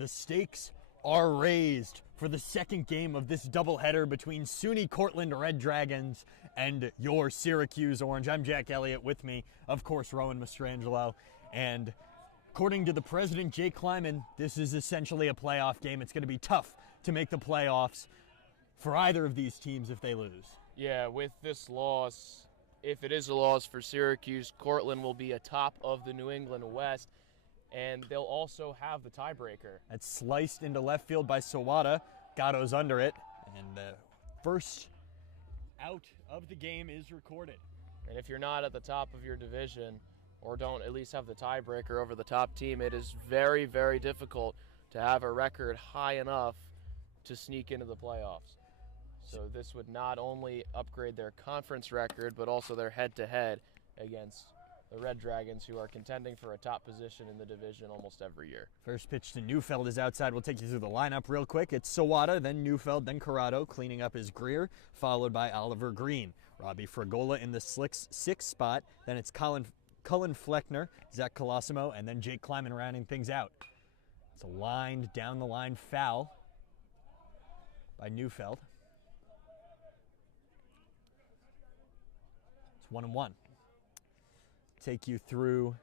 The stakes are raised for the second game of this doubleheader between SUNY Cortland Red Dragons and your Syracuse Orange. I'm Jack Elliott. With me, of course, Rowan Mastrangelo. And according to the president, Jake Kleiman, this is essentially a playoff game. It's going to be tough to make the playoffs for either of these teams if they lose. Yeah, with this loss, if it is a loss for Syracuse, Cortland will be atop of the New England West, and they'll also have the tiebreaker. It's sliced into left field by Sawada. Gatto's under it, and the first out of the game is recorded. And if you're not at the top of your division, or don't at least have the tiebreaker over the top team, it is very, very difficult to have a record high enough to sneak into the playoffs. So this would not only upgrade their conference record, but also their head-to-head against the Red Dragons, who are contending for a top position in the division almost every year. First pitch to Neufeld is outside. We'll take you through the lineup real quick. It's Sawada, then Neufeld, then Corrado. Cleaning up is Greer, followed by Oliver Green. Robbie Fragola in the sixth spot. Then it's Cullen Fleckner, Zach Colosimo, and then Jake Kleiman rounding things out. It's a lined down the line foul by Neufeld. It's 1-1. Take you through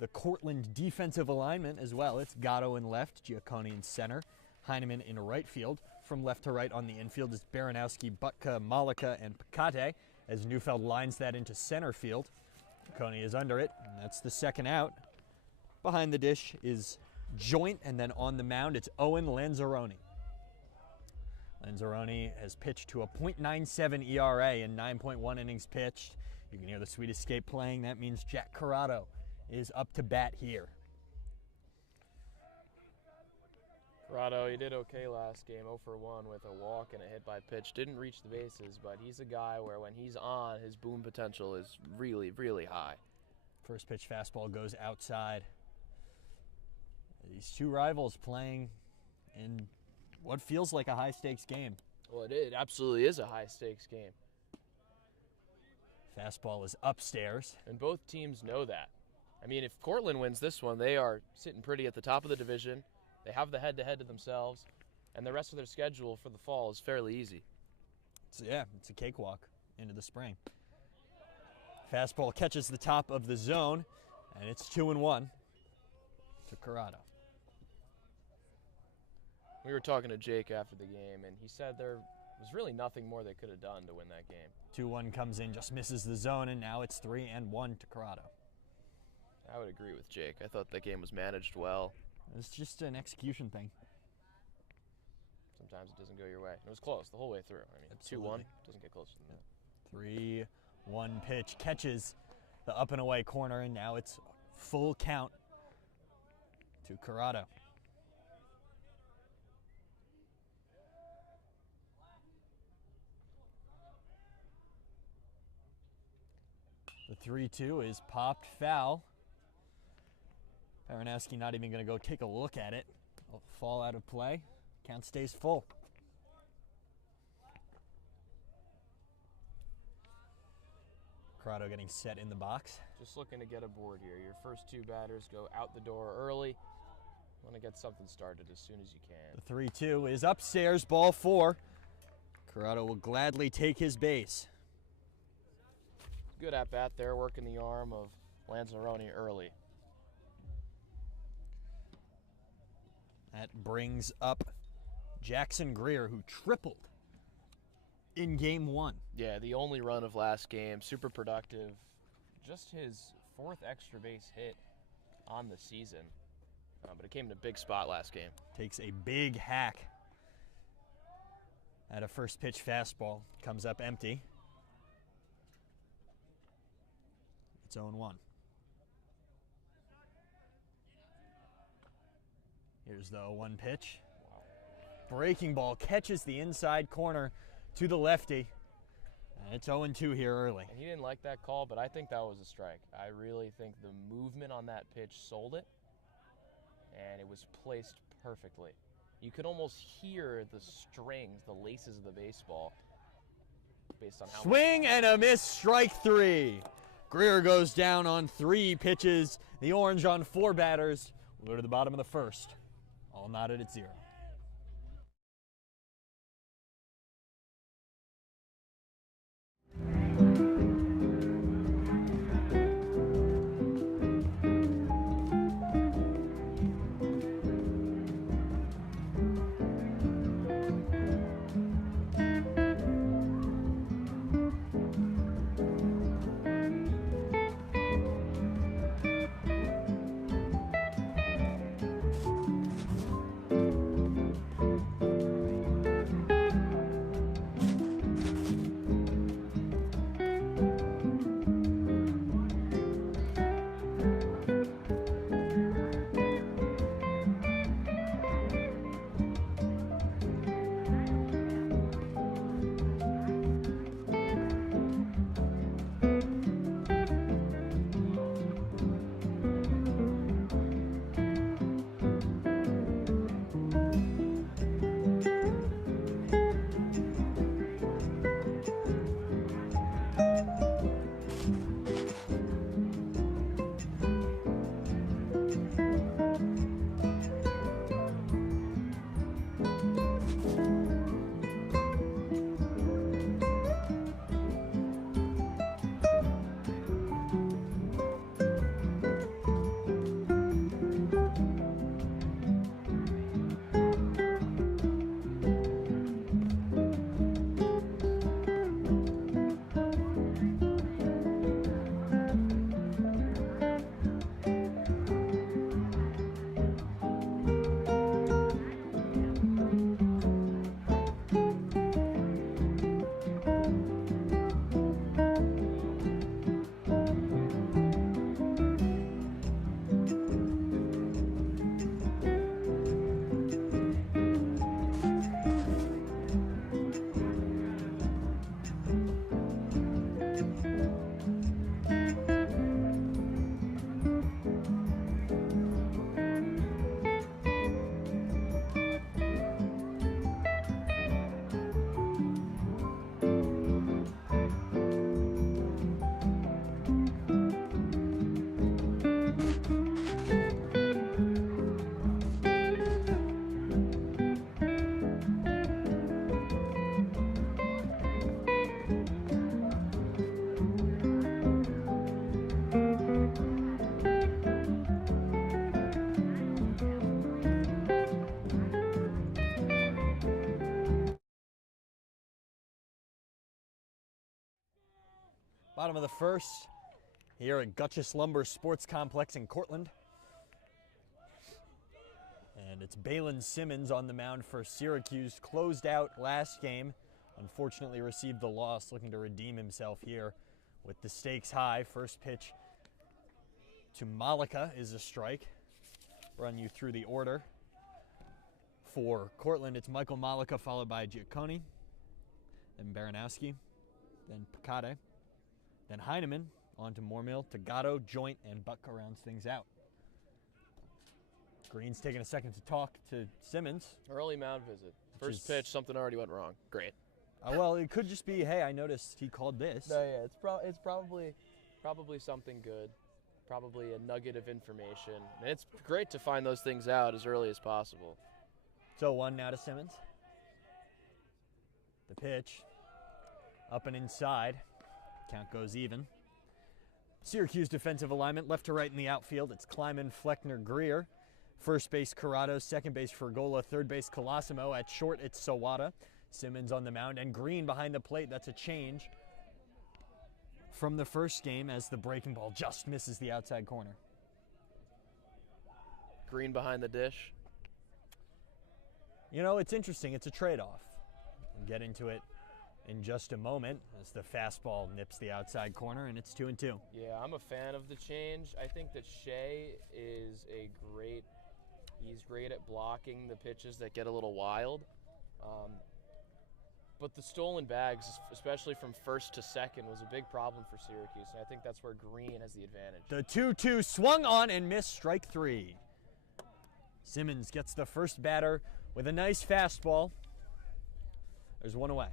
the Cortland defensive alignment as well. It's Gatto in left, Giacconi in center, Heineman in right field. From left to right on the infield is Baranowski, Butka, Malika, and Picate, as Neufeld lines that into center field. Giacconi is under it, and that's the second out. Behind the dish is Joint, and then on the mound it's Owen Lanzarone. Lanzarone has pitched to a .97 ERA in 9.1 innings pitched. You can hear the Sweet Escape playing. That means Jack Corrado is up to bat here. Corrado, he did okay last game, 0 for 1 with a walk and a hit by pitch. Didn't reach the bases, but he's a guy where when he's on, his boom potential is really, really high. First pitch fastball goes outside. These two rivals playing in what feels like a high-stakes game. Well, it absolutely is a high-stakes game. Fastball is upstairs. And both teams know that. I mean, if Cortland wins this one, they are sitting pretty at the top of the division. They have the head-to-head to themselves, and the rest of their schedule for the fall is fairly easy. It's a cakewalk into the spring. Fastball catches the top of the zone, and it's 2-1 to Corrado. We were talking to Jake after the game, and he said there was really nothing more they could have done to win that game. 2-1 comes in, just misses the zone, and now it's 3-1 to Corrado. I would agree with Jake. I thought that game was managed well. It's just an execution thing. Sometimes it doesn't go your way. It was close the whole way through. I mean, Absolutely. 2-1 doesn't get closer than that. 3-1 pitch catches the up and away corner, and now it's full count to Corrado. The 3-2 is popped foul. Baranowski not even going to go take a look at it. It'll fall out of play. Count stays full. Corrado getting set in the box. Just looking to get a board here. Your first two batters go out the door early. Want to get something started as soon as you can. The 3-2 is upstairs, ball 4. Corrado will gladly take his base. Good at bat there, working the arm of Lanzarone early. That brings up Jackson Greer, who tripled in game 1. Yeah, the only run of last game, super productive. Just his 4th extra base hit on the season, but it came in a big spot last game. Takes a big hack at a first pitch fastball. Comes up empty. It's 0-1. Here's the 0-1 pitch. Wow. Breaking ball catches the inside corner to the lefty. And it's 0-2 here early. And he didn't like that call, but I think that was a strike. I really think the movement on that pitch sold it, and it was placed perfectly. You could almost hear the strings, the laces of the baseball, based on how Swing and a miss, strike 3. Greer goes down on 3 pitches. The Orange on 4 batters. We'll go to the bottom of the first all knotted at 0. Bottom of the first here at Gutchess Lumber Sports Complex in Cortland. And it's Balin Simmons on the mound for Syracuse. Closed out last game. Unfortunately received the loss, looking to redeem himself here with the stakes high. First pitch to Malika is a strike. Run you through the order. For Cortland, it's Michael Malika, followed by Giacconi, then Baranowski, then Picade, then Heineman, on to Moormill, Tagato, Joint, and Butka rounds things out. Green's taking a second to talk to Simmons. Early mound visit. First pitch, something already went wrong. Great. Well, it could just be, hey, I noticed he called this. No, yeah, it's probably something good. Probably a nugget of information. And it's great to find those things out as early as possible. So 1 now to Simmons. The pitch, up and inside. Count goes even. Syracuse defensive alignment, left to right in the outfield. It's Kleiman, Fleckner, Greer. First base, Corrado. Second base, Fergola. Third base, Colosimo. At short, it's Sawada. Simmons on the mound, and Green behind the plate. That's a change from the first game as the breaking ball just misses the outside corner. Green behind the dish. You know, it's interesting. It's a trade-off. We'll get into it in just a moment as the fastball nips the outside corner, and it's 2-2. Yeah, I'm a fan of the change. I think that Shea is he's great at blocking the pitches that get a little wild. But the stolen bags, especially from first to second, was a big problem for Syracuse, and I think that's where Green has the advantage. The 2-2 swung on and missed, strike 3. Simmons gets the first batter with a nice fastball. There's one away.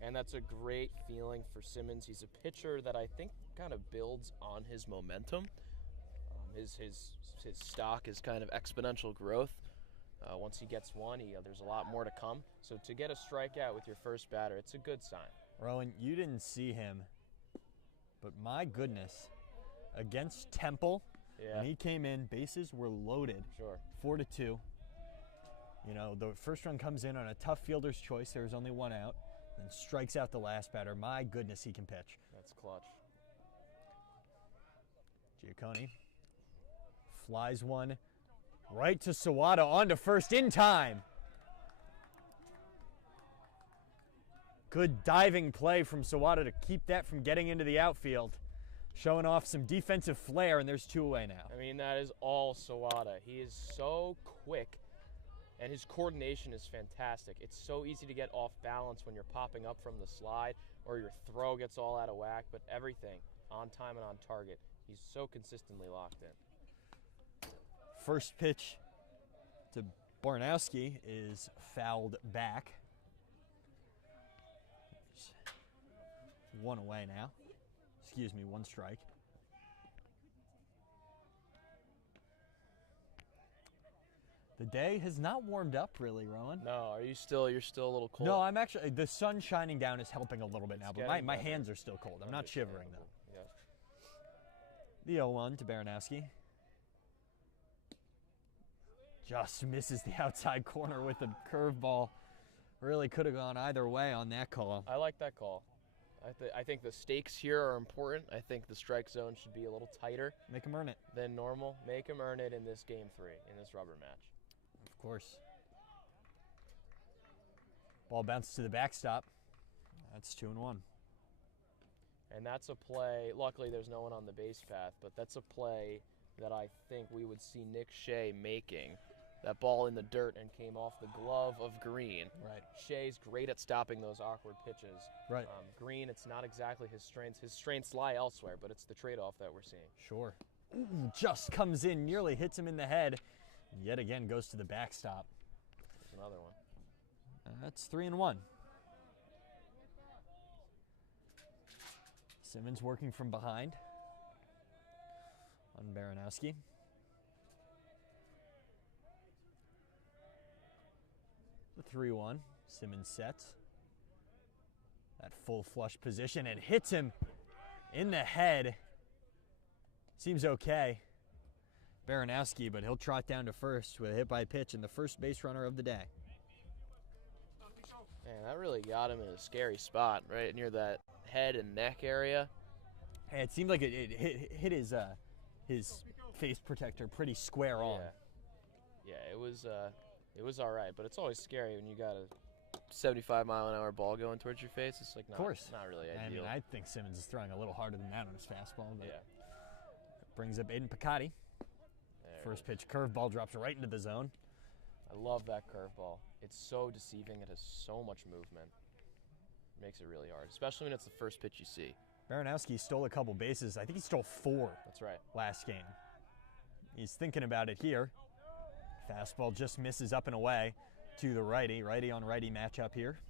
And that's a great feeling for Simmons. He's a pitcher that I think kind of builds on his momentum. His stock is kind of exponential growth once once he gets one, there's a lot more to come. So to get a strikeout with your first batter, it's a good sign. Rowan, you didn't see him, but my goodness, against Temple, when he came in, bases were loaded. Sure. 4-2. You know, the first run comes in on a tough fielder's choice. There's only one out. And strikes out the last batter. My goodness, he can pitch. That's clutch. Giacconi flies one right to Sawada, on to first in time. Good diving play from Sawada to keep that from getting into the outfield. Showing off some defensive flair, and there's 2 away now. I mean, that is all Sawada. He is so quick, and his coordination is fantastic. It's so easy to get off balance when you're popping up from the slide or your throw gets all out of whack, but everything on time and on target. He's so consistently locked in. First pitch to Barnowski is fouled back. 1 away now. Excuse me, 1 strike. The day has not warmed up really, Rowan. No, you're still a little cold? No, I'm actually, the sun shining down is helping a little bit now, but my better. hands are still cold. I'm not shivering though. Yes. The 0-1 to Baranowski. Just misses the outside corner with a curveball. Really could have gone either way on that call. I like that call. I think the stakes here are important. I think the strike zone should be a little tighter. Make him earn it. Than normal. Make him earn it in this game 3, in this rubber match. Of course. Ball bounces to the backstop. That's 2-1. And that's a play, luckily there's no one on the base path, but that's a play that I think we would see Nick Shea making. That ball in the dirt and came off the glove of Green. Right. Shea's great at stopping those awkward pitches. Right. Green, it's not exactly his strengths. His strengths lie elsewhere, but it's the trade-off that we're seeing. Sure. Ooh, just comes in, nearly hits him in the head. And yet again goes to the backstop. There's another one. That's 3-1. Simmons working from behind on Baranowski. The 3-1. Simmons sets. That full flush position and hits him in the head. Seems okay. Baranowski, but he'll trot down to first with a hit by pitch and the first base runner of the day. Man, that really got him in a scary spot, right near that head and neck area. Hey, it seemed like it hit his face protector pretty square on. Yeah, it was all right, but it's always scary when you got a 75-mile-an-hour ball going towards your face. It's like not really ideal. I mean, I think Simmons is throwing a little harder than that on his fastball. But yeah. Brings up Aiden Picotti. First pitch curveball drops right into the zone. I love that curveball. It's so deceiving. It has so much movement. It makes it really hard, especially when it's the first pitch you see. Baranowski stole a couple bases. I think he stole 4. That's right. Last game. He's thinking about it here. Fastball just misses up and away to the righty. Righty on righty matchup here.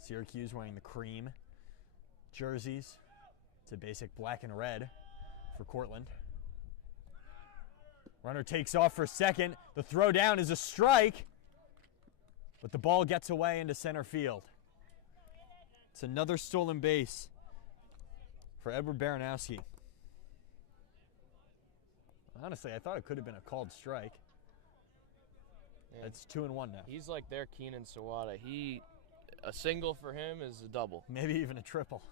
Syracuse wearing the cream jerseys. It's a basic black and red for Cortland. Runner takes off for second. The throw down is a strike, but the ball gets away into center field. It's another stolen base for Edward Baranowski. Honestly, I thought it could have been a called strike. Yeah. It's 2-1 now. He's like their Keenan Sawada. A single for him is a double. Maybe even a triple.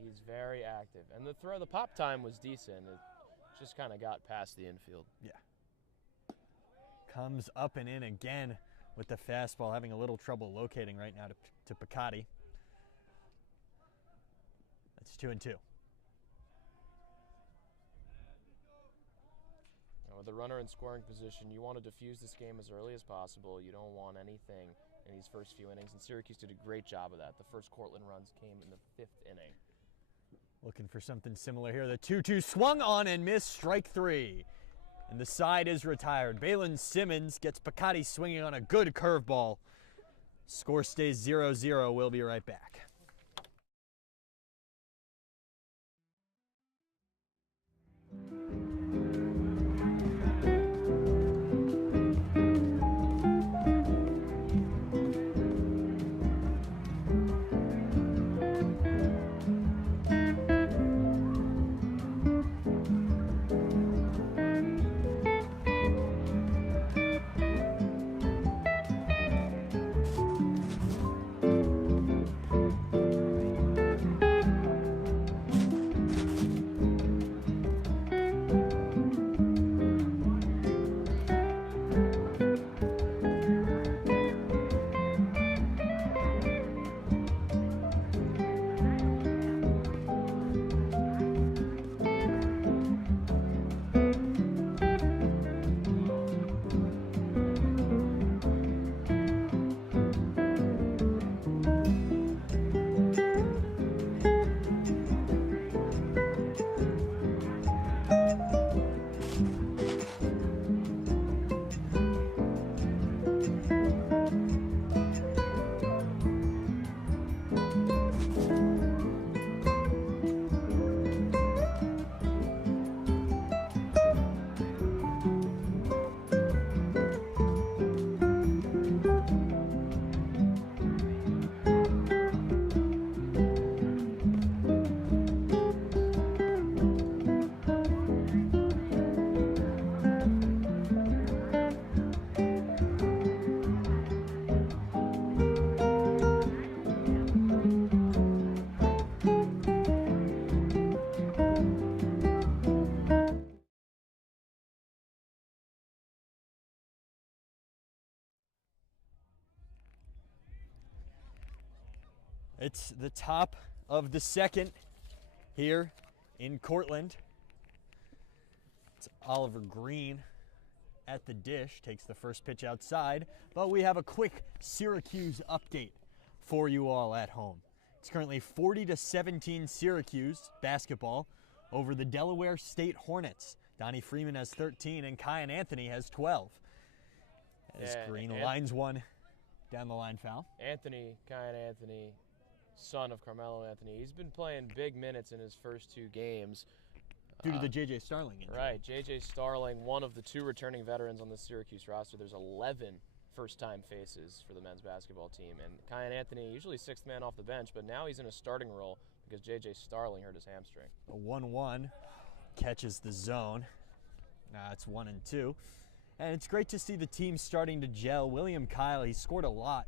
He's very active. And the pop time was decent. It just kind of got past the infield. Yeah. Comes up and in again with the fastball, having a little trouble locating right now to Picotti. That's 2-2. With a runner in scoring position, you want to diffuse this game as early as possible. You don't want anything in these first few innings, and Syracuse did a great job of that. The first Cortland runs came in the 5th inning. Looking for something similar here. The 2-2 swung on and missed, strike 3. And the side is retired. Balin Simmons gets Picotti swinging on a good curveball. Score stays 0-0. We'll be right back. It's the top of the second here in Cortland. It's Oliver Green at the dish, takes the first pitch outside, but we have a quick Syracuse update for you all at home. It's currently 40-17 Syracuse basketball over the Delaware State Hornets. Donnie Freeman has 13 and Kyan Anthony has 12. As Green lines one down the line foul. Kyan Anthony, son of Carmelo Anthony, he's been playing big minutes in his first 2 games. Due to the J.J. Starling injury. Right, J.J. Starling, one of the 2 returning veterans on the Syracuse roster. There's 11 first-time faces for the men's basketball team. And Kyan Anthony, usually 6th man off the bench, but now he's in a starting role because J.J. Starling hurt his hamstring. A 1-1 catches the zone. Now it's 1 and 2. And it's great to see the team starting to gel. William Kyle, he scored a lot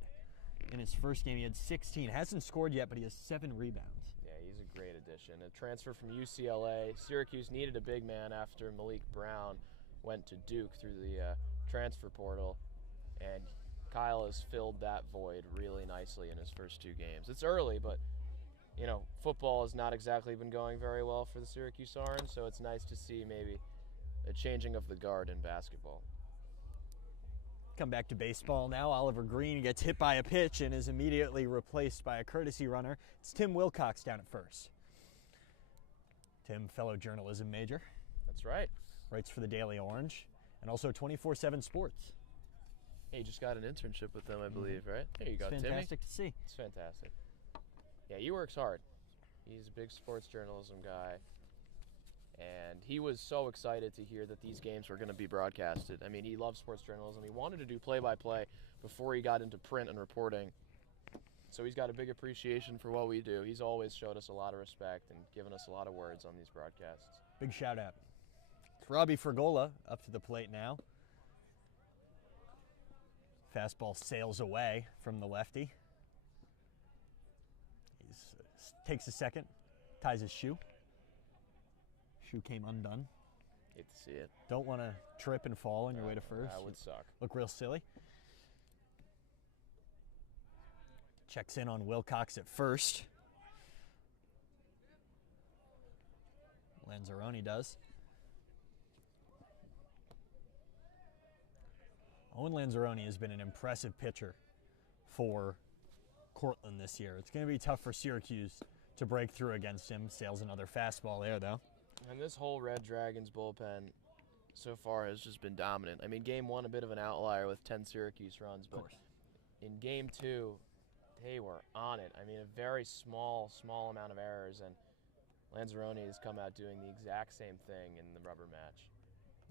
in his first game. He had 16. Hasn't scored yet, but he has 7 rebounds. Yeah, he's a great addition. A transfer from UCLA. Syracuse needed a big man after Malik Brown went to Duke through the transfer portal. And Kyle has filled that void really nicely in his first 2 games. It's early, but, you know, football has not exactly been going very well for the Syracuse Orange, so it's nice to see maybe a changing of the guard in basketball. Come back to baseball now. Oliver Green gets hit by a pitch and is immediately replaced by a courtesy runner. It's Tim Wilcox down at first. Tim, fellow journalism major. That's right. Writes for the Daily Orange and also 24/7 Sports. Hey, you just got an internship with them, I believe, right? There you go, It's Timmy. fantastic to see. It's fantastic. Yeah, he works hard. He's a big sports journalism guy. And he was so excited to hear that these games were going to be broadcasted. I mean, he loves sports journalism. He wanted to do play-by-play before he got into print and reporting. So he's got a big appreciation for what we do. He's always showed us a lot of respect and given us a lot of words on these broadcasts. Big shout out. It's Robbie Fergola up to the plate now. Fastball sails away from the lefty. He takes a second, ties his shoe. Shoe came undone. Hate to see it. Don't want to trip and fall on your way to first. That would suck. Look real silly. Checks in on Wilcox at first. Lanzarone does. Owen Lanzarone has been an impressive pitcher for Cortland this year. It's going to be tough for Syracuse to break through against him. Sails another fastball there, though. And this whole Red Dragons bullpen so far has just been dominant. I mean, game 1, a bit of an outlier with 10 Syracuse runs, but in game 2, they were on it. I mean, a very small amount of errors, and Lanzarone has come out doing the exact same thing in the rubber match.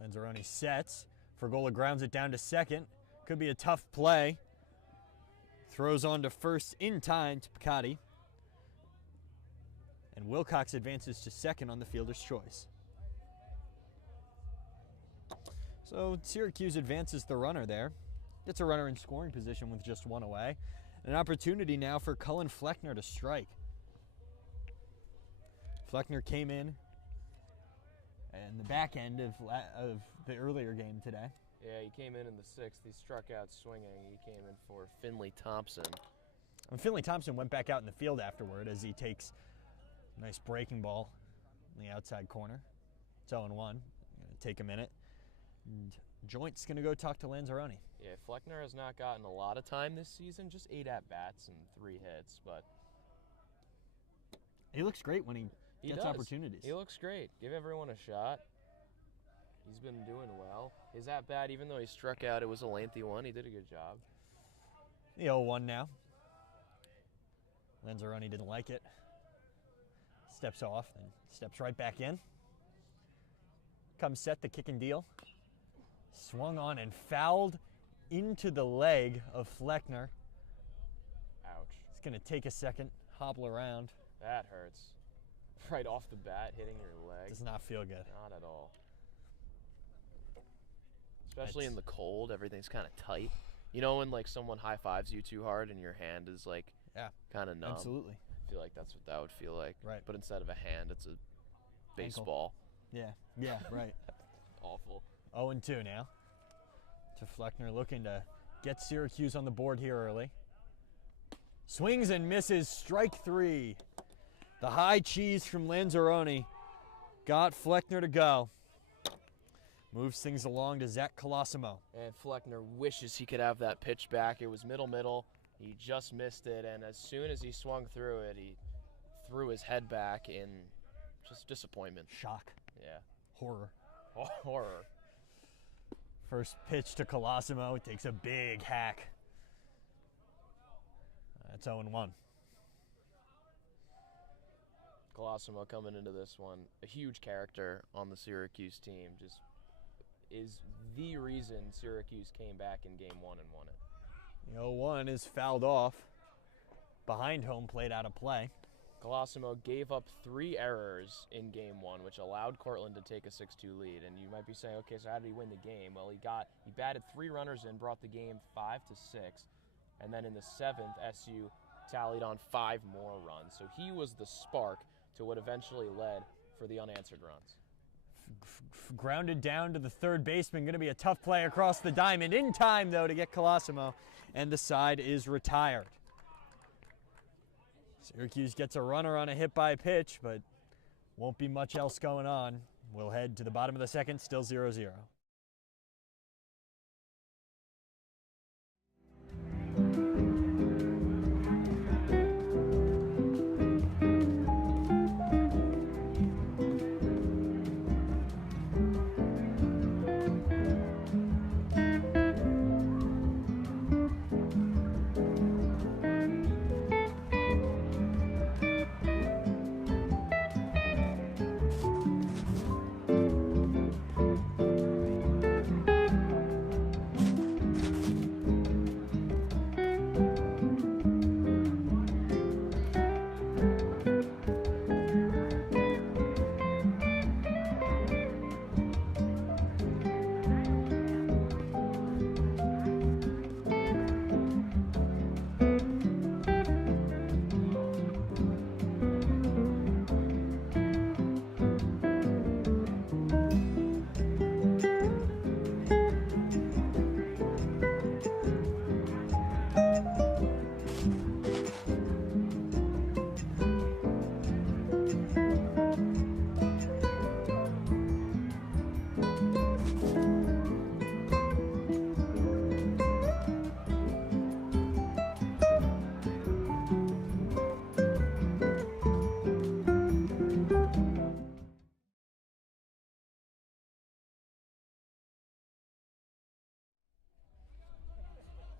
Lanzarone sets. Fergola grounds it down to second. Could be a tough play. Throws on to first in time to Picotti. And Wilcox advances to second on the fielder's choice. So Syracuse advances the runner there. Gets a runner in scoring position with just 1 away. An opportunity now for Cullen Fleckner to strike. Fleckner came in the back end of the earlier game today. Yeah, he came in the 6th. He struck out swinging. He came in for Finley Thompson. And Finley Thompson went back out in the field afterward as he takes a nice breaking ball in the outside corner. It's 0-1. Going to take a minute. And Joint's going to go talk to Lanzarone. Yeah, Fleckner has not gotten a lot of time this season, just 8 at-bats and 3 hits, but he looks great when he gets opportunities. He looks great. Give everyone a shot. He's been doing well. His at-bat, even though he struck out, it was a lengthy one. He did a good job. The 0-1 now. Lanzarone didn't like it. Steps off, then steps right back in. Comes set, the kick and deal. Swung on and fouled into the leg of Fleckner. Ouch. It's going to take a second, hobble around. That hurts. Right off the bat, hitting your leg. Does not feel good. Not at all. Especially in the cold, everything's kind of tight. You know when like someone high-fives you too hard and your hand is like kind of numb? Absolutely. I feel like that's what that would feel like. Right. But instead of a hand, it's a baseball. Ankle. Yeah, right. Awful. 0-2 now. To Fleckner, looking to get Syracuse on the board here early. Swings and misses, strike 3. The high cheese from Lanzarone got Fleckner to go. Moves things along to Zach Colosimo. And Fleckner wishes he could have that pitch back. It was middle. He just missed it, and as soon as he swung through it, he threw his head back in just disappointment. Shock. Yeah. Horror. Horror. First pitch to Colosimo. Takes a big hack. That's 0-1. Colosimo coming into this one, a huge character on the Syracuse team, just is the reason Syracuse came back in game 1 and won it. The 0-1 is fouled off behind home plate, out of play. Colosimo gave up 3 errors in game 1, which allowed Cortland to take a 6-2 lead. And you might be saying, okay, so how did he win the game? Well, he batted 3 runners in, brought the game 5-6, and then in the 7th, SU tallied on 5 more runs. So he was the spark to what eventually led for the unanswered runs. Grounded down to the third baseman. Going to be a tough play across the diamond. In time, though, to get Colosimo, and the side is retired. Syracuse gets a runner on a hit by pitch, but won't be much else going on. We'll head to the bottom of the second, still 0-0.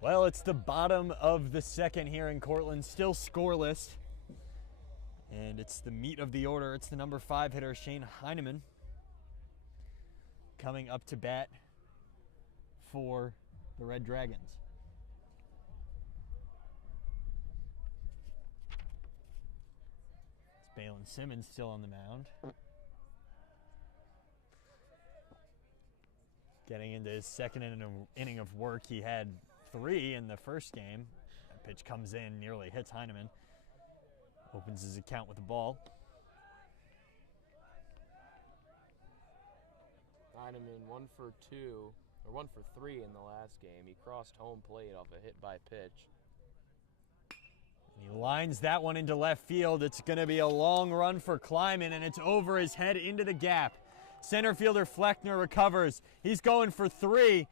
Well, it's the bottom of the second here in Cortland, still scoreless. And it's the meat of the order. It's the number 5 hitter, Shane Heineman, coming up to bat for the Red Dragons. It's Balin Simmons still on the mound. Getting into his second inning of work. He had 3 in the first game. That pitch comes in, nearly hits Heineman. Opens his account with the ball. Heineman 1 for 2, or 1 for 3 in the last game. He crossed home plate off a hit by pitch. He lines that one into left field. It's going to be a long run for Kleiman, and it's over his head into the gap. Center fielder Fleckner recovers. He's going for 3.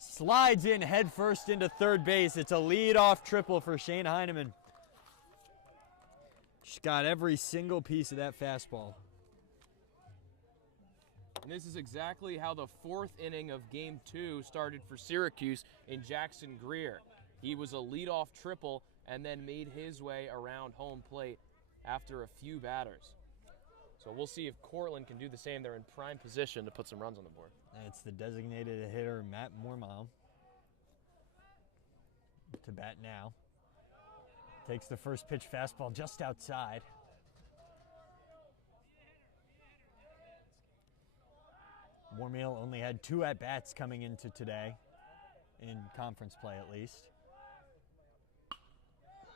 Slides in head first into third base. It's a lead-off triple for Shane Heineman. She's got every single piece of that fastball. And this is exactly how the 4th inning of Game 2 started for Syracuse in Jackson Greer. He was a leadoff triple and then made his way around home plate after a few batters. So we'll see if Cortland can do the same. They're in prime position to put some runs on the board. And it's the designated hitter, Matt Mormile, to bat now. Takes the first pitch fastball just outside. Mormile only had 2 at-bats coming into today, in conference play at least.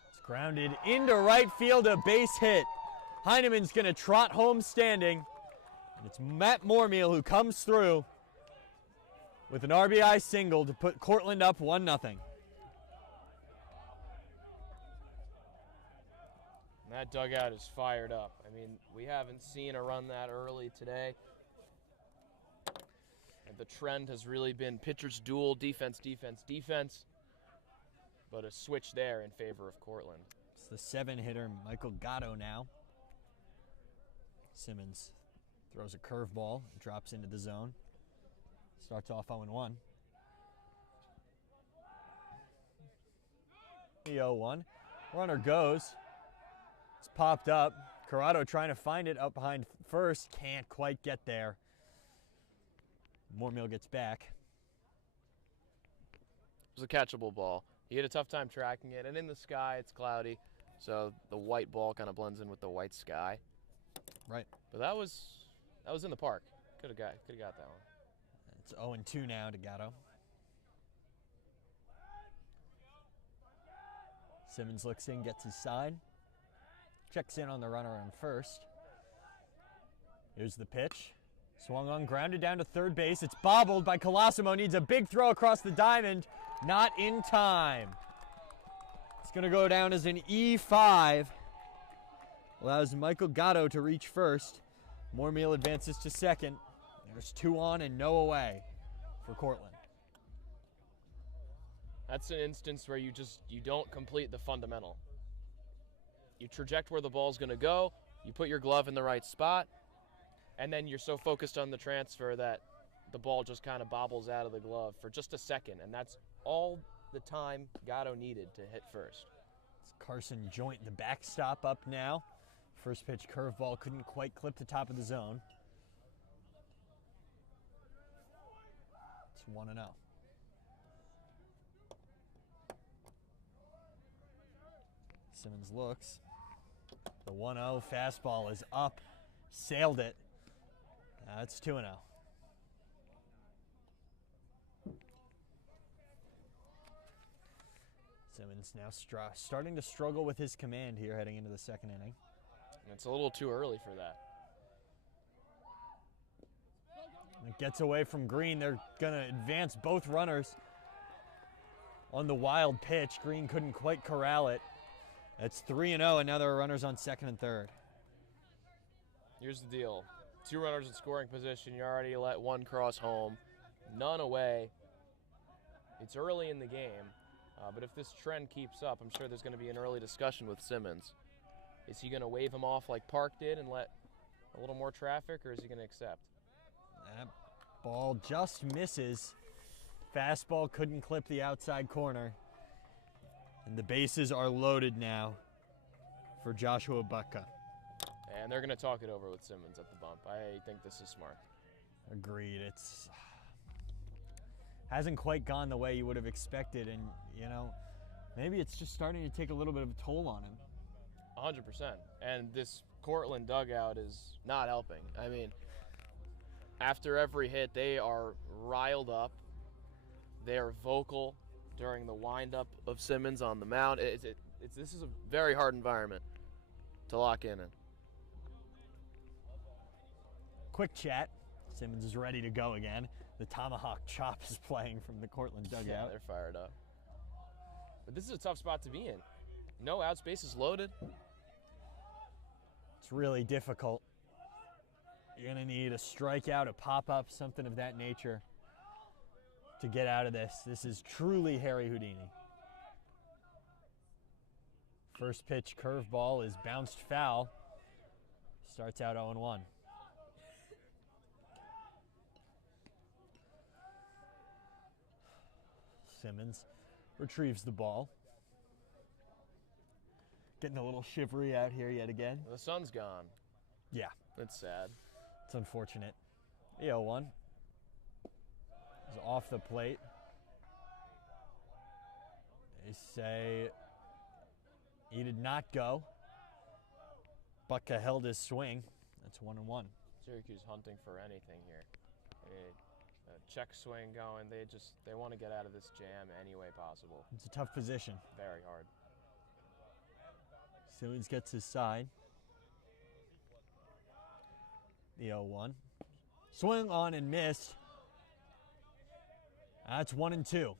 It's grounded into right field, a base hit. Heineman's going to trot home standing. And it's Matt Mormile who comes through with an RBI single to put Cortland up 1-0. That dugout is fired up. I mean, we haven't seen a run that early today. And the trend has really been pitchers duel, defense, defense, defense. But a switch there in favor of Cortland. It's the 7-hitter, Michael Gatto now. Simmons throws a curveball, drops into the zone. Starts off 0-1. The 0-1. Runner goes. It's popped up. Corrado trying to find it up behind first. Can't quite get there. Moormeal gets back. It was a catchable ball. He had a tough time tracking it, and in the sky it's cloudy, so the white ball kind of blends in with the white sky. Right. But that was in the park. Could have got that one. It's 0-2 now to Gatto. Simmons looks in, gets his side. Checks in on the runner on first. Here's the pitch. Swung on, grounded down to third base. It's bobbled by Colosimo. Needs a big throw across the diamond. Not in time. It's going to go down as an E5. Allows Michael Gatto to reach first. Moormeal advances to second. There's 2 on and no away for Cortland. That's an instance where you don't complete the fundamental. You traject where the ball's going to go, you put your glove in the right spot, and then you're so focused on the transfer that the ball just kind of bobbles out of the glove for just a second, and that's all the time Gatto needed to hit first. It's Carson Joint, the backstop up now. First pitch curveball couldn't quite clip the top of the zone. It's 1-0. Simmons looks. The 1-0 fastball is up. Sailed it. It's 2-0. Simmons now starting to struggle with his command here heading into the second inning. It's a little too early for that. It gets away from Green. They're going to advance both runners on the wild pitch. Green couldn't quite corral it. It's 3-0, and now there are runners on second and third. Here's the deal. 2 runners in scoring position. You already let 1 cross home. None away. It's early in the game, but if this trend keeps up, I'm sure there's going to be an early discussion with Simmons. Is he going to wave him off like Park did and let a little more traffic, or is he going to accept? That ball just misses. Fastball couldn't clip the outside corner. And the bases are loaded now for Joshua Butka. And they're going to talk it over with Simmons at the bump. I think this is smart. Agreed. It's hasn't quite gone the way you would have expected, and maybe it's just starting to take a little bit of a toll on him. 100%. And this Cortland dugout is not helping. I mean, after every hit, they are riled up. They are vocal during the windup of Simmons on the mound. This is a very hard environment to lock in. Quick chat. Simmons is ready to go again. The tomahawk chop is playing from the Cortland dugout. Yeah, they're fired up. But this is a tough spot to be in. No out space is loaded. It's really difficult. You're going to need a strikeout, a pop-up, something of that nature to get out of this. This is truly Harry Houdini. First pitch curveball is bounced foul. Starts out 0-1. Simmons retrieves the ball. Getting a little shivery out here yet again. The sun's gone. Yeah. It's sad. It's unfortunate. 0-1. Is off the plate. They say he did not go. Butka held his swing. That's 1-1. Syracuse hunting for anything here. A check swing going. They want to get out of this jam any way possible. It's a tough position. Very hard. Simmons gets his side. The 0-1. Swing on and missed. That's 1-2.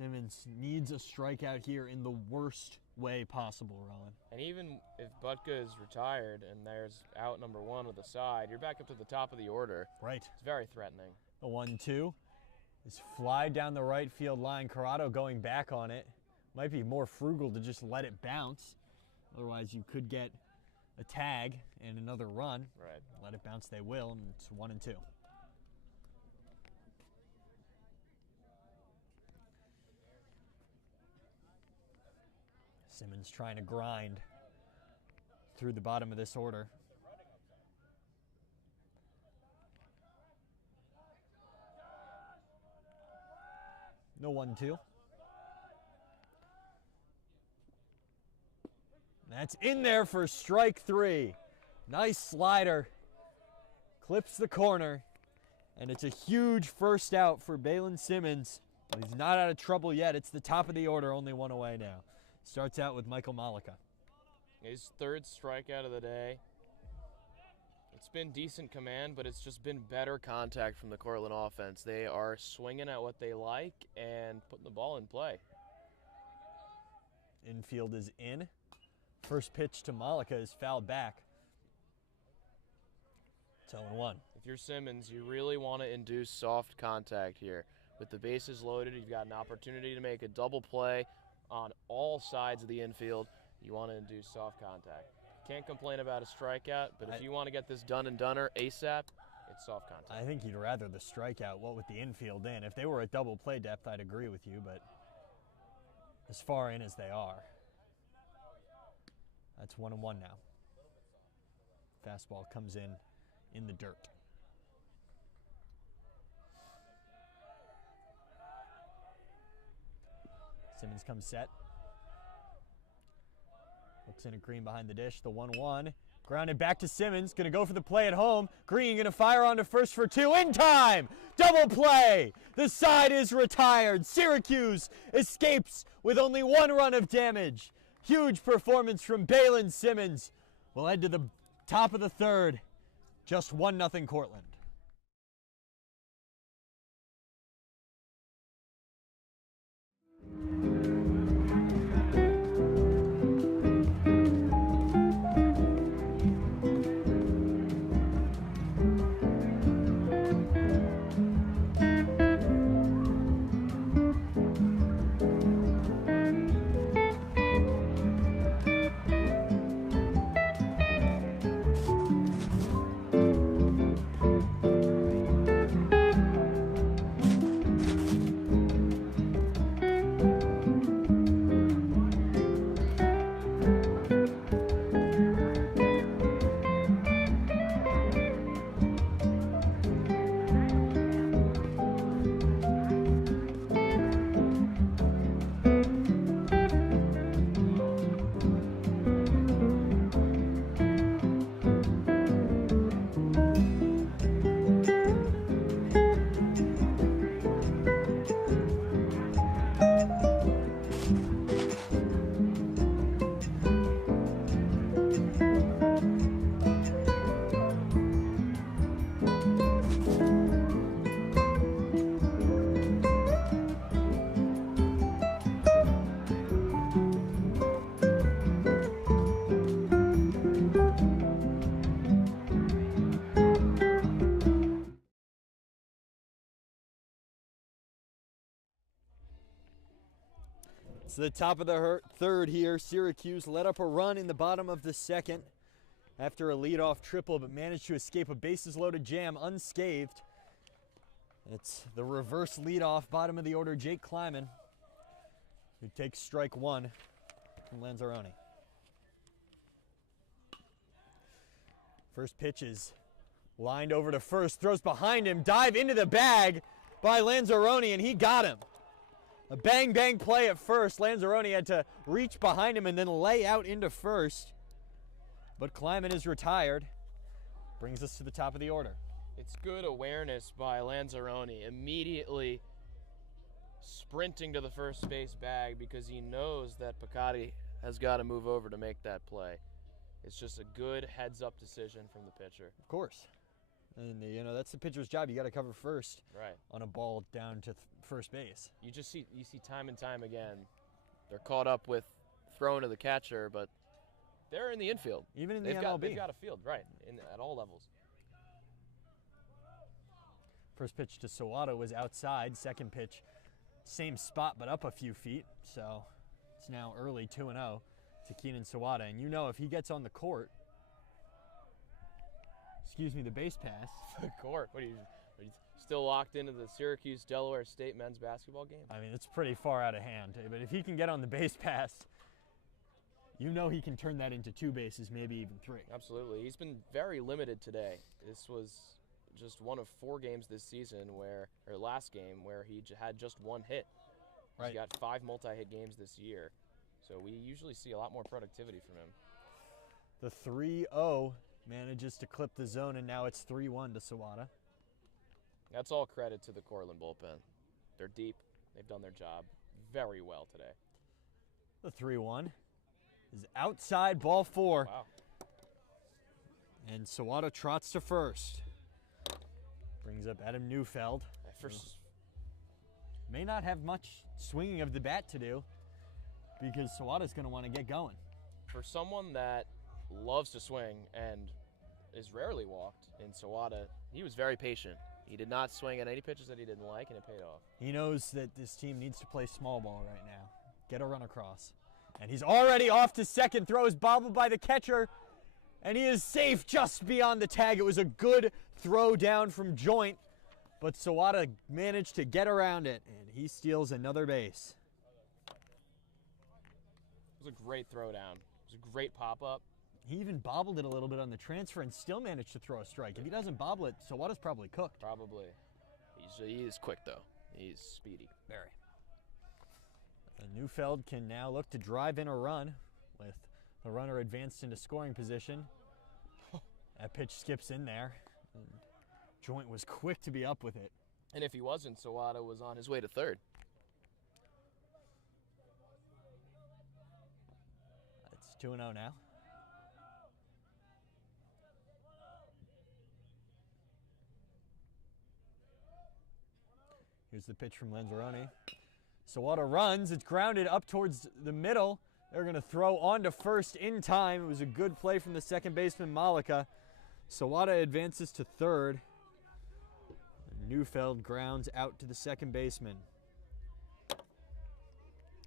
Simmons needs a strikeout here in the worst way possible, Rowan. And even if Butka is retired and there's out number 1 on the side, you're back up to the top of the order. Right. It's very threatening. The 1-2 is fly down the right field line. Corrado going back on it. Might be more frugal to just let it bounce. Otherwise, you could get a tag and another run. Right. Let it bounce they will, and it's 1-2. Simmons trying to grind through the bottom of this order. No 1-2. That's in there for strike 3. Nice slider. Clips the corner. And it's a huge first out for Balin Simmons. But he's not out of trouble yet. It's the top of the order, only 1 away now. Starts out with Michael Malika. His 3rd strikeout of the day. It's been decent command, but it's just been better contact from the Cortland offense. They are swinging at what they like and putting the ball in play. Infield is in. First pitch to Malika is fouled back. It's 0-1. If you're Simmons, you really want to induce soft contact here. With the bases loaded, you've got an opportunity to make a double play on all sides of the infield. You want to induce soft contact. Can't complain about a strikeout, but if you want to get this done and doneer ASAP, it's soft contact. I think you'd rather the strikeout, what with the infield in. If they were at double play depth, I'd agree with you, but as far in as they are, that's 1-1 now. Fastball comes in the dirt. Simmons comes set. Looks in at Green behind the dish. The 1-1. Grounded back to Simmons. Going to go for the play at home. Green going to fire on to first for 2. In time! Double play! The side is retired. Syracuse escapes with only 1 run of damage. Huge performance from Balin Simmons. We'll head to the top of the 3rd. Just 1-0 Cortland. It's the top of the 3rd here. Syracuse let up a run in the bottom of the 2nd after a leadoff triple, but managed to escape a bases-loaded jam unscathed. It's the reverse leadoff, bottom of the order, Jake Kleiman, who takes strike 1 from Lanzarone. First pitch is lined over to first, throws behind him, dive into the bag by Lanzarone, and he got him. A bang-bang play at first. Lanzarone had to reach behind him and then lay out into first. But Kleiman is retired. Brings us to the top of the order. It's good awareness by Lanzarone, immediately sprinting to the first base bag because he knows that Picotti has got to move over to make that play. It's just a good heads-up decision from the pitcher. Of course. And, that's the pitcher's job. You got to cover first Right. on a ball down to first base. You see time and time again, they're caught up with throwing to the catcher, but they're in the infield. Even in the They've MLB. got a field, right, at all levels. First pitch to Sawada was outside. Second pitch, same spot but up a few feet. So it's now early 2-0 to Keenan Sawada. And if he gets on the court, the base pass. The court. What are you still locked into the Syracuse Delaware State men's basketball game? I mean, it's pretty far out of hand. But if he can get on the base pass, he can turn that into 2 bases, maybe even 3. Absolutely. He's been very limited today. This was just one of 4 games this season last game where he had just 1 hit. Right. He's got 5 multi-hit games this year. So we usually see a lot more productivity from him. The 3-0 manages to clip the zone, and now it's 3-1 to Sawada. That's all credit to the Cortland bullpen. They're deep. They've done their job very well today. The 3-1 is outside, ball 4. Wow. And Sawada trots to first. Brings up Adam Neufeld. May not have much swinging of the bat to do because Sawada's going to want to get going. For someone that loves to swing and is rarely walked in Sawada, he was very patient. He did not swing at any pitches that he didn't like, and it paid off. He knows that this team needs to play small ball right now. Get a run across. And he's already off to second. Throw is bobbled by the catcher, and he is safe just beyond the tag. It was a good throw down from Joint, but Sawada managed to get around it, and he steals another base. It was a great throw down. It was a great pop-up. He even bobbled it a little bit on the transfer and still managed to throw a strike. If he doesn't bobble it, Sawada's probably cooked. Probably. He is quick, though. He's speedy. Very. And Neufeld can now look to drive in a run with the runner advanced into scoring position. That pitch skips in there. And Joint was quick to be up with it. And if he wasn't, Sawada was on his way to third. It's 2-0 now. Here's the pitch from Lanzarone. Sawada runs. It's grounded up towards the middle. They're going to throw on to first in time. It was a good play from the second baseman, Malika. Sawada advances to third. Neufeld grounds out to the second baseman.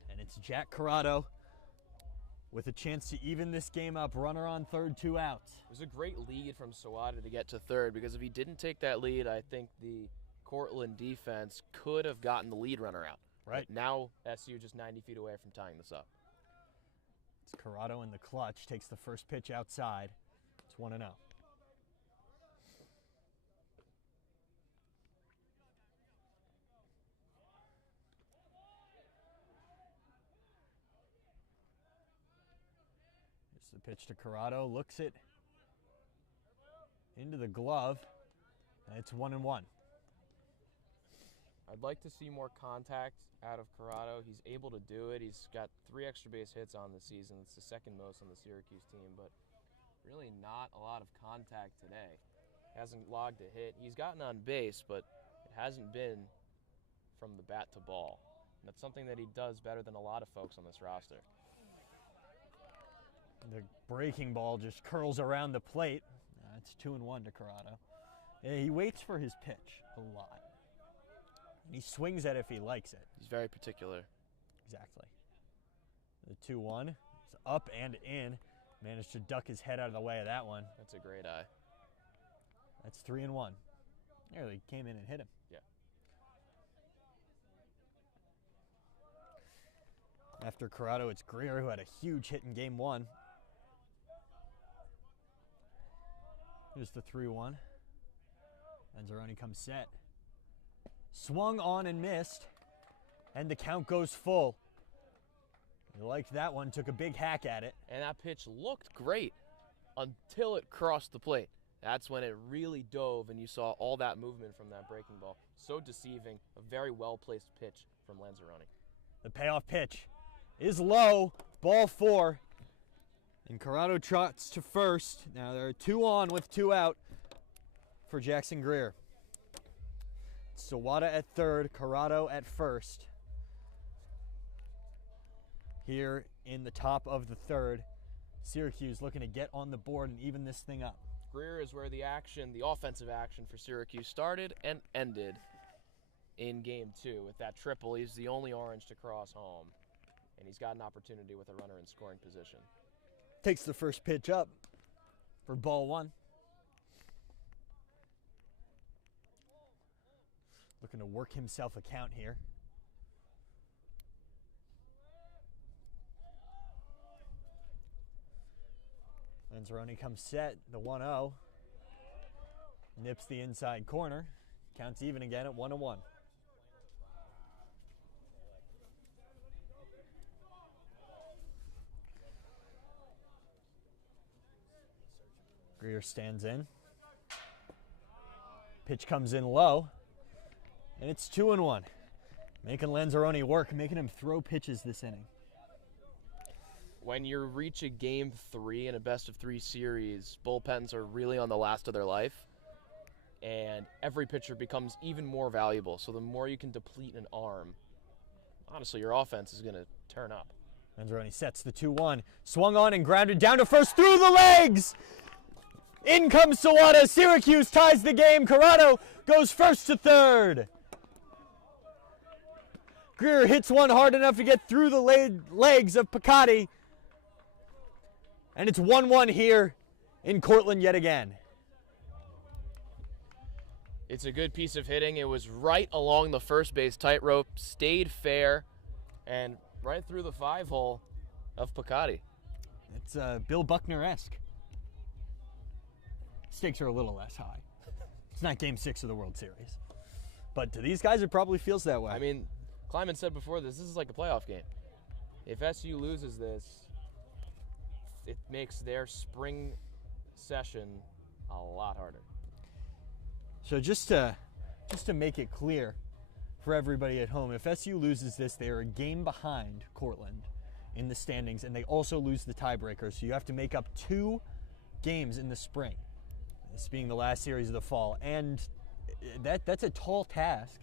And it's Jack Corrado with a chance to even this game up. Runner on third, 2 outs. It was a great lead from Sawada to get to third, because if he didn't take that lead, I think the Cortland defense could have gotten the lead runner out. Right. But now SU just 90 feet away from tying this up. It's Corrado in the clutch. Takes the first pitch outside. It's 1-0. Here's the pitch to Corrado. Looks it into the glove. And it's 1-1. I'd like to see more contact out of Corrado. He's able to do it. He's got 3 extra base hits on the season. It's the second most on the Syracuse team, but really not a lot of contact today. Hasn't logged a hit. He's gotten on base, but it hasn't been from the bat to ball. And that's something that he does better than a lot of folks on this roster. The breaking ball just curls around the plate. It's 2-1 to Corrado. He waits for his pitch a lot. And he swings at it if he likes it. He's very particular. Exactly. The 2-1. It's up and in. Managed to duck his head out of the way of that one. That's a great eye. That's 3-1. Nearly came in and hit him. Yeah. After Corrado, it's Greer, who had a huge hit in game 1. Here's the 3-1. Lanzarone comes set. Swung on and missed. And the count goes full. He liked that one, took a big hack at it. And that pitch looked great until it crossed the plate. That's when it really dove and you saw all that movement from that breaking ball. So deceiving, a very well-placed pitch from Lanzarone. The payoff pitch is low, ball 4. And Corrado trots to first. Now there are 2 on with 2 out for Jackson Greer. Sawada at third, Corrado at first. Here in the top of the third, Syracuse looking to get on the board and even this thing up. Greer is where the offensive action for Syracuse started and ended in game 2 with that triple. He's the only orange to cross home, and he's got an opportunity with a runner in scoring position. Takes the first pitch up for ball 1. Looking to work himself a count here. Lanzarone comes set, the 1-0. Nips the inside corner. Counts even again at 1-1. Greer stands in. Pitch comes in low. And it's 2-1. Making Lanzarone work, making him throw pitches this inning. When you reach a game 3 in a best-of-3 series, bullpens are really on the last of their life, and every pitcher becomes even more valuable. So the more you can deplete an arm, honestly, your offense is going to turn up. Lanzarone sets the 2-1. Swung on and grounded down to first through the legs! In comes Sawada. Syracuse ties the game. Corrado goes first to third. Greer hits one hard enough to get through the legs of Picotti. And it's 1-1 here in Cortland yet again. It's a good piece of hitting. It was right along the first base tightrope, stayed fair, and right through the 5-hole of Picotti. It's Bill Buckner-esque. Stakes are a little less high. It's not Game 6 of the World Series. But to these guys, it probably feels that way. I mean, Kleiman said before this is like a playoff game. If SU loses this, it makes their spring session a lot harder. So just to make it clear for everybody at home, if SU loses this, they are a game behind Cortland in the standings, and they also lose the tiebreaker. So you have to make up 2 games in the spring, this being the last series of the fall. And that's a tall task,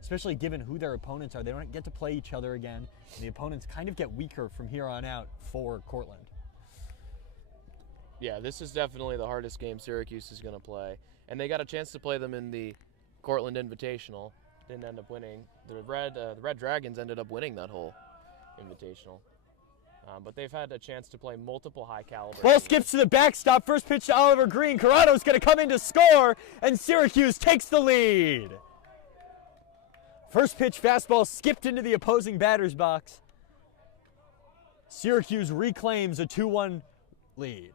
especially given who their opponents are. They don't get to play each other again, and the opponents kind of get weaker from here on out for Cortland. Yeah, this is definitely the hardest game Syracuse is going to play. And they got a chance to play them in the Cortland Invitational. Didn't end up winning. The Red Dragons ended up winning that whole Invitational. But they've had a chance to play multiple high-caliber Ball games. skips to the backstop. First pitch to Oliver Green. Corrado's going to come in to score, and Syracuse takes the lead. First pitch fastball skipped into the opposing batter's box. Syracuse reclaims a 2-1 lead.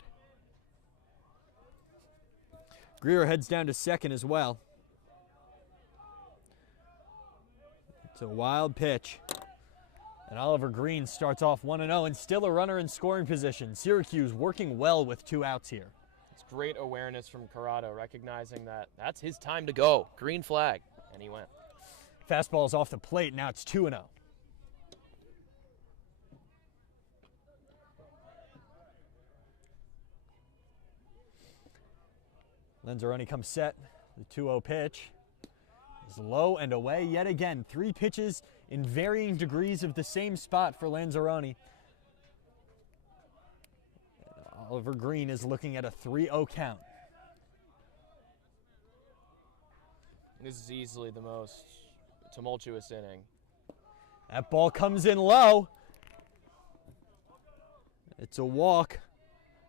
Greer heads down to second as well. It's a wild pitch. And Oliver Green starts off 1-0 and still a runner in scoring position. Syracuse working well with 2 outs here. It's great awareness from Corrado, recognizing that that's his time to go. Green flag, and he went. Fastball's off the plate, now it's 2-0. Lanzarone comes set. The 2-0 pitch is low and away yet again. 3 pitches in varying degrees of the same spot for Lanzarone. Oliver Green is looking at a 3-0 count. This is easily the most tumultuous inning. That ball comes in low. It's a walk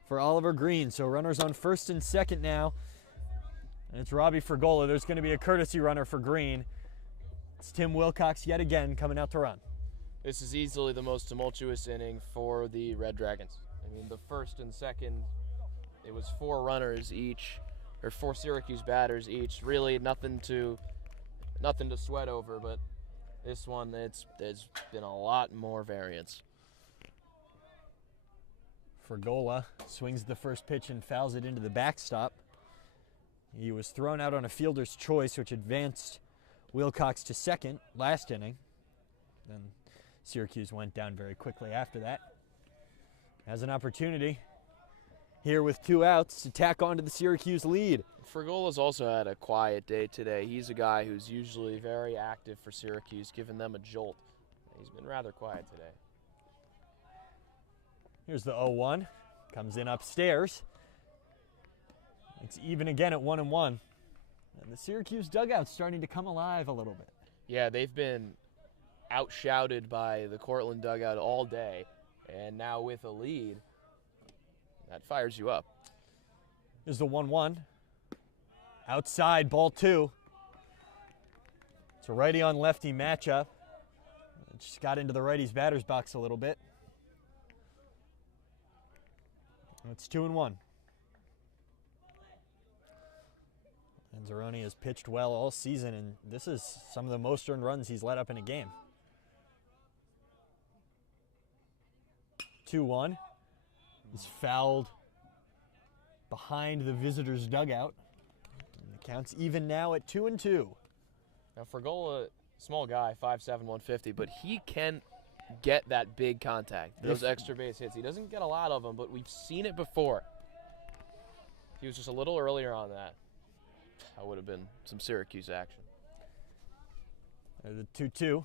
for Oliver Green. So runners on first and second now. And it's Robbie Fergola. There's going to be a courtesy runner for Green. It's Tim Wilcox yet again coming out to run. This is easily the most tumultuous inning for the Red Dragons. I mean, the first and second, it was 4 runners each, or 4 Syracuse batters each. Really nothing to sweat over, but this one, there's been a lot more variance. Fergola swings the first pitch and fouls it into the backstop. He was thrown out on a fielder's choice, which advanced Wilcox to second last inning. Then Syracuse went down very quickly after that. Has an opportunity here with 2 outs to tack on to the Syracuse lead. Fragola's also had a quiet day today. He's a guy who's usually very active for Syracuse, giving them a jolt. He's been rather quiet today. Here's the 0-1. Comes in upstairs. It's even again at 1-1. And the Syracuse dugout's starting to come alive a little bit. Yeah, they've been outshouted by the Cortland dugout all day. And now with a lead, that fires you up. Here's the 1-1. Outside, ball 2. It's a righty on lefty matchup. It just got into the righty's batter's box a little bit. It's 2-1. Lanzarone has pitched well all season, and this is some of the most earned runs he's let up in a game. 2-1. He's fouled behind the visitor's dugout. And the count's even now at 2-2. Now, Fragola, small guy, 5'7", 150, but he can get that big contact, those extra base hits. He doesn't get a lot of them, but we've seen it before. He was just a little earlier on that. That would have been some Syracuse action. There's the 2-2.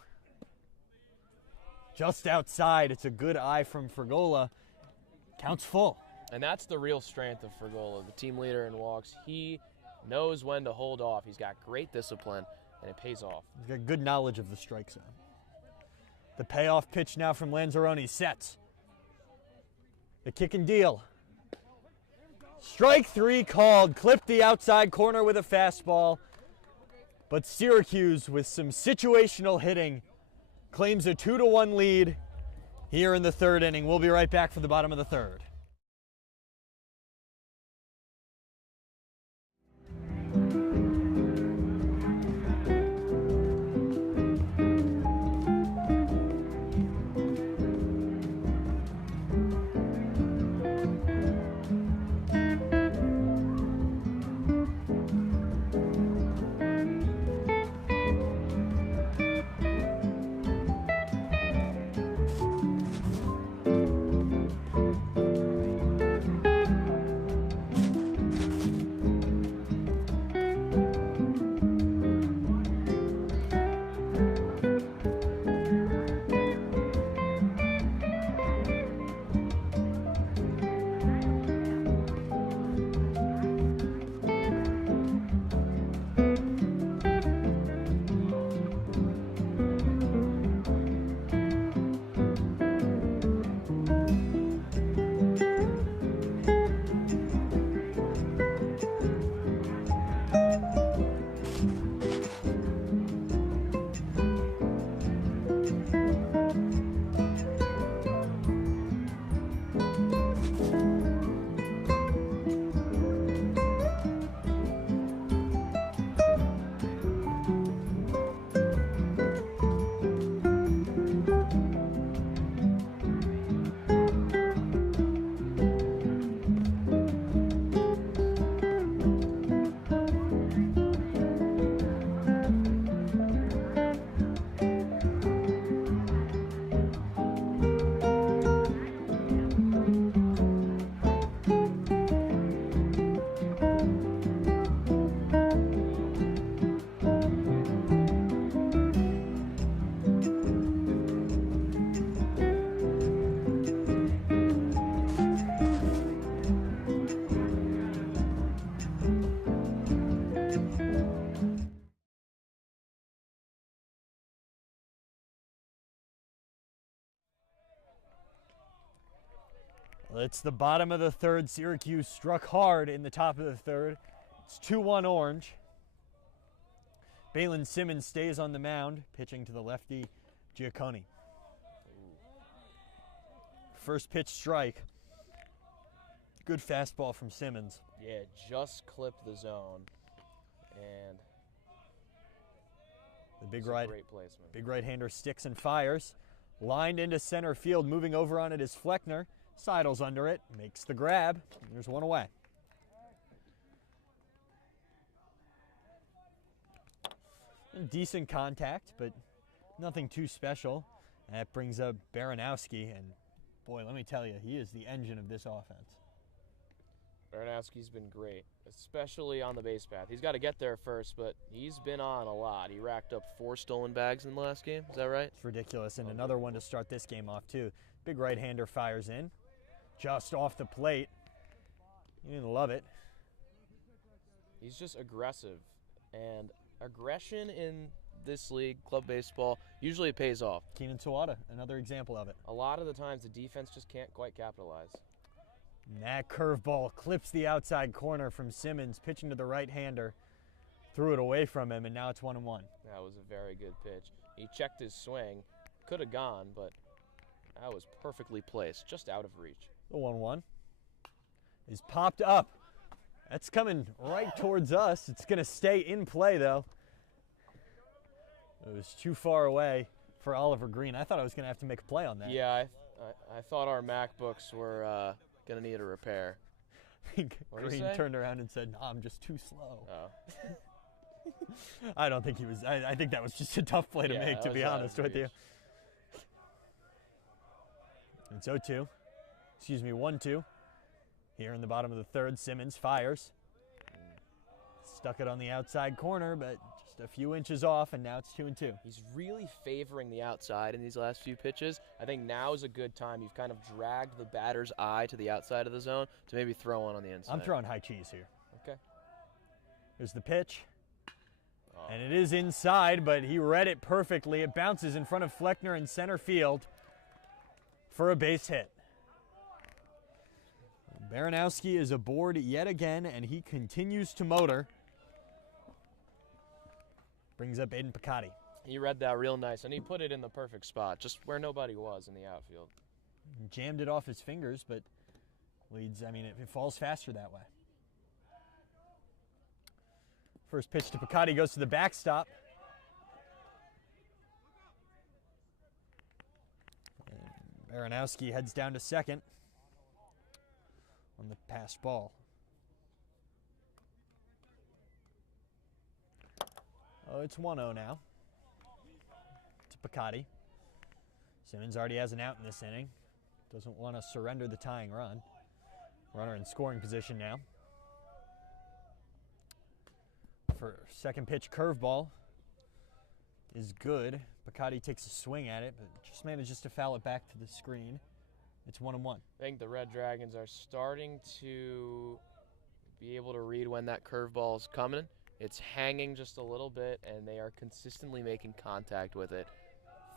Just outside. It's a good eye from Fragola. Counts full. And that's the real strength of Fragola, the team leader in walks. He knows when to hold off. He's got great discipline, and it pays off. He's got good knowledge of the strike zone. The payoff pitch now from Lanzarone sets. The kick and deal. Strike 3 called. Clipped the outside corner with a fastball. But Syracuse, with some situational hitting, claims a 2-1 lead here in the 3rd inning. We'll be right back for the bottom of the 3rd. It's the bottom of the 3rd. Syracuse struck hard in the top of the 3rd. It's 2-1 Orange. Balin Simmons stays on the mound, pitching to the lefty Giacconi. First pitch strike. Good fastball from Simmons. Yeah, just clipped the zone. And the big great placement. Big right-hander sticks and fires. Lined into center field, moving over on it is Fleckner. Sidles under it, makes the grab. There's one away. Decent contact, but nothing too special. That brings up Baranowski, and boy, let me tell you, he is the engine of this offense. Baranowski's been great, especially on the base path. He's got to get there first, but he's been on a lot. He racked up 4 stolen bags in the last game. Is that right? It's ridiculous. And another one to start this game off, too. Big right-hander fires in. Just off the plate. You didn't love it. He's just aggressive. And aggression in this league, club baseball, usually it pays off. Keenan Sawada, another example of it. A lot of the times the defense just can't quite capitalize. And that curveball clips the outside corner from Simmons, pitching to the right-hander. Threw it away from him, and now it's 1-1. That was a very good pitch. He checked his swing. Could have gone, but that was perfectly placed, just out of reach. The 1-1 is popped up. That's coming right towards us. It's going to stay in play, though. It was too far away for Oliver Green. I thought I was going to have to make a play on that. Yeah, I thought our MacBooks were going to need a repair. I think Green turned around and said, "No, I'm just too slow." Oh. I don't think he was. I think that was just a tough play to make, to be honest with you. It's 0-2. Excuse me, 1-2. Here in the bottom of the third, Simmons fires. Stuck it on the outside corner, but just a few inches off, and now it's 2-2. He's really favoring the outside in these last few pitches. I think now is a good time. You've kind of dragged the batter's eye to the outside of the zone to maybe throw one on the inside. I'm throwing high cheese here. Okay. Here's the pitch. And it is inside, but he read it perfectly. It bounces in front of Fleckner in center field for a base hit. Baranowski is aboard yet again, and he continues to motor. Brings up Aiden Picotti. He read that real nice, and he put it in the perfect spot, just where nobody was in the outfield. Jammed it off his fingers, but leads, I mean, it falls faster that way. First pitch to Picotti goes to the backstop. And Baranowski heads down to second on the passed ball. Oh, it's 1-0 now to Picotti. Simmons already has an out in this inning. Doesn't want to surrender the tying run. Runner in scoring position now. For second pitch curveball is good. Picotti takes a swing at it, but just manages to foul it back to the screen. It's 1-1. I think the Red Dragons are starting to be able to read when that curveball is coming. It's hanging just a little bit, and they are consistently making contact with it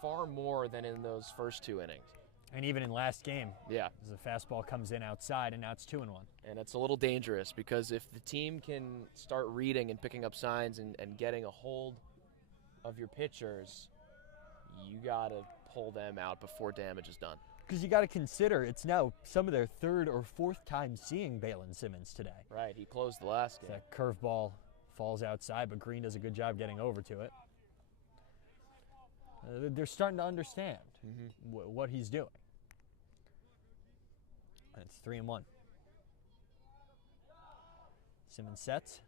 far more than in those first 2 innings. And even in last game, yeah, as the fastball comes in outside, and now it's 2-1. And it's a little dangerous because if the team can start reading and picking up signs and getting a hold of your pitchers, you got to pull them out before damage is done. Because you got to consider it's now some of their 3rd or 4th time seeing Balin Simmons today. Right, he closed the last game. That curveball falls outside, but Green does a good job getting over to it. They're starting to understand what he's doing. And it's 3-1. Simmons sets.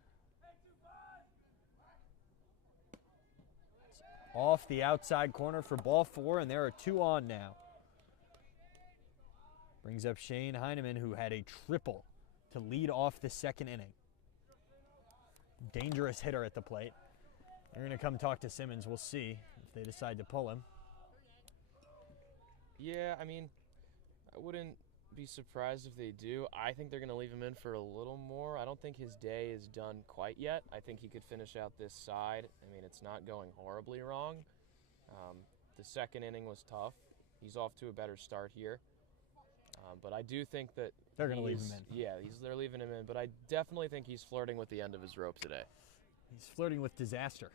It's off the outside corner for ball 4, and there are 2 on now. Brings up Shane Heineman, who had a triple to lead off the second inning. Dangerous hitter at the plate. They're going to come talk to Simmons. We'll see if they decide to pull him. Yeah, I mean, I wouldn't be surprised if they do. I think they're going to leave him in for a little more. I don't think his day is done quite yet. I think he could finish out this side. I mean, it's not going horribly wrong. The second inning was tough. He's off to a better start here. But I do think that they're going to leave him in. Yeah, they're leaving him in. But I definitely think he's flirting with the end of his rope today. He's flirting with disaster.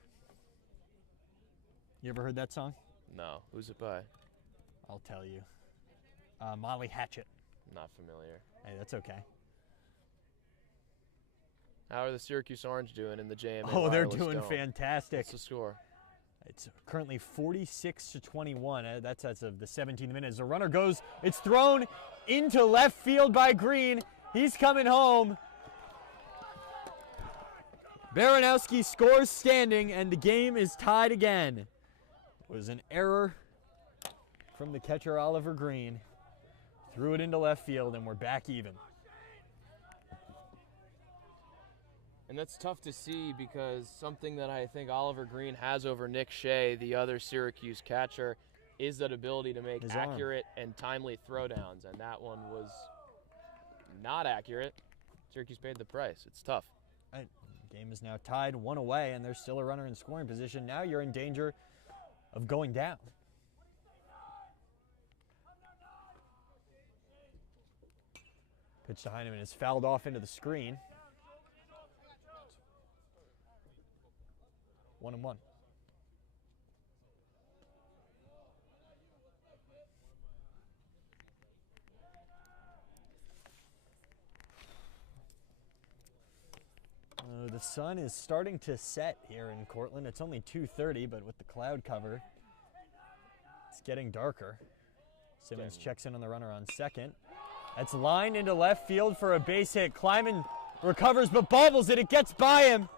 You ever heard that song? No. Who's it by? I'll tell you. Molly Hatchet. Not familiar. Hey, that's okay. How are the Syracuse Orange doing in the JMA? Oh, they're doing fantastic. What's the score? It's currently 46-21. That's as of the 17th minute. As the runner goes, it's thrown into left field by Green. He's coming home. Baranowski scores standing, and the game is tied again. It was an error from the catcher, Oliver Green. Threw it into left field, and we're back even. And that's tough to see because something that I think Oliver Green has over Nick Shea, the other Syracuse catcher, is that ability to make accurate and timely throwdowns. And that one was not accurate. Syracuse paid the price. It's tough. Right. Game is now tied 1 away, and there's still a runner in scoring position. Now you're in danger of going down. Pitch to Heineman is fouled off into the screen. 1-1. The sun is starting to set here in Cortland. It's only 2:30, but with the cloud cover, it's getting darker. Simmons checks in on the runner on second. That's lined into left field for a base hit. Kleiman recovers but bobbles it. It gets by him.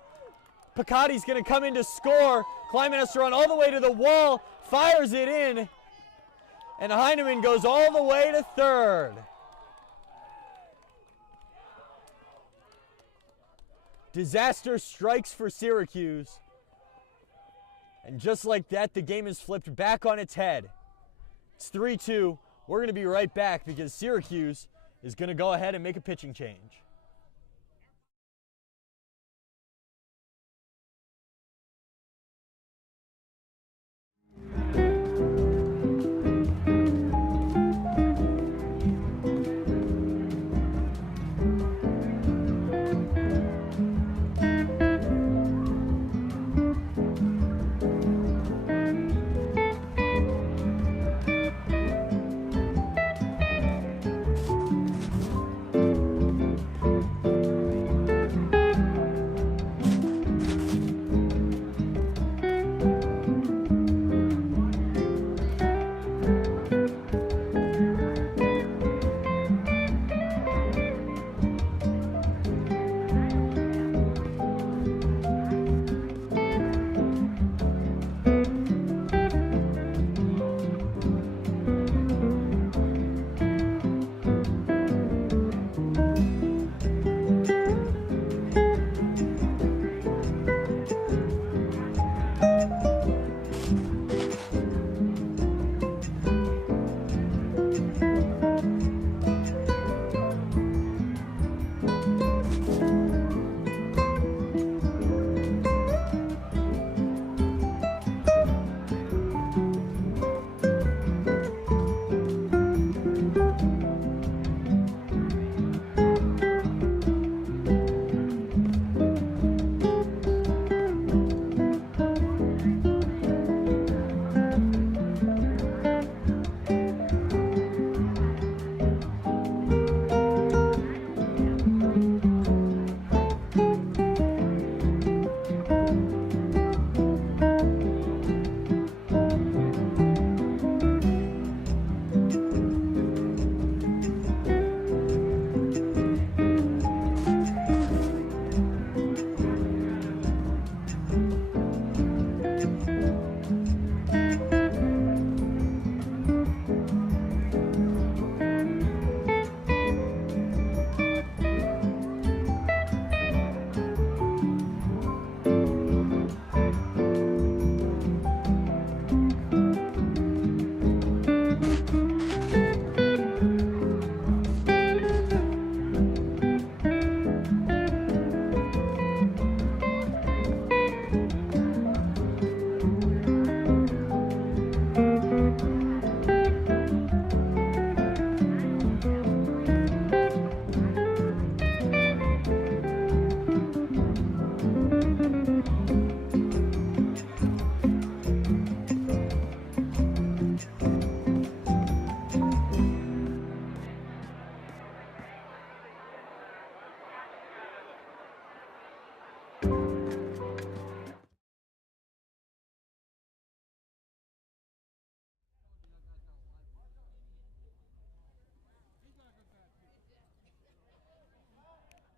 Picotti's going to come in to score. Kleiman has to run all the way to the wall, fires it in, and Heineman goes all the way to third. Disaster strikes for Syracuse. And just like that, the game is flipped back on its head. It's 3-2. We're going to be right back because Syracuse is going to go ahead and make a pitching change.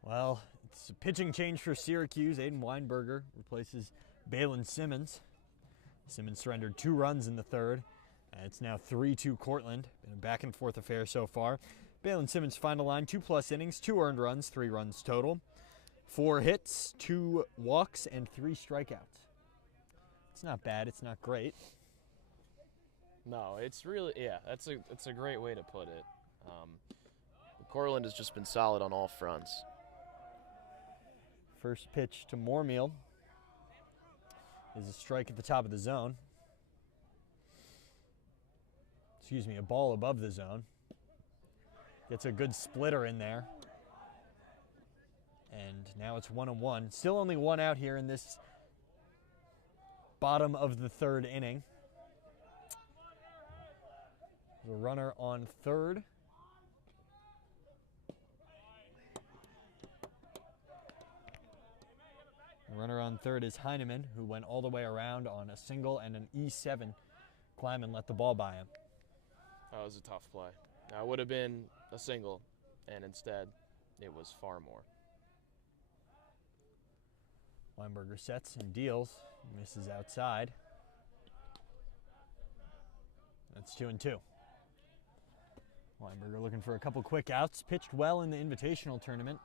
Well, it's a pitching change for Syracuse. Aiden Weinberger replaces Balin Simmons. Simmons surrendered 2 runs in the third. It's now 3-2 Cortland. Been a back and forth affair so far. Balin Simmons' final line, 2+ innings, 2 earned runs, 3 runs total. 4 hits, 2 walks, and 3 strikeouts. It's not bad. It's not great. No, it's really, yeah, that's a great way to put it. Cortland has just been solid on all fronts. First pitch to Moormeal is a strike at the top of the zone. Excuse me, a ball above the zone. Gets a good splitter in there. And now it's 1-1. Still only 1 out here in this bottom of the 3rd inning. The runner on 3rd. The runner on 3rd is Heineman, who went all the way around on a single and an E7 climb and let the ball by him. That was a tough play. That would have been a single, and instead it was far more. Weinberger sets and deals, misses outside. That's 2-2. Weinberger looking for a couple quick outs, pitched well in the Invitational tournament.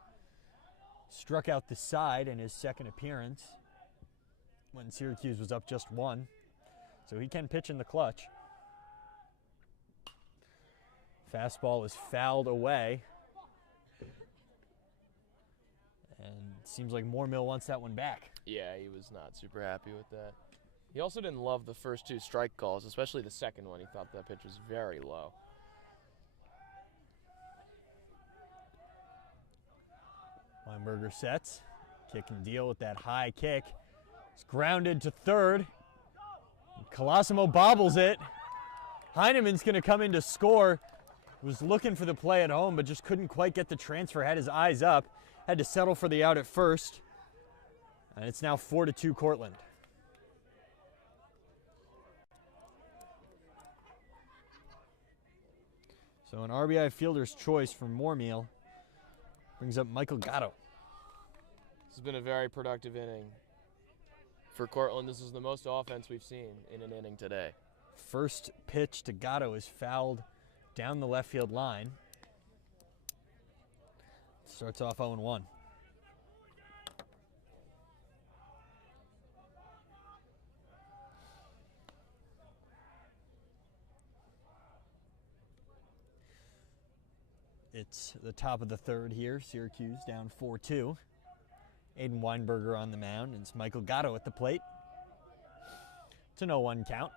Struck out the side in his second appearance when Syracuse was up just 1. So he can pitch in the clutch. Fastball is fouled away. And it seems like Moormill wants that one back. Yeah, he was not super happy with that. He also didn't love the first 2 strike calls, especially the second one. He thought that pitch was very low. Weinberger sets, kick and deal with that high kick. It's grounded to 3rd. Colosimo bobbles it. Heineman's going to come in to score. Was looking for the play at home, but just couldn't quite get the transfer. Had his eyes up. Had to settle for the out at first. And it's now 4-2 Cortland. So an RBI fielder's choice for Moormeal brings up Michael Gatto. This has been a very productive inning. For Cortland, this is the most offense we've seen in an inning today. First pitch to Gatto is fouled down the left field line. Starts off 0-1. It's the top of the 3rd here. Syracuse down 4-2. Aiden Weinberger on the mound, and it's Michael Gatto at the plate. It's an 0-1 count.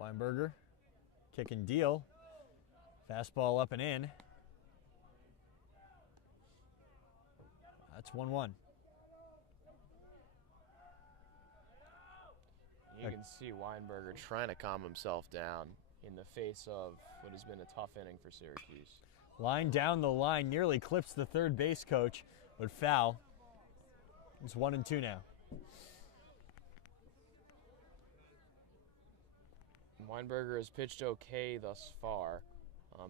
Weinberger, kick and deal. Fastball up and in. That's 1-1. You can see Weinberger trying to calm himself down in the face of what has been a tough inning for Syracuse. Line down the line, nearly clips the 3rd base coach, but foul. It's 1-2 now. Weinberger has pitched okay thus far,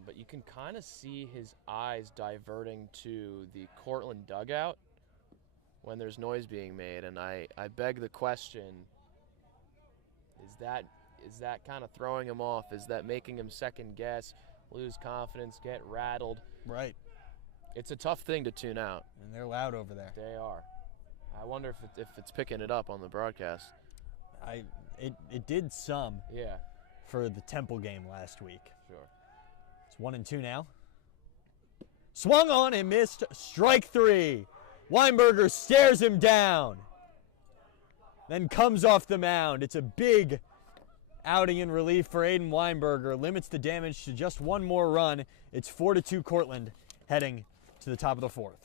but you can kind of see his eyes diverting to the Cortland dugout when there's noise being made, and I beg the question, is that kind of throwing him off? Is that making him second guess, lose confidence, get rattled? Right. It's a tough thing to tune out. And they're loud over there. They are. I wonder if it's picking it up on the broadcast. It did some. Yeah. For the Temple game last week. Sure. It's 1-2 now. Swung on and missed. Strike 3. Weinberger stares him down. Then comes off the mound. It's a big outing in relief for Aiden Weinberger. Limits the damage to just 1 more run. It's 4-2 Cortland heading to the top of the 4th.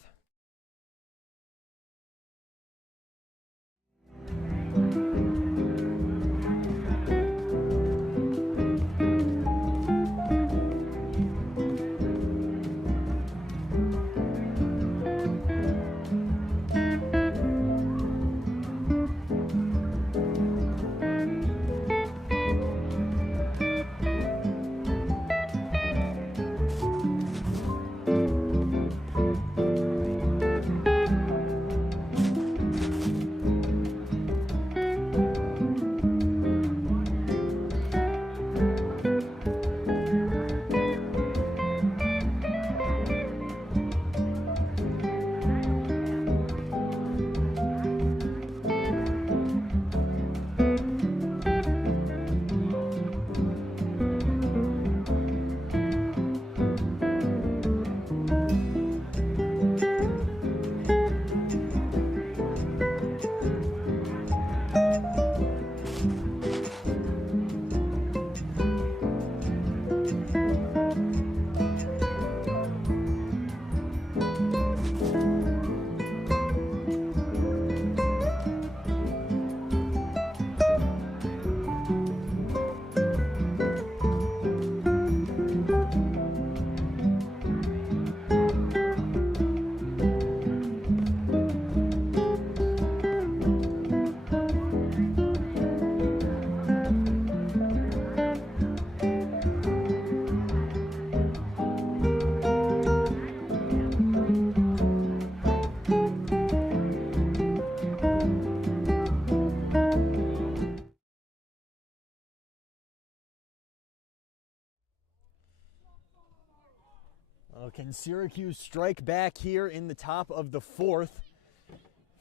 Well, can Syracuse strike back here in the top of the fourth?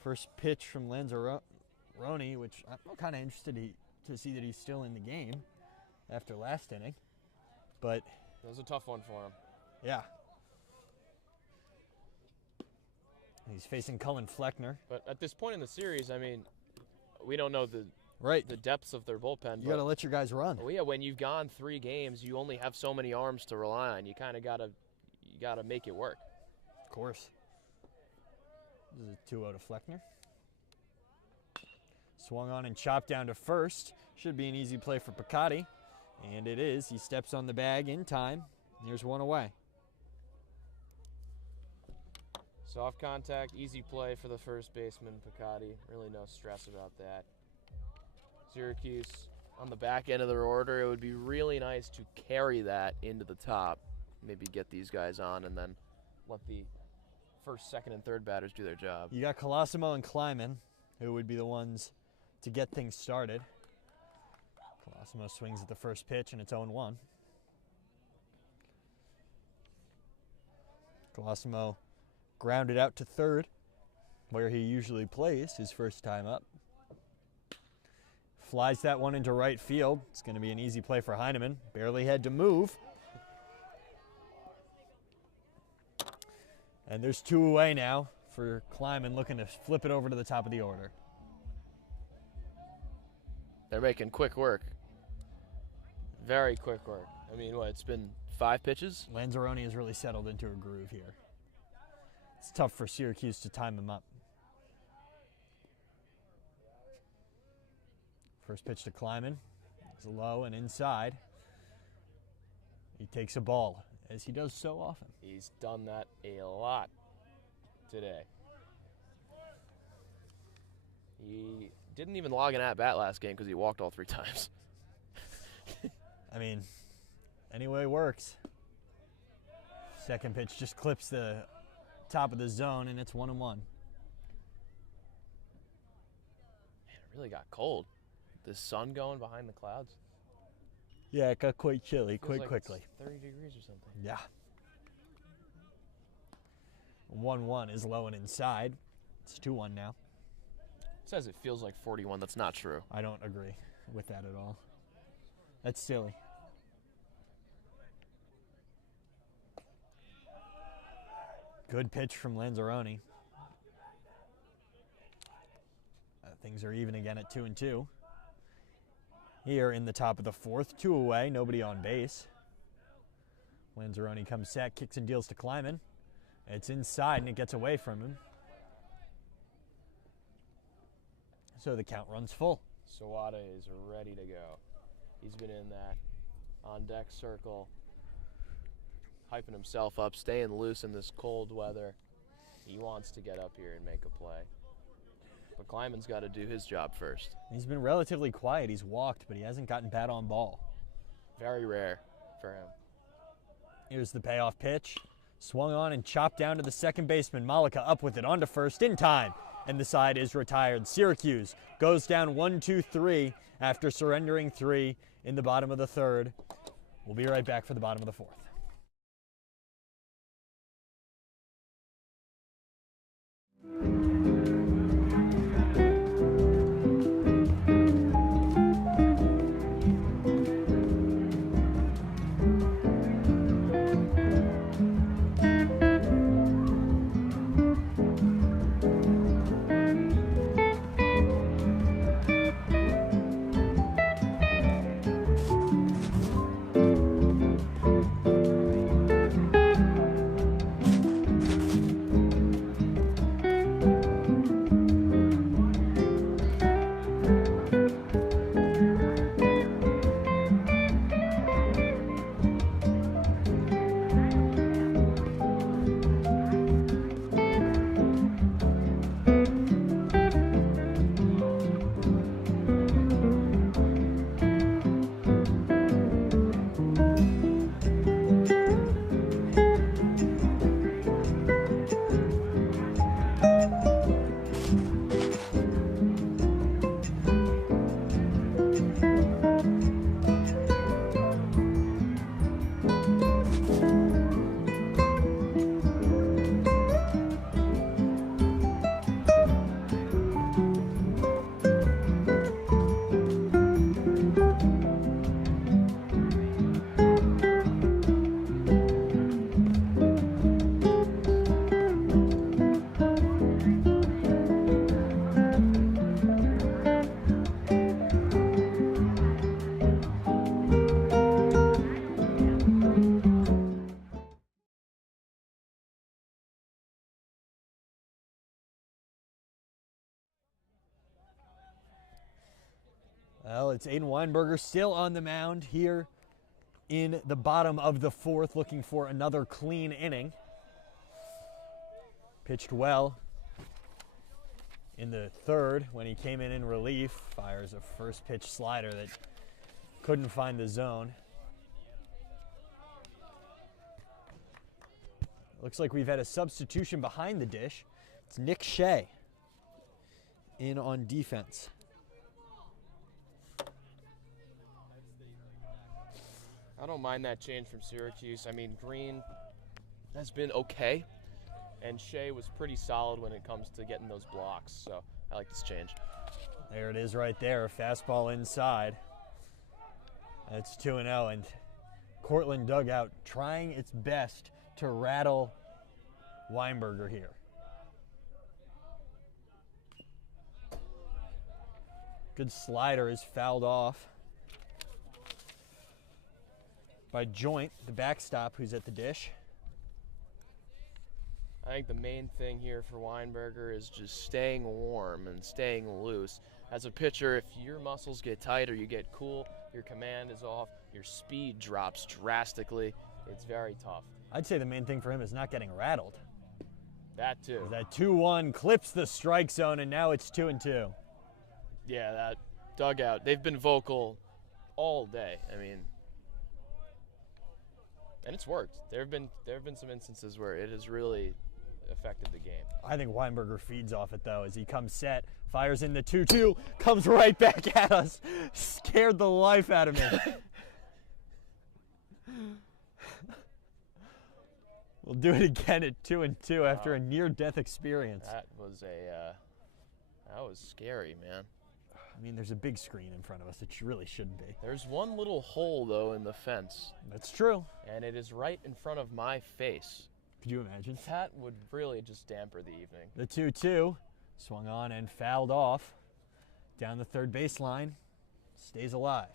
First pitch from Lanzarone, which I'm kind of interested to see that he's still in the game after last inning. But that was a tough one for him. Yeah. He's facing Cullen Fleckner. But at this point in the series, I mean, we don't know the depths of their bullpen. You got to let your guys run. Well, yeah, when you've gone 3 games, you only have so many arms to rely on. You kind of gotta make it work. Of course. This is a 2-0 to Fleckner. Swung on and chopped down to first. Should be an easy play for Picotti. And it is. He steps on the bag in time. Here's one away. Soft contact, easy play for the first baseman, Picotti. Really no stress about that. Syracuse on the back end of their order. It would be really nice to carry that into the top. Maybe get these guys on and then let the first, second, and third batters do their job. You got Colosimo and Kleiman, who would be the ones to get things started. Colosimo swings at the first pitch, and it's 0-1. Colosimo grounded out to third, where he usually plays his first time up. Flies that one into right field. It's going to be an easy play for Heineman. Barely had to move. And there's 2 away now for Kleiman, looking to flip it over to the top of the order. They're making quick work. Very quick work. I mean, what, it's been 5 pitches? Lanzarone has really settled into a groove here. It's tough for Syracuse to time him up. First pitch to Kleiman. It's low and inside. He takes a ball, as he does so often. He's done that a lot today. He didn't even log an at-bat last game because he walked all 3 times. I mean, anyway works. Second pitch just clips the top of the zone, and it's 1-1. Man, it really got cold. The sun going behind the clouds. Yeah, it got quite chilly quite like quickly. It's 30 degrees or something. Yeah. 1-1 is low and inside. It's 2-1 now. It says it feels like 41. That's not true. I don't agree with that at all. That's silly. Good pitch from Lanzarone. Things are even again at 2-2. Here in the top of the fourth, 2 away, nobody on base. Lanzarone comes set, kicks and deals to Kleiman. It's inside and it gets away from him. So the count runs full. Sawada is ready to go. He's been in that on-deck circle, hyping himself up, staying loose in this cold weather. He wants to get up here and make a play. But Kleiman's got to do his job first. He's been relatively quiet. He's walked, but he hasn't gotten bat on ball. Very rare for him. Here's the payoff pitch. Swung on and chopped down to the second baseman. Malika up with it onto first in time. And the side is retired. Syracuse goes down 1-2-3 after surrendering 3 in the bottom of the third. We'll be right back for the bottom of the fourth. Well, it's Aiden Weinberger still on the mound here in the bottom of the fourth, looking for another clean inning. Pitched well in the third when he came in relief. Fires a first pitch slider that couldn't find the zone. Looks like we've had a substitution behind the dish. It's Nick Shea in on defense. I don't mind that change from Syracuse. I mean, Green has been okay, and Shea was pretty solid when it comes to getting those blocks, so I like this change. There it is right there, a fastball inside. That's 2-0, and Cortland dugout trying its best to rattle Weinberger here. Good slider is fouled off by Joint, the backstop, who's at the dish. I think the main thing here for Weinberger is just staying warm and staying loose. As a pitcher, if your muscles get tight or you get cool, your command is off, your speed drops drastically. It's very tough. I'd say the main thing for him is not getting rattled. That too. That 2-1 clips the strike zone, and now it's 2-2. Yeah, that dugout, they've been vocal all day. I mean, and it's worked. There have been some instances where it has really affected the game. I think Weinberger feeds off it, though, as he comes set, fires in the 2-2, comes right back at us. Scared the life out of me. We'll do it again at 2-2 after a near-death experience. That was scary, man. I mean, there's a big screen in front of us. It really shouldn't be. There's one little hole, though, in the fence. That's true. And it is right in front of my face. Could you imagine? That would really just damper the evening. The 2-2 swung on and fouled off down the third baseline. Stays alive.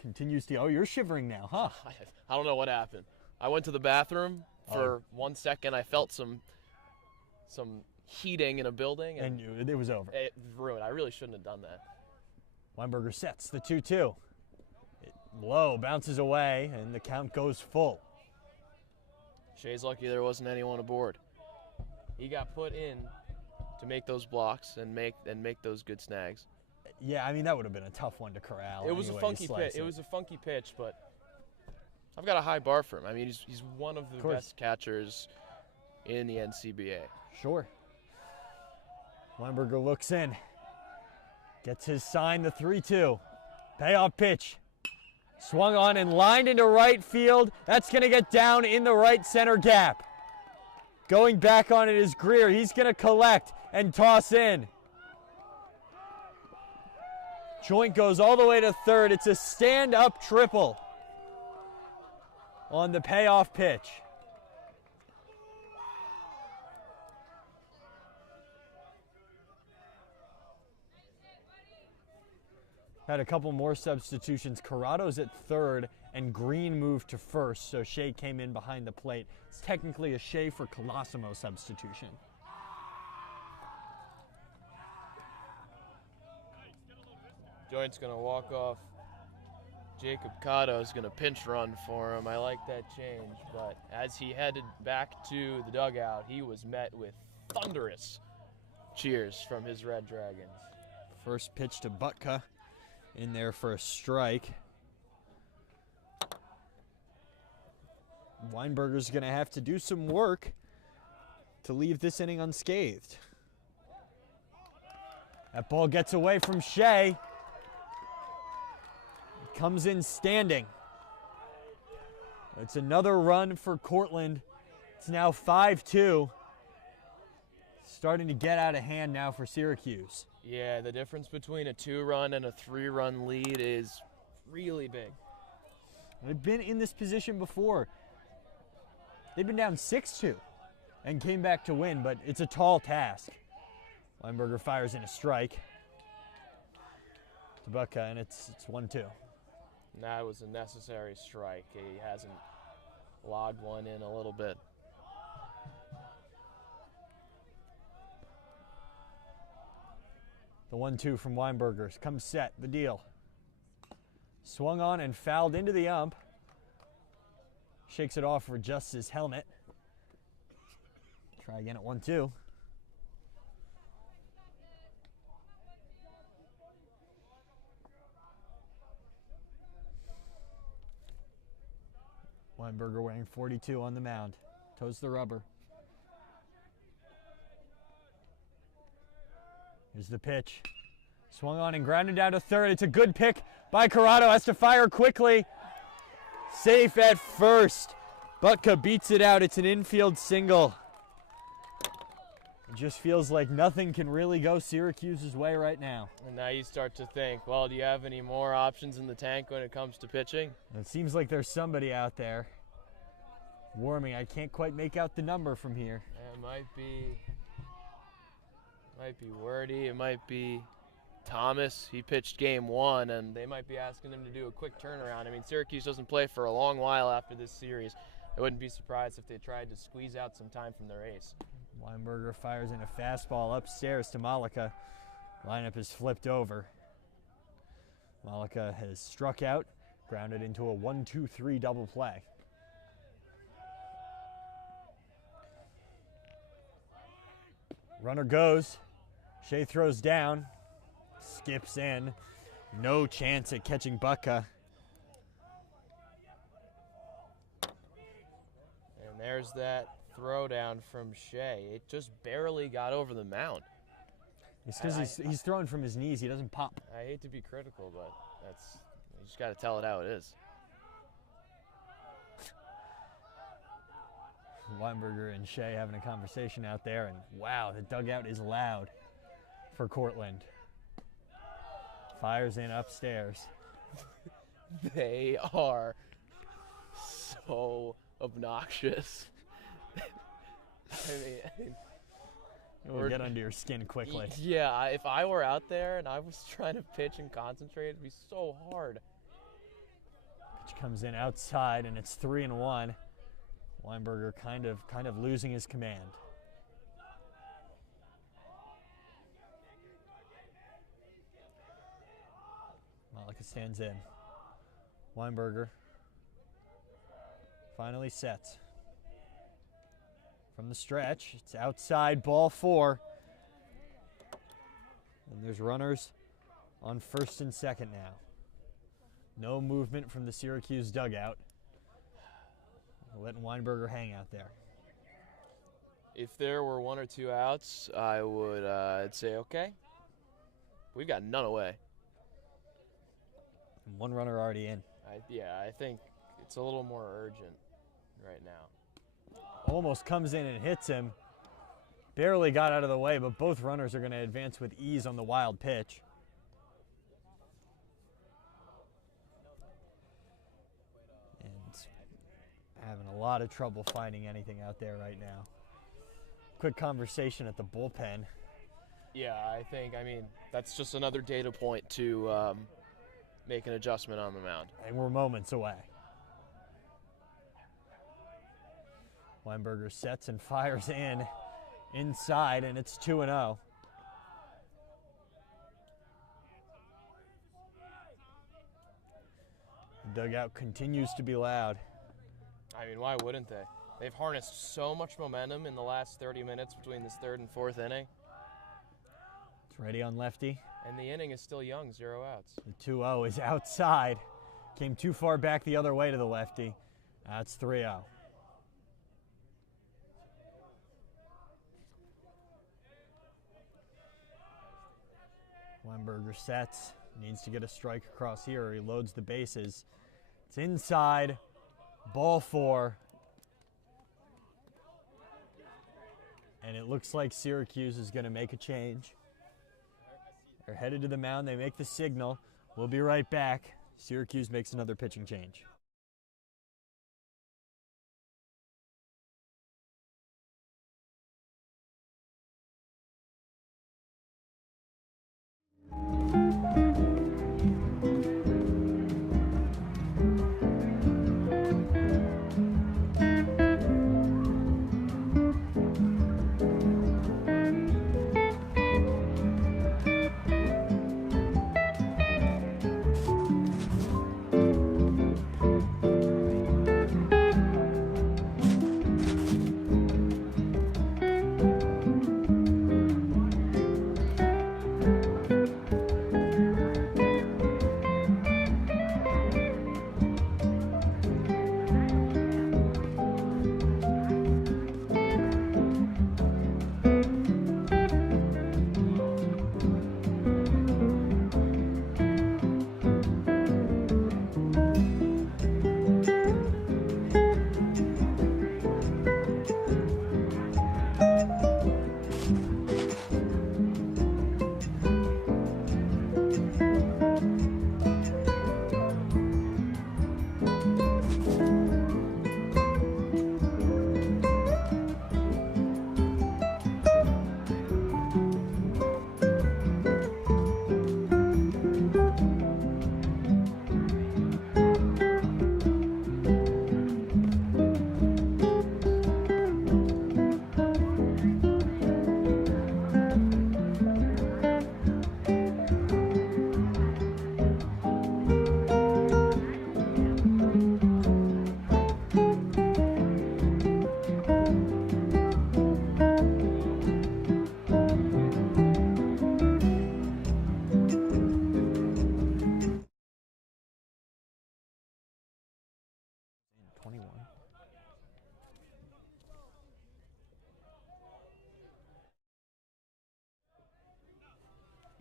Continues to, oh, you're shivering now, huh? I don't know what happened. I went to the bathroom for 1 second. I felt some heating in a building. And it was over. It ruined. I really shouldn't have done that. Weinberger sets the 2-2. Low, bounces away, and the count goes full. Shea's lucky there wasn't anyone aboard. He got put in to make those blocks and make those good snags. Yeah, I mean, that would have been a tough one to corral. It was a funky pitch. It was a funky pitch, but I've got a high bar for him. I mean, he's one of the best catchers in the NCBA. Sure. Weinberger looks in. Gets his sign, the 3-2. Payoff pitch. Swung on and lined into right field. That's going to get down in the right center gap. Going back on it is Greer. He's going to collect and toss in. Joint goes all the way to third. It's a stand-up triple on the payoff pitch. Had a couple more substitutions. Corrado's at third, and Green moved to first, so Shea came in behind the plate. It's technically a Shea for Colosimo substitution. Joint's going to walk off. Jacob Cotto's going to pinch run for him. I like that change, but as he headed back to the dugout, he was met with thunderous cheers from his Red Dragons. First pitch to Butka in there for a strike. Weinberger's going to have to do some work to leave this inning unscathed. That ball gets away from Shea. Comes in standing. It's another run for Cortland. It's now 5-2. Starting to get out of hand now for Syracuse. Yeah, the difference between a 2-run and a 3-run lead is really big. They've been in this position before. They've been down 6-2 and came back to win, but it's a tall task. Weinberger fires in a strike to Butka, and it's 1-2. That was a necessary strike. He hasn't logged one in a little bit. The 1-2 from Weinberger comes set, the deal. Swung on and fouled into the ump. Shakes it off for just his helmet. Try again at 1-2. Weinberger wearing 42 on the mound. Toes the rubber. Here's the pitch. Swung on and grounded down to third. It's a good pick by Corrado. Has to fire quickly. Safe at first. Butka beats it out. It's an infield single. It just feels like nothing can really go Syracuse's way right now. And now you start to think, well, do you have any more options in the tank when it comes to pitching? It seems like there's somebody out there warming. I can't quite make out the number from here. It might be Wordy. It might be Thomas. He pitched game 1, and they might be asking him to do a quick turnaround. I mean, Syracuse doesn't play for a long while after this series. I wouldn't be surprised if they tried to squeeze out some time from their ace. Weinberger fires in a fastball upstairs to Malika. Lineup is flipped over. Malika has struck out, grounded into a 1-2-3 double play. Runner goes. Shea throws down. Skips in. No chance at catching Butka. And there's that throwdown from Shea. It just barely got over the mound. It's because he's throwing from his knees. He doesn't pop. I hate to be critical, but you just got to tell it how it is. Weinberger and Shea having a conversation out there, and wow, the dugout is loud for Cortland. Fires in upstairs. They are so obnoxious. I mean, It will get under your skin quickly. Yeah, if I were out there and I was trying to pitch and concentrate, it'd be so hard. Pitch comes in outside, and it's 3-1. Weinberger kind of losing his command. Malika stands in. Weinberger finally sets. From the stretch, it's outside, ball 4. And there's runners on first and second now. No movement from the Syracuse dugout. Letting Weinberger hang out there. If there were 1 or 2 outs, I would I'd say, okay, we've got none away. And 1 runner already in. I think it's a little more urgent right now. Almost comes in and hits him. Barely got out of the way, but both runners are going to advance with ease on the wild pitch. And having a lot of trouble finding anything out there right now. Quick conversation at the bullpen. Yeah, I mean, that's just another data point to make an adjustment on the mound. And we're moments away. Weinberger sets and fires inside, and it's 2-0. The dugout continues to be loud. I mean, why wouldn't they? They've harnessed so much momentum in the last 30 minutes between this 3rd and 4th inning. It's ready on lefty. And the inning is still young, 0 outs. The 2-0 is outside. Came too far back the other way to the lefty. That's 3-0. Weinberger sets, needs to get a strike across here or he loads the bases. It's inside, ball 4. And it looks like Syracuse is going to make a change. They're headed to the mound, they make the signal. We'll be right back. Syracuse makes another pitching change.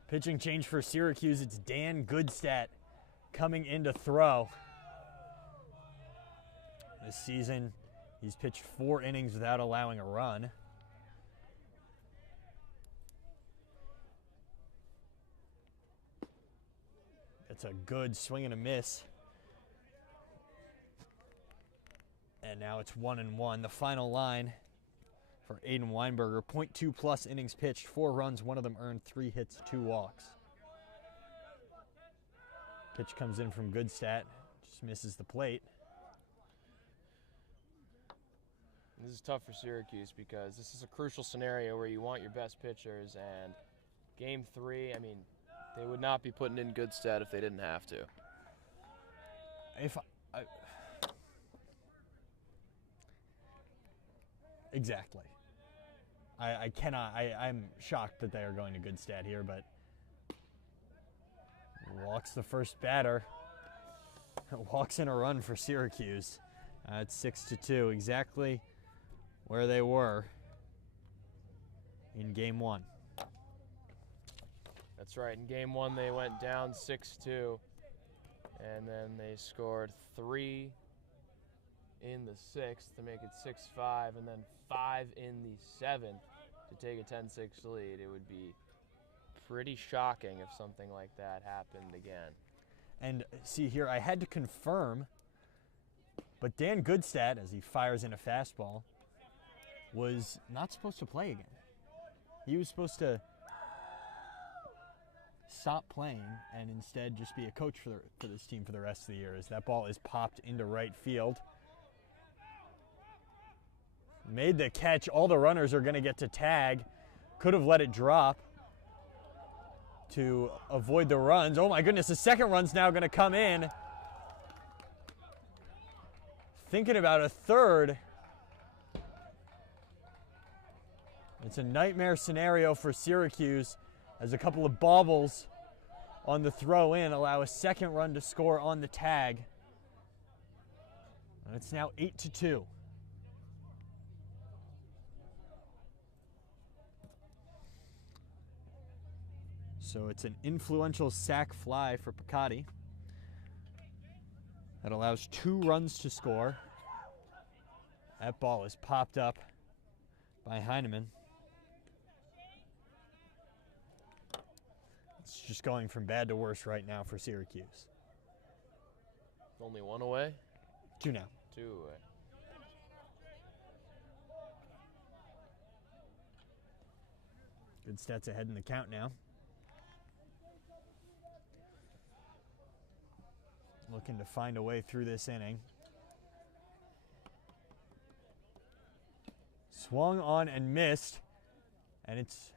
Pitching change for Syracuse. It's Dan Goodstadt coming in to throw. This season, he's pitched 4 innings without allowing a run. It's a good swing and a miss. And now it's 1-1. The final line for Aiden Weinberger. 0.2 plus innings pitched, 4 runs, 1 of them earned, 3 hits, 2 walks. Pitch comes in from Goodstadt, just misses the plate. This is tough for Syracuse because this is a crucial scenario where you want your best pitchers, and game 3, I mean, they would not be putting in Goodstadt if they didn't have to. Exactly. I cannot, I'm shocked that they are going to Goodstadt here, but walks the first batter. Walks in a run for Syracuse. It's 6-2, exactly where they were in game 1. That's right. In game 1, they went down 6-2, and then they scored 3 in the 6th to make it 6-5, and then 5 in the 7th to take a 10-6 lead. It would be pretty shocking if something like that happened again. And see here, I had to confirm, but Dan Goodstadt, as he fires in a fastball, was not supposed to play again. He was supposed to stop playing and instead just be a coach for this team for the rest of the year, as that ball is popped into right field. Made the catch. All the runners are going to get to tag. Could have let it drop to avoid the runs. Oh my goodness, the second run's now going to come in. Thinking about a third. It's a nightmare scenario for Syracuse as a couple of bobbles on the throw in allow a second run to score on the tag. And it's now 8-2. So it's an influential sac fly for Picotti that allows 2 runs to score. That ball is popped up by Heineman. It's just going from bad to worse right now for Syracuse. Only 1 away? 2 now. 2 away. Goodstadt's ahead in the count now. Looking to find a way through this inning. Swung on and missed, and it's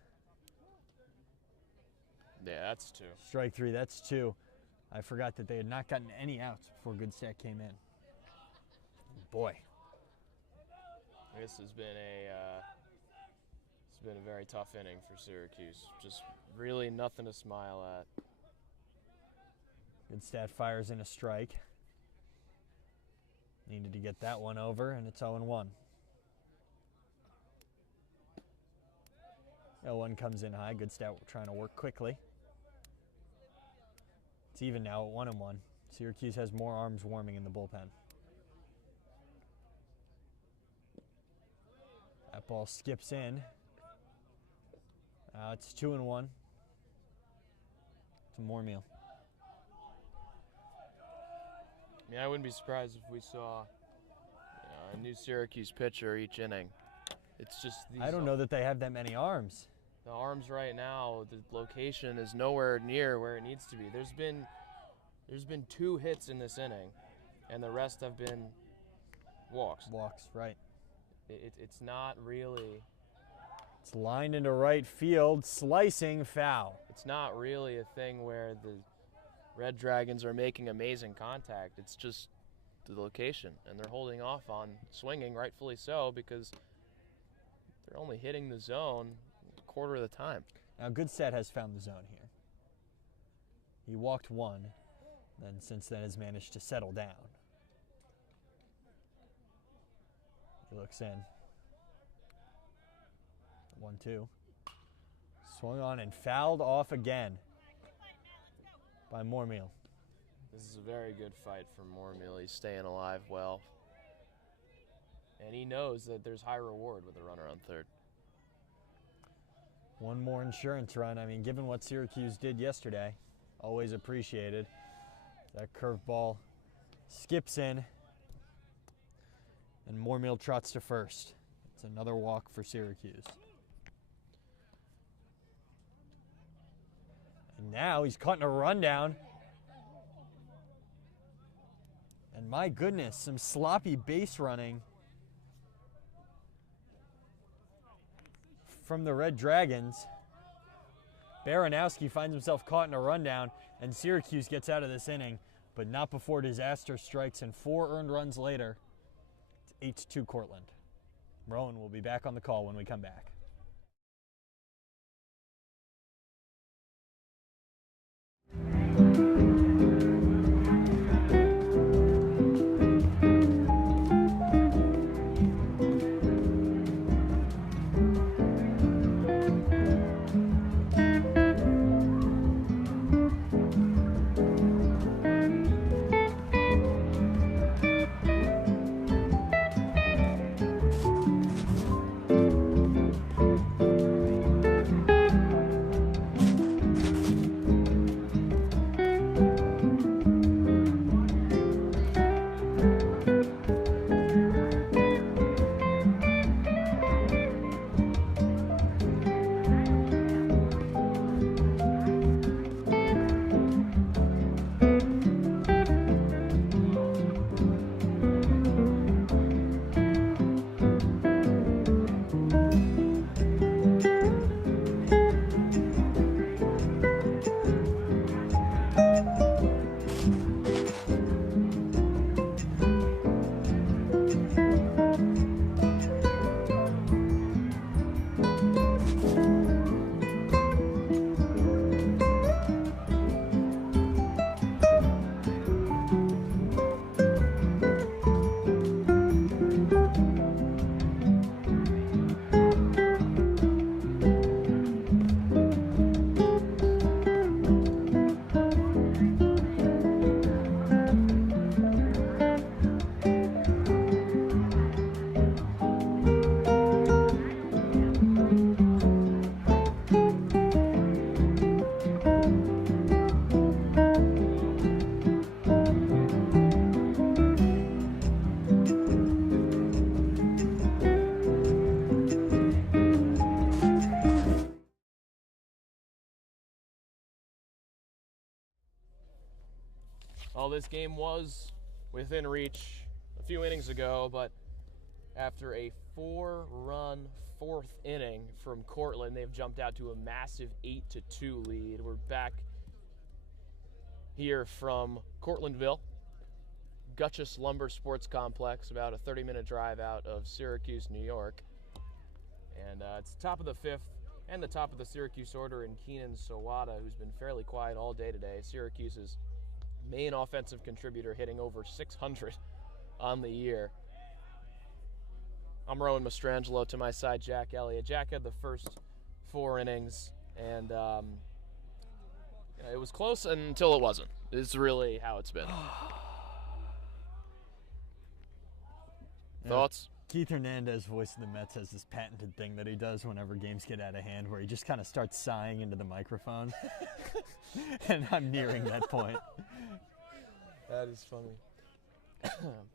Yeah, that's 2. strike 3. That's 2. I forgot that they had not gotten any outs before Goodstadt came in. Boy. This has been a very tough inning for Syracuse. Just really nothing to smile at. Goodstadt fires in a strike. Needed to get that one over, and it's 0-1. 0-1 comes in high. Goodstadt trying to work quickly. It's even now at 1-1. Syracuse has more arms warming in the bullpen. That ball skips in. It's 2-1. It's a more meal. I mean, I wouldn't be surprised if we saw a new Syracuse pitcher each inning. It's just these. I don't know that they have that many arms. The arms right now, the location is nowhere near where it needs to be. There's been 2 hits in this inning, and the rest have been walks. Walks, right. It's not really. It's lined into right field, slicing foul. It's not really a thing where the Red Dragons are making amazing contact. It's just the location, and they're holding off on swinging, rightfully so, because they're only hitting the zone a quarter of the time. Now Goodstadt has found the zone here. He walked 1, then since then has managed to settle down. He looks in. 1-2. Swung on and fouled off again by Moormeal. This is a very good fight for Moormeal. He's staying alive well. And he knows that there's high reward with a runner on third. One more insurance run. I mean, given what Syracuse did yesterday, always appreciated. That curveball skips in, and Moormeal trots to first. It's another walk for Syracuse. And now he's cutting a rundown. And my goodness, some sloppy base running from the Red Dragons. Baranowski finds himself caught in a rundown, and Syracuse gets out of this inning, but not before disaster strikes, and 4 earned runs later, it's 8-2 Cortland. Rowan will be back on the call when we come back. Well, this game was within reach a few innings ago, but after a 4-run 4th inning from Cortland, they've jumped out to a massive 8-2 lead. We're back here from Cortlandville, Gutchess Lumber Sports Complex, about a 30-minute drive out of Syracuse, New York. And it's the top of the 5th and the top of the Syracuse order in Keenan Sawada, who's been fairly quiet all day today. Syracuse's main offensive contributor, hitting over 600 on the year. I'm Rowan Mastrangelo, to my side, Jack Elliott. Jack had the first 4 innings, and it was close until it wasn't. It's really how it's been. Thoughts? Keith Hernandez, voice of the Mets, has this patented thing that he does whenever games get out of hand where he just kind of starts sighing into the microphone. And I'm nearing that point. That is funny.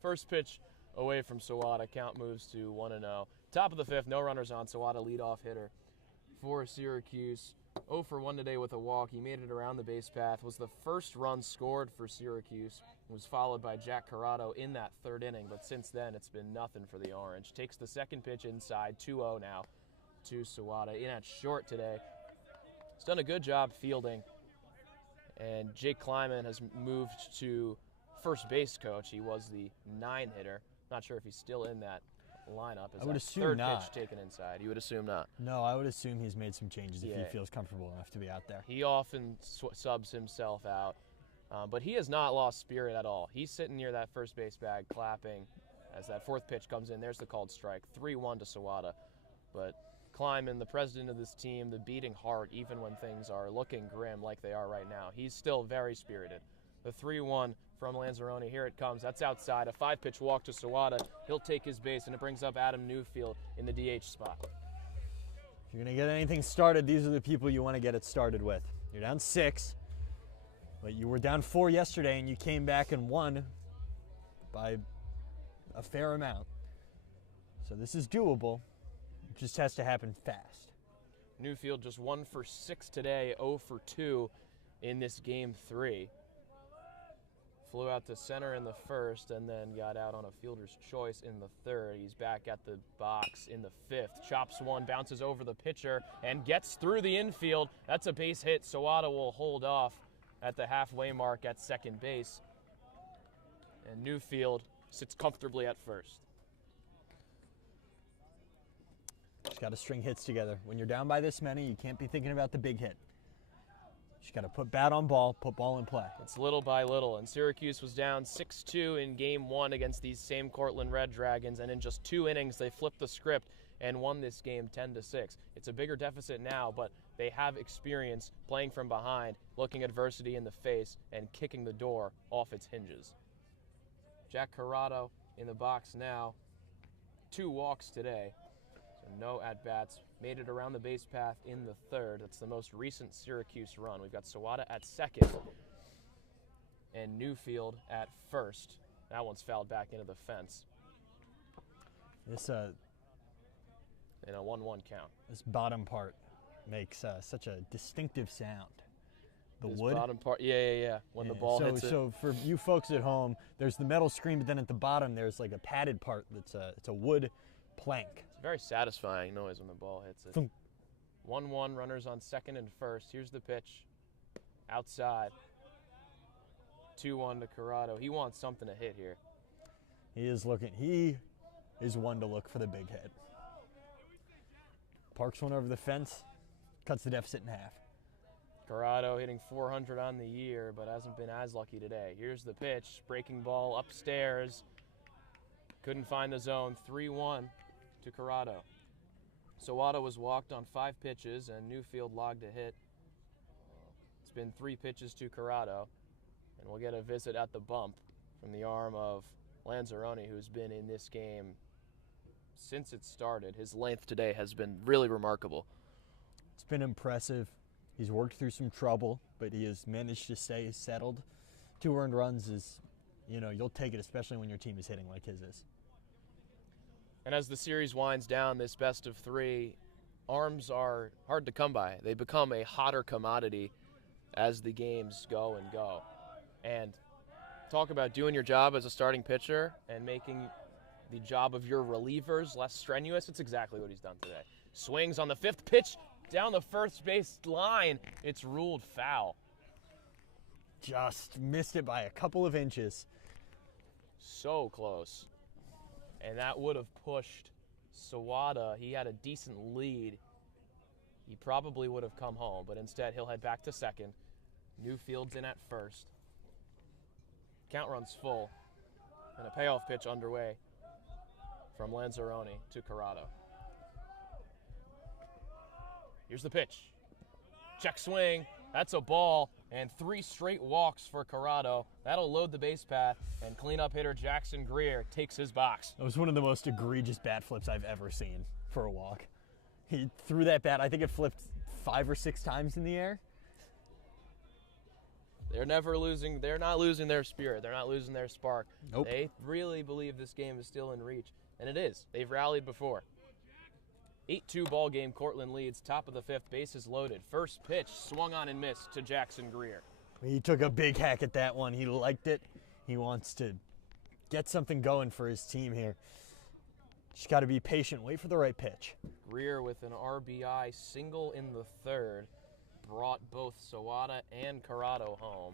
First pitch away from Sawada. Count moves to 1-0. Top of the 5th, no runners on. Sawada, leadoff hitter for Syracuse. 0 for 1 today with a walk. He made it around the base path. Was the first run scored for Syracuse. Was followed by Jack Corrado in that 3rd inning. But since then, it's been nothing for the Orange. Takes the second pitch inside. 2-0 now to Sawada. In at short today. He's done a good job fielding. And Jake Kleiman has moved to first base coach. He was the 9 hitter. Not sure if he's still in that lineup. I would assume third not. pitch taken inside. You would assume not. No, I would assume he's made some changes if he feels comfortable enough to be out there. He often subs himself out, but he has not lost spirit at all. He's sitting near that first base bag clapping as that 4th pitch comes in. There's the called strike. 3-1 to Sawada. But Kleiman, the president of this team, the beating heart, even when things are looking grim like they are right now. He's still very spirited. The 3-1 from Lanzarone. Here it comes. That's outside. A 5-pitch walk to Sawada. He'll take his base, and it brings up Adam Newfield in the DH spot. If you're going to get anything started, these are the people you want to get it started with. You're down 6, but you were down 4 yesterday, and you came back and won by a fair amount. So this is doable. It just has to happen fast. Newfield just 1 for 6 today, 0 for 2 in this game 3. Flew out to center in the first and then got out on a fielder's choice in the third. He's back at the box in the 5th. Chops one, bounces over the pitcher, and gets through the infield. That's a base hit. Sawada will hold off at the halfway mark at second base. And Newfield sits comfortably at first. Just got to string hits together. When you're down by this many, you can't be thinking about the big hit. Just got to put bat on ball, put ball in play. It's little by little, and Syracuse was down 6-2 in game 1 against these same Cortland Red Dragons, and in just 2 innings, they flipped the script and won this game 10-6. It's a bigger deficit now, but they have experience playing from behind, looking adversity in the face, and kicking the door off its hinges. Jack Corrado in the box now. 2 walks today, so no at-bats. Made it around the base path in the 3rd. That's the most recent Syracuse run. We've got Sawada at 2nd and Newfield at 1st. That one's fouled back into the fence. This in a 1-1 count. This bottom part makes such a distinctive sound. The this wood. Bottom part, yeah. When the ball hits it. So for you folks at home, there's the metal screen, but then at the bottom there's like a padded part that's it's a wood plank. It's a very satisfying noise when the ball hits it. 1-1, runners on 2nd and 1st. Here's the pitch. Outside. 2-1 to Corrado. He wants something to hit here. He is looking. He is one to look for the big hit. Parks one over the fence, cuts the deficit in half. Corrado hitting 400 on the year, but hasn't been as lucky today. Here's the pitch. Breaking ball upstairs. Couldn't find the zone. 3-1 to Corrado. Sawada was walked on 5 pitches, and Newfield logged a hit. It's been 3 pitches to Corrado, and we'll get a visit at the bump from the arm of Lanzarone, who's been in this game since it started. His length today has been really remarkable. It's been impressive. He's worked through some trouble, but he has managed to stay settled. 2 earned runs is, you'll take it, especially when your team is hitting like his is. And as the series winds down, this best of 3, arms are hard to come by. They become a hotter commodity as the games go and go. And talk about doing your job as a starting pitcher and making the job of your relievers less strenuous. It's exactly what he's done today. Swings on the 5th pitch down the first base line. It's ruled foul. Just missed it by a couple of inches. So close. And that would have pushed Sawada. He had a decent lead. He probably would have come home, but instead he'll head back to 2nd. Newfield's in at 1st. Count runs full. And a payoff pitch underway from Lanzarone to Corrado. Here's the pitch. Check swing. That's a ball. And 3 straight walks for Corrado. That'll load the base path, and cleanup hitter Jackson Greer takes his box. That was one of the most egregious bat flips I've ever seen for a walk. He threw that bat, I think it flipped 5 or 6 times in the air. They're not losing their spirit. They're not losing their spark. Nope. They really believe this game is still in reach, and it is. They've rallied before. 8-2 ball game. Cortland leads. Top of the 5th. Bases loaded. First pitch swung on and missed to Jackson Greer. He took a big hack at that one. He liked it. He wants to get something going for his team here. Just got to be patient. Wait for the right pitch. Greer with an RBI single in the 3rd. Brought both Sawada and Corrado home.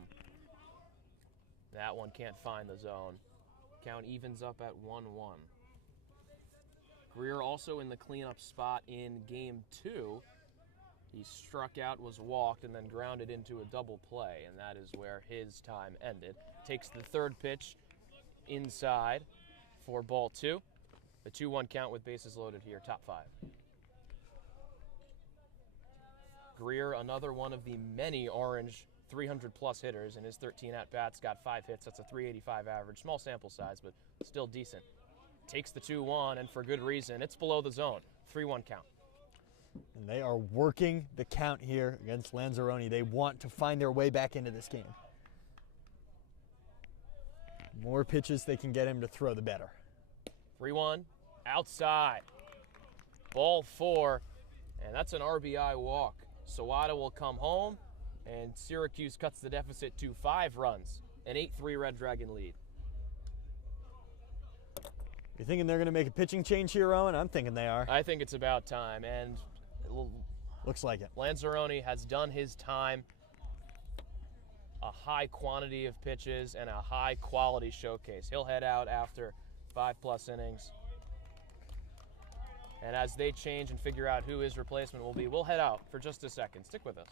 That one can't find the zone. Count evens up at 1-1. Greer also in the cleanup spot in game 2. He struck out, was walked, and then grounded into a double play, and that is where his time ended. Takes the 3rd pitch inside for ball 2. The 2-1 count with bases loaded here, top 5. Greer, another one of the many orange 300-plus hitters. In his 13 at-bats, got 5 hits. That's a 385 average. Small sample size, but still decent. Takes the 2-1, and for good reason. It's below the zone. 3-1 count. And they are working the count here against Lanzarone. They want to find their way back into this game. More pitches they can get him to throw, the better. 3-1, outside. Ball 4, and that's an RBI walk. Sawada will come home, and Syracuse cuts the deficit to 5 runs. An 8-3 Red Dragon lead. You thinking they're going to make a pitching change here, Rowan? I'm thinking they are. I think it's about time, and looks like it. Lanzarone has done his time. A high quantity of pitches and a high quality showcase. He'll head out after 5+ innings. And as they change and figure out who his replacement will be, we'll head out for just a second. Stick with us.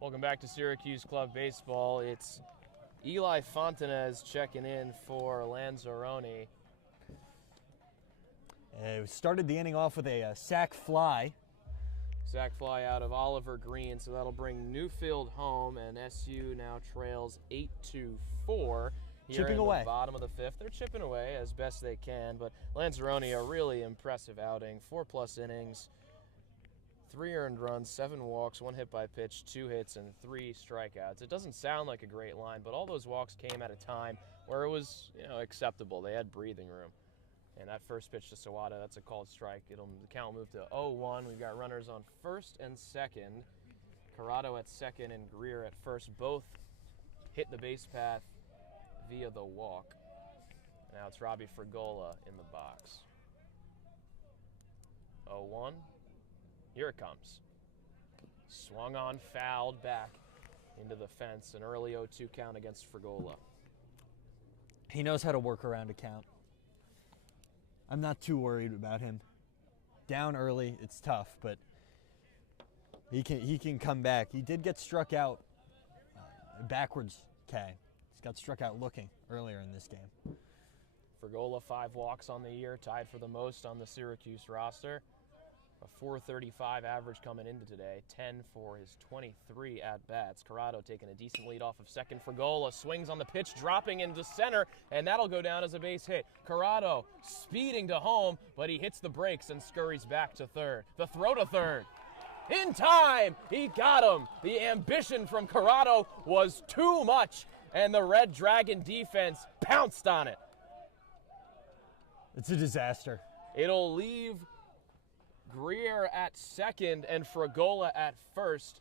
Welcome back to Syracuse Club Baseball. It's Eli Fontanez checking in for Lanzarone. Started the inning off with a sac fly. Sac fly out of Oliver Green, so that'll bring Newfield home, and SU now trails 8-4. Chipping away. The bottom of the 5th. They're chipping away as best they can, but Lanzarone, a really impressive outing. 4+ innings, 3 earned runs, 7 walks, 1 hit by pitch, 2 hits, and 3 strikeouts. It doesn't sound like a great line, but all those walks came at a time where it was, acceptable. They had breathing room. And that first pitch to Sawada, that's a called strike. The count will move to 0-1. We've got runners on first and second. Corrado at second and Greer at first. Both hit the base path via the walk. Now it's Robbie Frigola in the box. 0-1. Here it comes. Swung on, fouled back into the fence. An early 0-2 count against Frigola. He knows how to work around a count. I'm not too worried about him. Down early, it's tough, but he can come back. He did get struck out backwards, Kay. He's got struck out looking earlier in this game. Frigola, 5 walks on the year, tied for the most on the Syracuse roster. A .435 average coming into today, 10 for his 23 at-bats. Corrado taking a decent lead off of second. Fregola swings on the pitch, dropping into center, and that'll go down as a base hit. Corrado speeding to home, but he hits the brakes and scurries back to third. The throw to third. In time! He got him! The ambition from Corrado was too much, and the Red Dragon defense pounced on it. It's a disaster. It'll leave Greer at second and Fregola at first.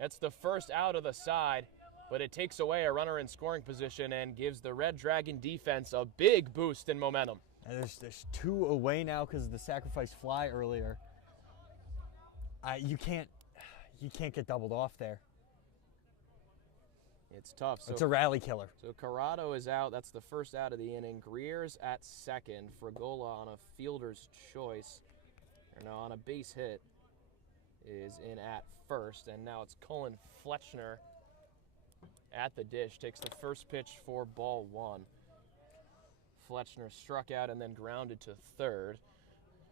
That's the first out of the side, but it takes away a runner in scoring position and gives the Red Dragon defense a big boost in momentum. And there's 2 away now because of the sacrifice fly earlier. You can't get doubled off there. It's tough. It's a rally killer. So Corrado is out. That's the first out of the inning. Greer's at second. Fregola on a fielder's choice. Or no, on a base hit is in at first. And now it's Cullen Fletchner at the dish. Takes the first pitch for ball 1. Fletchner struck out and then grounded to third.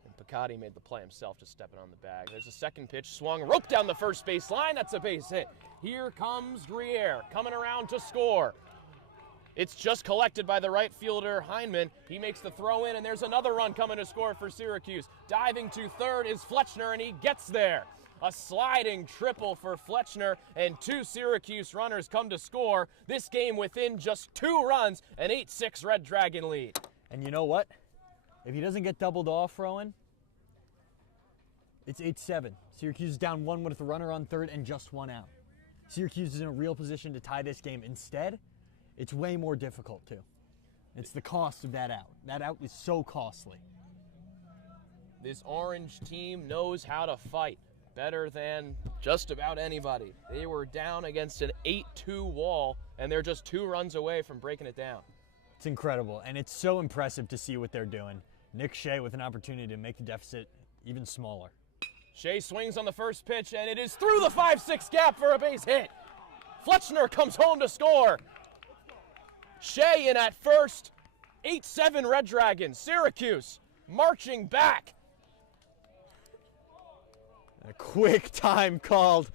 And Picotti made the play himself, just stepping on the bag. There's a second pitch, swung, roped down the first base line. That's a base hit. Here comes Greer, coming around to score. It's just collected by the right fielder, Heineman. He makes the throw in, and there's another run coming to score for Syracuse. Diving to third is Fletchner, and he gets there. A sliding triple for Fletchner, and 2 Syracuse runners come to score. This game within just 2 runs, an 8-6 Red Dragon lead. And you know what? If he doesn't get doubled off, Rowan, it's 8-7. Syracuse is down 1 with a runner on third and just 1 out. Syracuse is in a real position to tie this game. Instead, it's way more difficult, too. It's the cost of that out. That out is so costly. This orange team knows how to fight better than just about anybody. They were down against an 8-2 wall, and they're just 2 runs away from breaking it down. It's incredible, and it's so impressive to see what they're doing. Nick Shea with an opportunity to make the deficit even smaller. Shea swings on the first pitch, and it is through the 5-6 gap for a base hit. Fletchner comes home to score. Shea in at first. 8-7 Red Dragons. Syracuse marching back. A quick time called.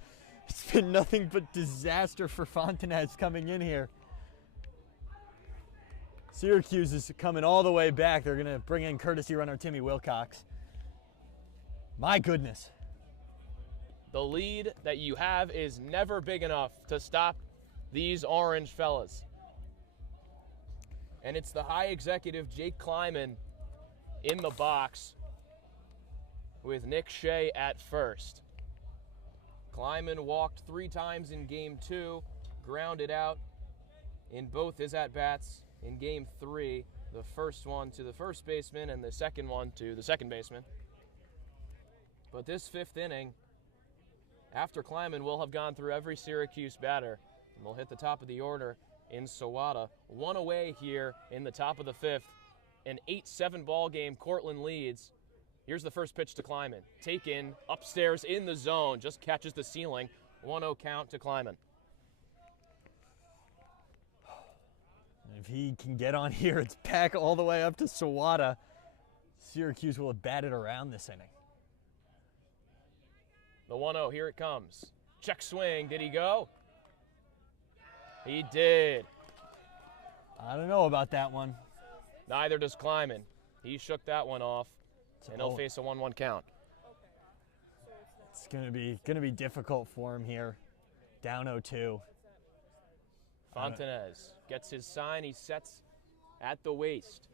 It's been nothing but disaster for Fontanez coming in here. Syracuse is coming all the way back. They're going to bring in courtesy runner Timmy Wilcox. My goodness. The lead that you have is never big enough to stop these orange fellas. And it's the high executive Jake Kleiman in the box with Nick Shea at first. Kleiman walked 3 times in game 2, grounded out in both his at-bats. In game 3, the first one to the first baseman and the second one to the second baseman. But this 5th inning, after Kleiman will have gone through every Syracuse batter, and we'll hit the top of the order in Sawada. 1 away here in the top of the 5th. An 8-7 ball game. Cortland leads. Here's the first pitch to Kleiman. Taken upstairs in the zone, just catches the ceiling. 1-0 count to Kleiman. If he can get on here, it's back all the way up to Sawada. Syracuse will have batted around this inning. The 1-0, here it comes. Check swing, did he go? He did. I don't know about that one. Neither does Kleiman. He shook that one off, and he'll face a 1-1 count. It's gonna be difficult for him here. Down 0-2. Fontanez gets his sign. He sets at the waist.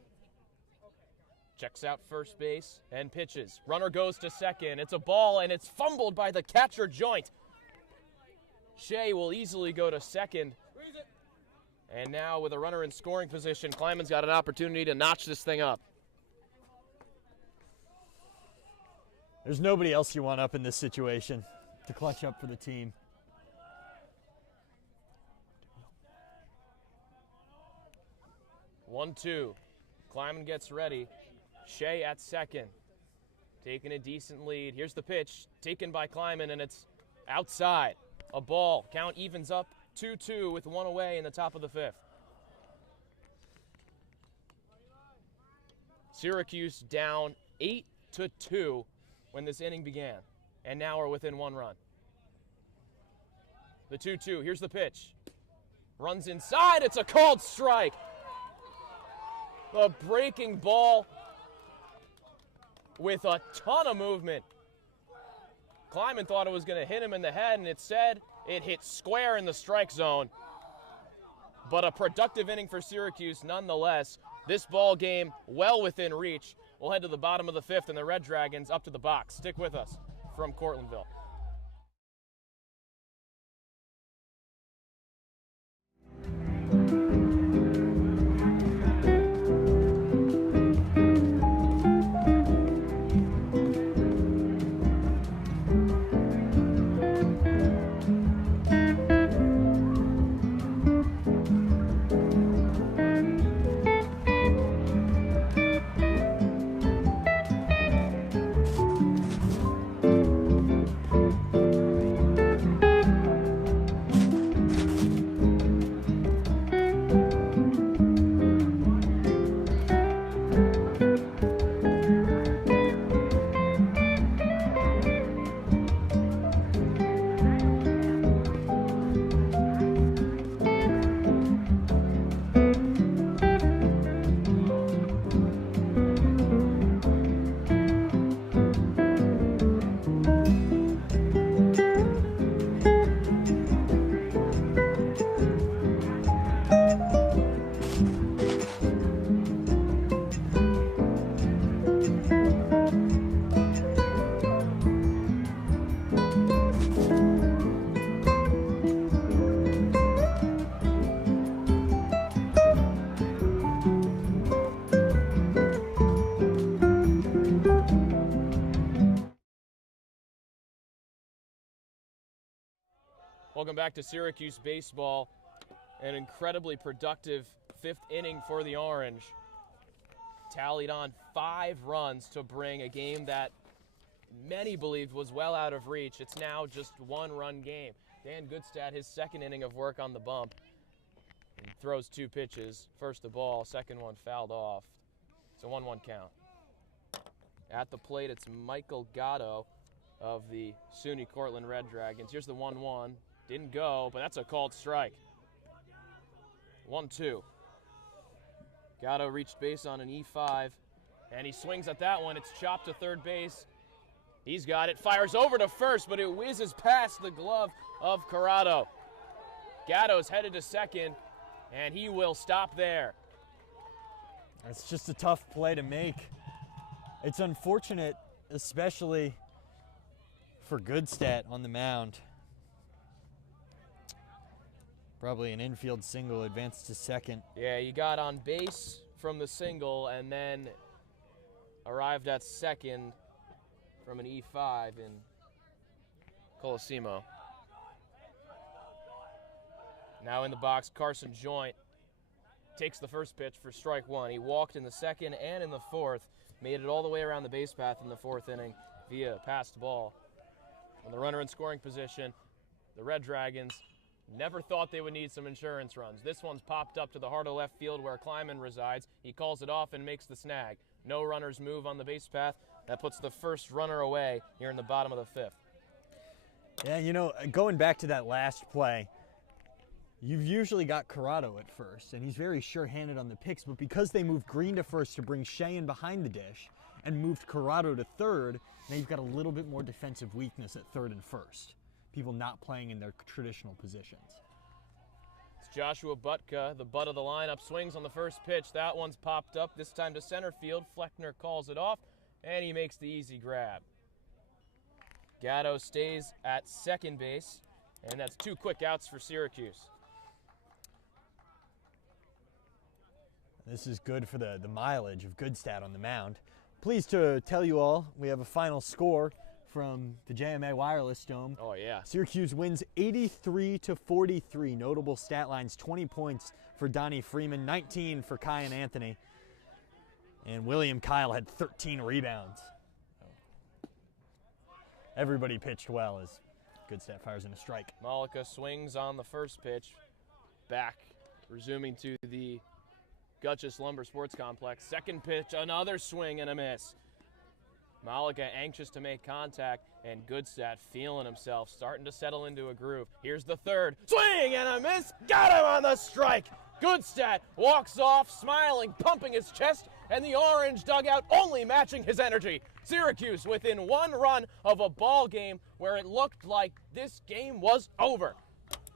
Checks out first base and pitches. Runner goes to second. It's a ball, and it's fumbled by the catcher joint. Shea will easily go to second. And now with a runner in scoring position, Kleiman's got an opportunity to notch this thing up. There's nobody else you want up in this situation to clutch up for the team. One-two. Kleiman gets ready. Shea at second. Taking a decent lead. Here's the pitch. Taken by Kleiman, and it's outside. A ball. Count evens up 2-2 with 1 away in the top of the 5th. Syracuse down 8-2 when this inning began, and now are within 1 run. The 2-2, here's the pitch. Runs inside, it's a called strike. A breaking ball with a ton of movement. Kleiman thought it was going to hit him in the head, and instead it hit square in the strike zone. But a productive inning for Syracuse nonetheless. This ball game well within reach. We'll head to the bottom of the 5th, and the Red Dragons up to the box. Stick with us from Cortlandville. Welcome back to Syracuse baseball. An incredibly productive 5th inning for the Orange. Tallied on 5 runs to bring a game that many believed was well out of reach. It's now just 1-run game. Dan Goodstad, his 2nd inning of work on the bump. He throws 2 pitches. First the ball, second one fouled off. It's a 1-1 count. At the plate, it's Michael Gatto of the SUNY Cortland Red Dragons. Here's the 1-1. Didn't go, but that's a called strike. 1-2. Gatto reached base on an E5, and he swings at that one. It's chopped to third base. He's got it. Fires over to first, but it whizzes past the glove of Corrado. Gatto's headed to second, and he will stop there. It's just a tough play to make. It's unfortunate, especially for Goodstad on the mound. Probably an infield single, advanced to second. Yeah, he got on base from the single and then arrived at second from an E5 in Colosimo. Now in the box, Carson Joint takes the first pitch for strike 1. He walked in the 2nd and in the 4th, made it all the way around the base path in the 4th inning via passed ball. When the runner in scoring position, the Red Dragons never thought they would need some insurance runs. This one's popped up to the heart of left field where Kleiman resides. He calls it off and makes the snag. No runners move on the base path. That puts the first runner away here in the bottom of the 5th. Yeah, you know, going back to that last play, you've usually got Corrado at first, and he's very sure-handed on the picks, but because they moved Green to first to bring Shea in behind the dish and moved Corrado to third, now you've got a little bit more defensive weakness at third and first. People not playing in their traditional positions. It's Joshua Butka, the butt of the lineup, swings on the first pitch. That one's popped up, this time to center field. Fleckner calls it off, and he makes the easy grab. Gatto stays at second base, and that's 2 quick outs for Syracuse. This is good for the mileage of Goodstad on the mound. Pleased to tell you all we have a final score from the JMA Wireless Dome. Oh, yeah. Syracuse wins 83-43. Notable stat lines: 20 points for Donnie Freeman, 19 for Kyan Anthony, and William Kyle had 13 rebounds. Everybody pitched well as Goodstad fires in a strike. Malika swings on the first pitch. Back, resuming to the Gutchess Lumber Sports Complex. Second pitch, another swing and a miss. Malika anxious to make contact, and Goodstad feeling himself, starting to settle into a groove. Here's the third. Swing and a miss. Got him on the strike. Goodstad walks off, smiling, pumping his chest, and the orange dugout only matching his energy. Syracuse within one run of a ball game where it looked like this game was over.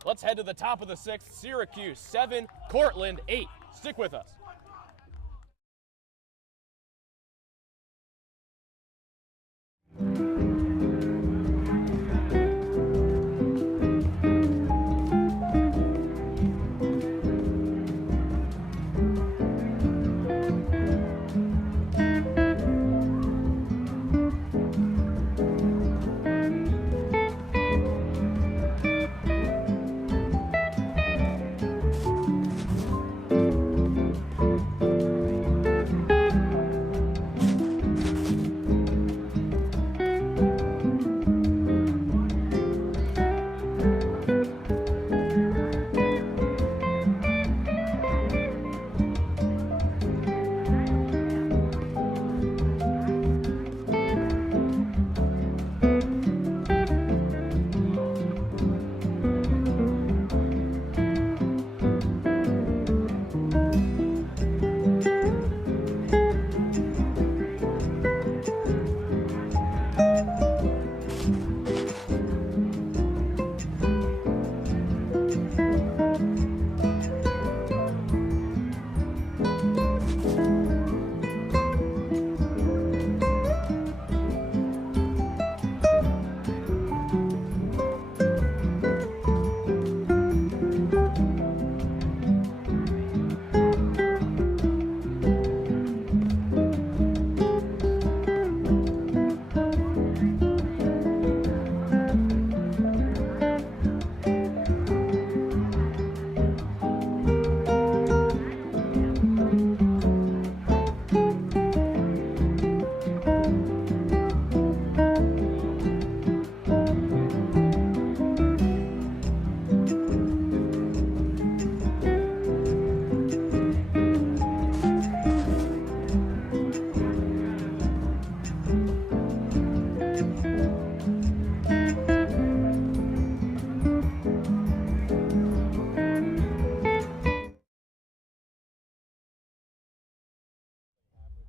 Let's head to the top of the sixth. Syracuse 7, Cortland 8. Stick with us.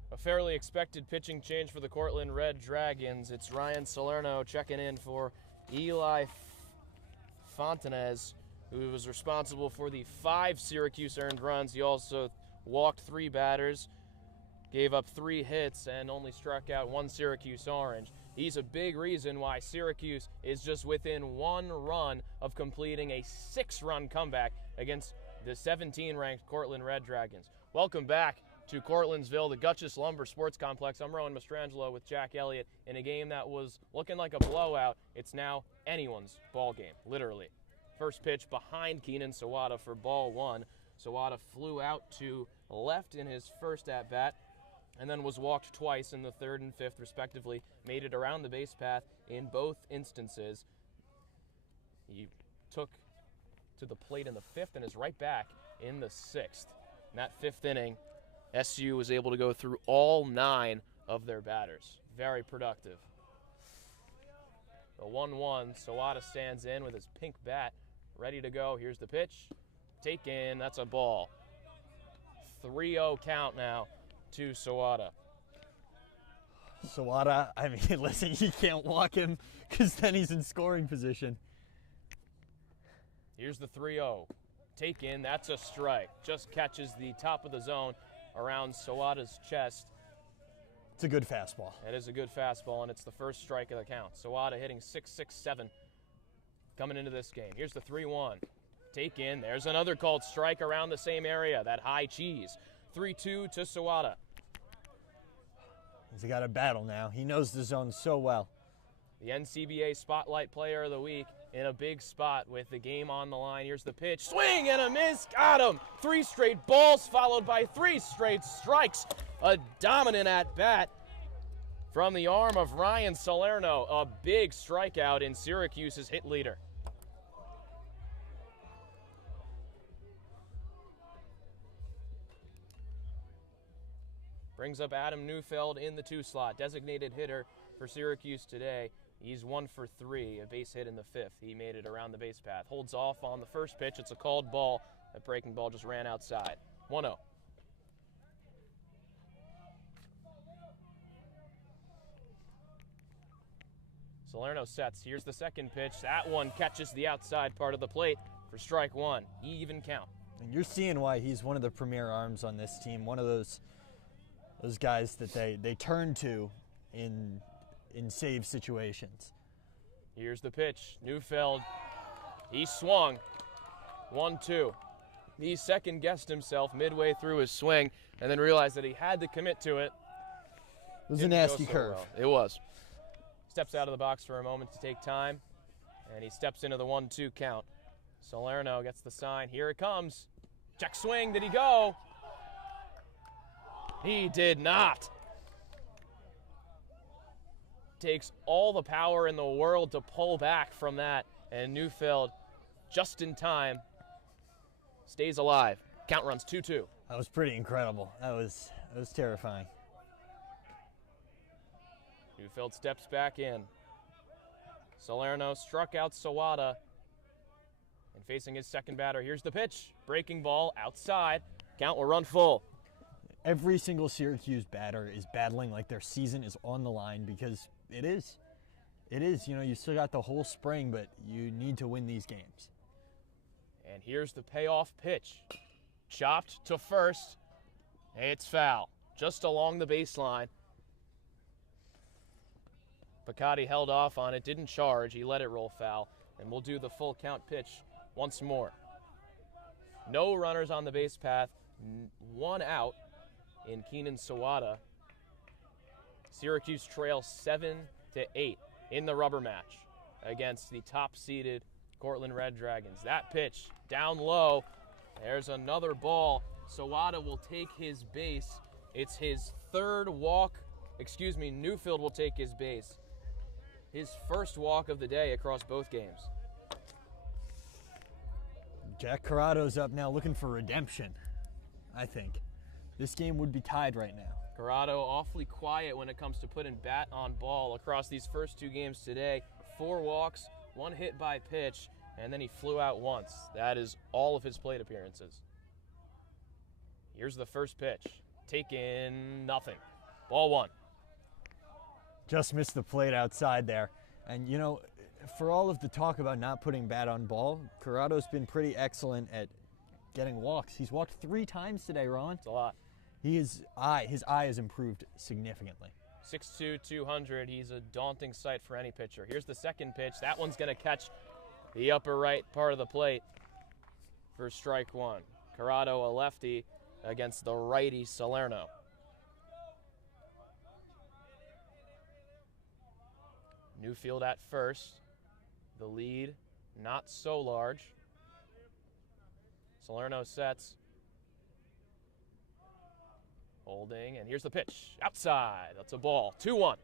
A fairly expected pitching change for the Cortland Red Dragons. It's Ryan Salerno checking in for Eli Fontanez, who was responsible for the 5 Syracuse earned runs. He also walked 3 batters, gave up 3 hits, and only struck out 1 Syracuse Orange. He's a big reason why Syracuse is just within 1 run of completing a 6-run comeback against the 17-ranked Cortland Red Dragons. Welcome back to Cortlandsville, the Gutchess Lumber Sports Complex. I'm Rowan Mastrangelo with Jack Elliott in a game that was looking like a blowout. It's now anyone's ball game, literally. First pitch behind Keenan Sawada for ball 1. Sawada flew out to left in his first at-bat and then was walked twice in the 3rd and 5th, respectively. Made it around the base path in both instances. He took to the plate in the 5th and is right back in the 6th. In that 5th inning, SU was able to go through all 9 of their batters. Very productive. The 1-1, Sawada stands in with his pink bat, ready to go. Here's the pitch. Taken, that's a ball. 3-0 count now to Sawada. Sawada, I mean, listen, you can't walk him because then he's in scoring position. Here's the 3-0. Taken, that's a strike. Just catches the top of the zone around Sawada's chest. It's a good fastball. It is a good fastball, and it's the first strike of the count. Sawada hitting .667 coming into this game. Here's the 3-1. Take in. There's another called strike around the same area, that high cheese. 3-2 to Sawada. He's got a battle now. He knows the zone so well. The NCBA Spotlight Player of the Week in a big spot with the game on the line. Here's the pitch. Swing and a miss. Got him. 3 straight balls followed by 3 straight strikes. A dominant at-bat from the arm of Ryan Salerno. A big strikeout in Syracuse's hit leader. Brings up Adam Neufeld in the 2 slot, designated hitter for Syracuse today. He's 1 for 3, a base hit in the 5th. He made it around the base path. Holds off on the first pitch. It's a called ball. That breaking ball just ran outside. 1-0. Salerno sets. Here's the second pitch. That one catches the outside part of the plate for strike 1. Even count. And you're seeing why he's one of the premier arms on this team. One of those guys that they turn to in save situations. Here's the pitch. Neufeld. He swung. 1-2. He second-guessed himself midway through his swing and then realized that he had to commit to it. It was a nasty curve. Well. It was. Steps out of the box for a moment to take time, and he steps into the 1-2 count. Salerno gets the sign. Here it comes. Check swing. Did he go? He did not. Takes all the power in the world to pull back from that, and Neufeld, just in time, stays alive. Count runs 2-2. That was pretty incredible. That was terrifying. Neufeld steps back in. Salerno struck out Sawada. And facing his second batter, here's the pitch. Breaking ball outside. Count will run full. Every single Syracuse batter is battling like their season is on the line because it is. It is. You know, you still got the whole spring, but you need to win these games. And here's the payoff pitch. Chopped to first. It's foul. Just along the baseline. Picotti held off on it, didn't charge. He let it roll foul. And we'll do the full count pitch once more. No runners on the base path. 1 out in Keenan Sawada. Syracuse trails 7-8 in the rubber match against the top-seeded Cortland Red Dragons. That pitch down low. There's another ball. Sawada will take his base. It's his third walk. Neufeld will take his base. His first walk of the day across both games. Jack Corrado's up now looking for redemption, I think. This game would be tied right now. Corrado awfully quiet when it comes to putting bat on ball across these first 2 games today. 4 walks, 1 hit by pitch, and then he flew out once. That is all of his plate appearances. Here's the first pitch. Taken nothing. Ball 1. Just missed the plate outside there. And, you know, for all of the talk about not putting bat on ball, Corrado's been pretty excellent at getting walks. He's walked 3 times today, Rowan. It's a lot. His eye has improved significantly. 6'2", 200. He's a daunting sight for any pitcher. Here's the second pitch. That one's going to catch the upper right part of the plate for strike 1. Corrado, a lefty, against the righty Salerno. Neufeld at first. The lead not so large. Salerno sets. Holding, and here's the pitch. Outside. That's a ball. 2-1.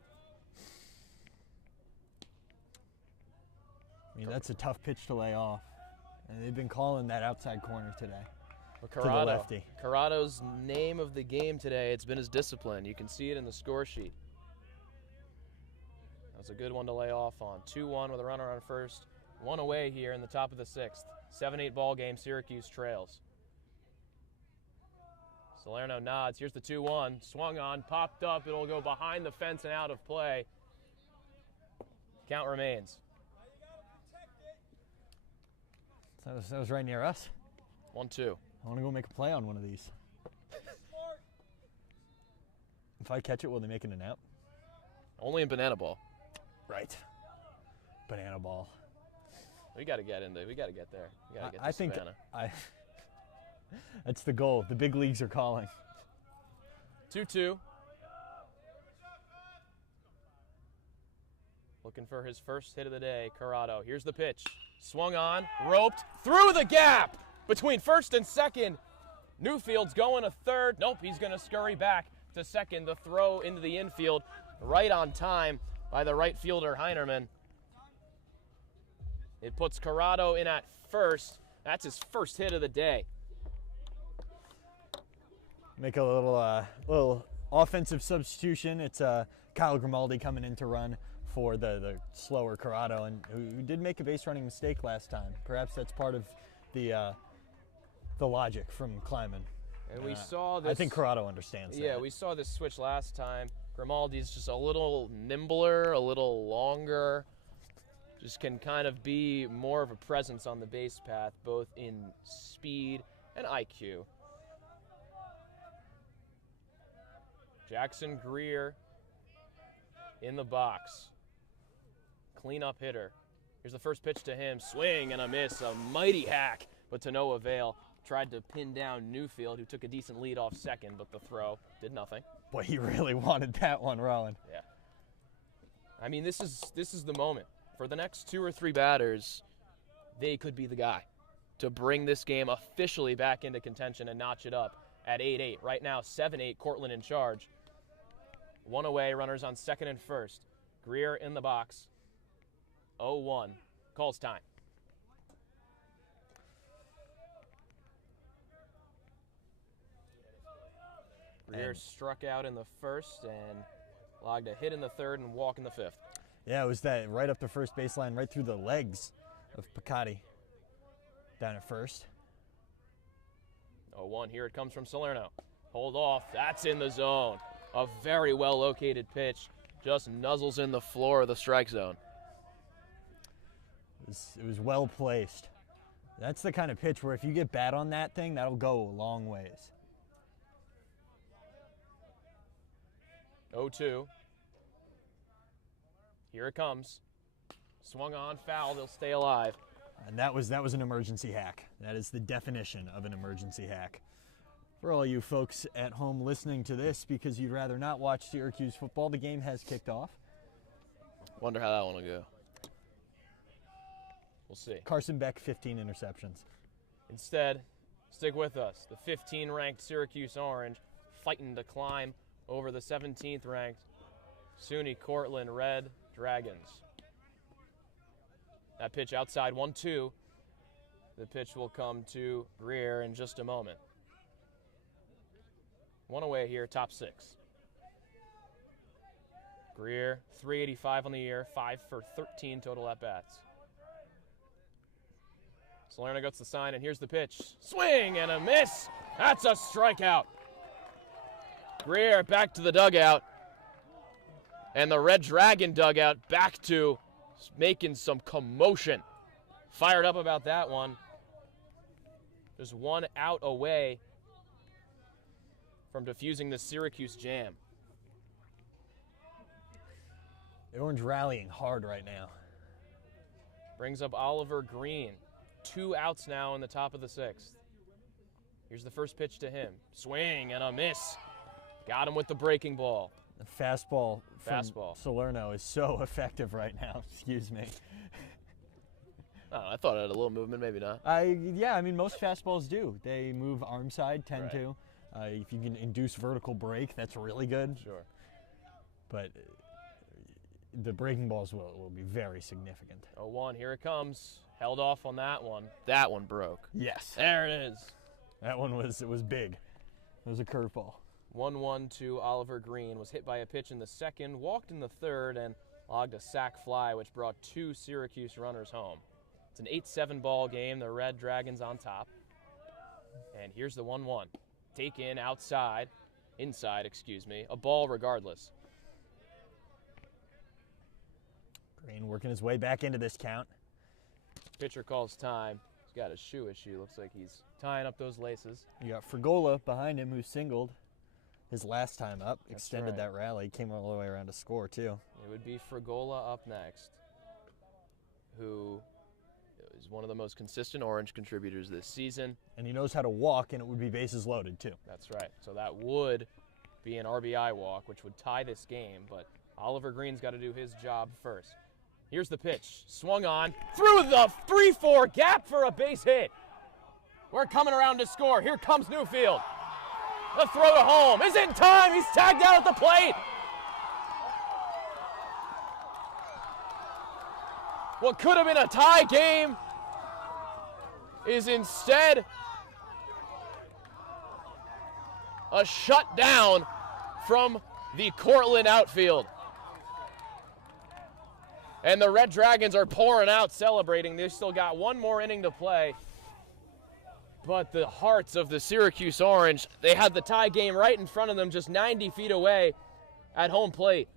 I mean, that's a tough pitch to lay off. And they've been calling that outside corner today. But to the lefty. Corrado's name of the game today, it's been his discipline. You can see it in the score sheet. That's a good one to lay off on. 2-1 with a runner on first. 1 away here in the top of the 6th. 7-8 ball game. Syracuse trails. Salerno nods. Here's the 2-1. Swung on, popped up. It'll go behind the fence and out of play. Count remains. That was right near us. 1-2. I want to go make a play on one of these. If I catch it, will they make it an out? Only in banana ball. Right. Banana ball. We got to get in there. We got to get there. We got to get to Savannah. That's the goal. The big leagues are calling. 2-2. Looking for his first hit of the day, Corrado. Here's the pitch. Swung on, roped, through the gap between first and second. Neufeld's going to third. Nope, he's going to scurry back to second. The throw into the infield right on time by the right fielder, Heinerman. It puts Corrado in at first. That's his first hit of the day. Make a little offensive substitution. It's Kyle Grimaldi coming in to run for the slower Corrado, and who did make a base running mistake last time. Perhaps that's part of the logic from Kleiman. And we saw this. I think Corrado understands that. Yeah, we saw this switch last time. Grimaldi's just a little nimbler, a little longer, just can kind of be more of a presence on the base path, both in speed and IQ. Jackson Greer in the box. Cleanup hitter. Here's the first pitch to him. Swing and a miss. A mighty hack, but to no avail. Tried to pin down Newfield, who took a decent lead off second, but the throw did nothing. Boy, he really wanted that one, Rowan. Yeah. I mean, this is the moment. For the next 2 or 3 batters, they could be the guy to bring this game officially back into contention and notch it up at 8-8. Right now, 7-8, Cortland in charge. 1 away, runners on second and first. Greer in the box. 0-1. Calls time. Greer struck out in the first and logged a hit in the third and walk in the fifth. Yeah, it was that right up the first baseline, right through the legs of Picotti down at first. 0-1, here it comes from Salerno. Hold off, that's in the zone. A very well located pitch, just nuzzles in the floor of the strike zone. It was well placed. That's the kind of pitch where if you get bat on that thing, that'll go a long ways. 0-2. Here it comes. Swung on, foul, they'll stay alive. And that was an emergency hack. That is the definition of an emergency hack. For all you folks at home listening to this because you'd rather not watch Syracuse football, the game has kicked off. Wonder how that one will go. We'll see. Carson Beck, 15 interceptions. Instead, stick with us. The 15th-ranked Syracuse Orange fighting to climb over the 17th-ranked SUNY Cortland Red Dragons. That pitch outside, 1-2. The pitch will come to Greer in just a moment. 1 away here, top 6. Greer, 385 on the year, 5 for 13 total at-bats. Salerno gets the sign, and here's the pitch. Swing and a miss. That's a strikeout. Greer back to the dugout. And the Red Dragon dugout back to making some commotion. Fired up about that one. Just 1 out away from diffusing the Syracuse jam. The Orange rallying hard right now. Brings up Oliver Green. 2 outs now in the top of the 6th. Here's the first pitch to him. Swing and a miss. Got him with the breaking ball. The fastball from Salerno is so effective right now. Excuse me. Oh, I thought it had a little movement, maybe not. Yeah, I mean, most fastballs do. They move arm side, tend to. If you can induce vertical break, that's really good. Sure. But the breaking balls will be very significant. 0-1, here it comes. Held off on that one. That one broke. Yes. There it is. That one was big. It was a curveball. 1-1 to Oliver Green. Was hit by a pitch in the second, walked in the third, and logged a sac fly, which brought 2 Syracuse runners home. It's an 8-7 ball game. The Red Dragons on top. And here's the 1-1. Take in inside, a ball regardless. Green working his way back into this count. Pitcher calls time. He's got a shoe issue. Looks like he's tying up those laces. You got Fregola behind him, who singled his last time up, extended right. that rally, came all the way around to score too. It would be Fregola up next, who is one of the most consistent Orange contributors this season. And he knows how to walk, and it would be bases loaded too. That's right. So that would be an RBI walk, which would tie this game, but Oliver Green's got to do his job first. Here's the pitch. Swung on. Through the 3-4 gap for a base hit. We're coming around to score. Here comes Newfield. The throw to home is in time. He's tagged out at the plate. What could have been a tie game is instead a shutdown from the Cortland outfield. And the Red Dragons are pouring out, celebrating. They've still got one more inning to play. But the hearts of the Syracuse Orange, they had the tie game right in front of them, just 90 feet away at home plate.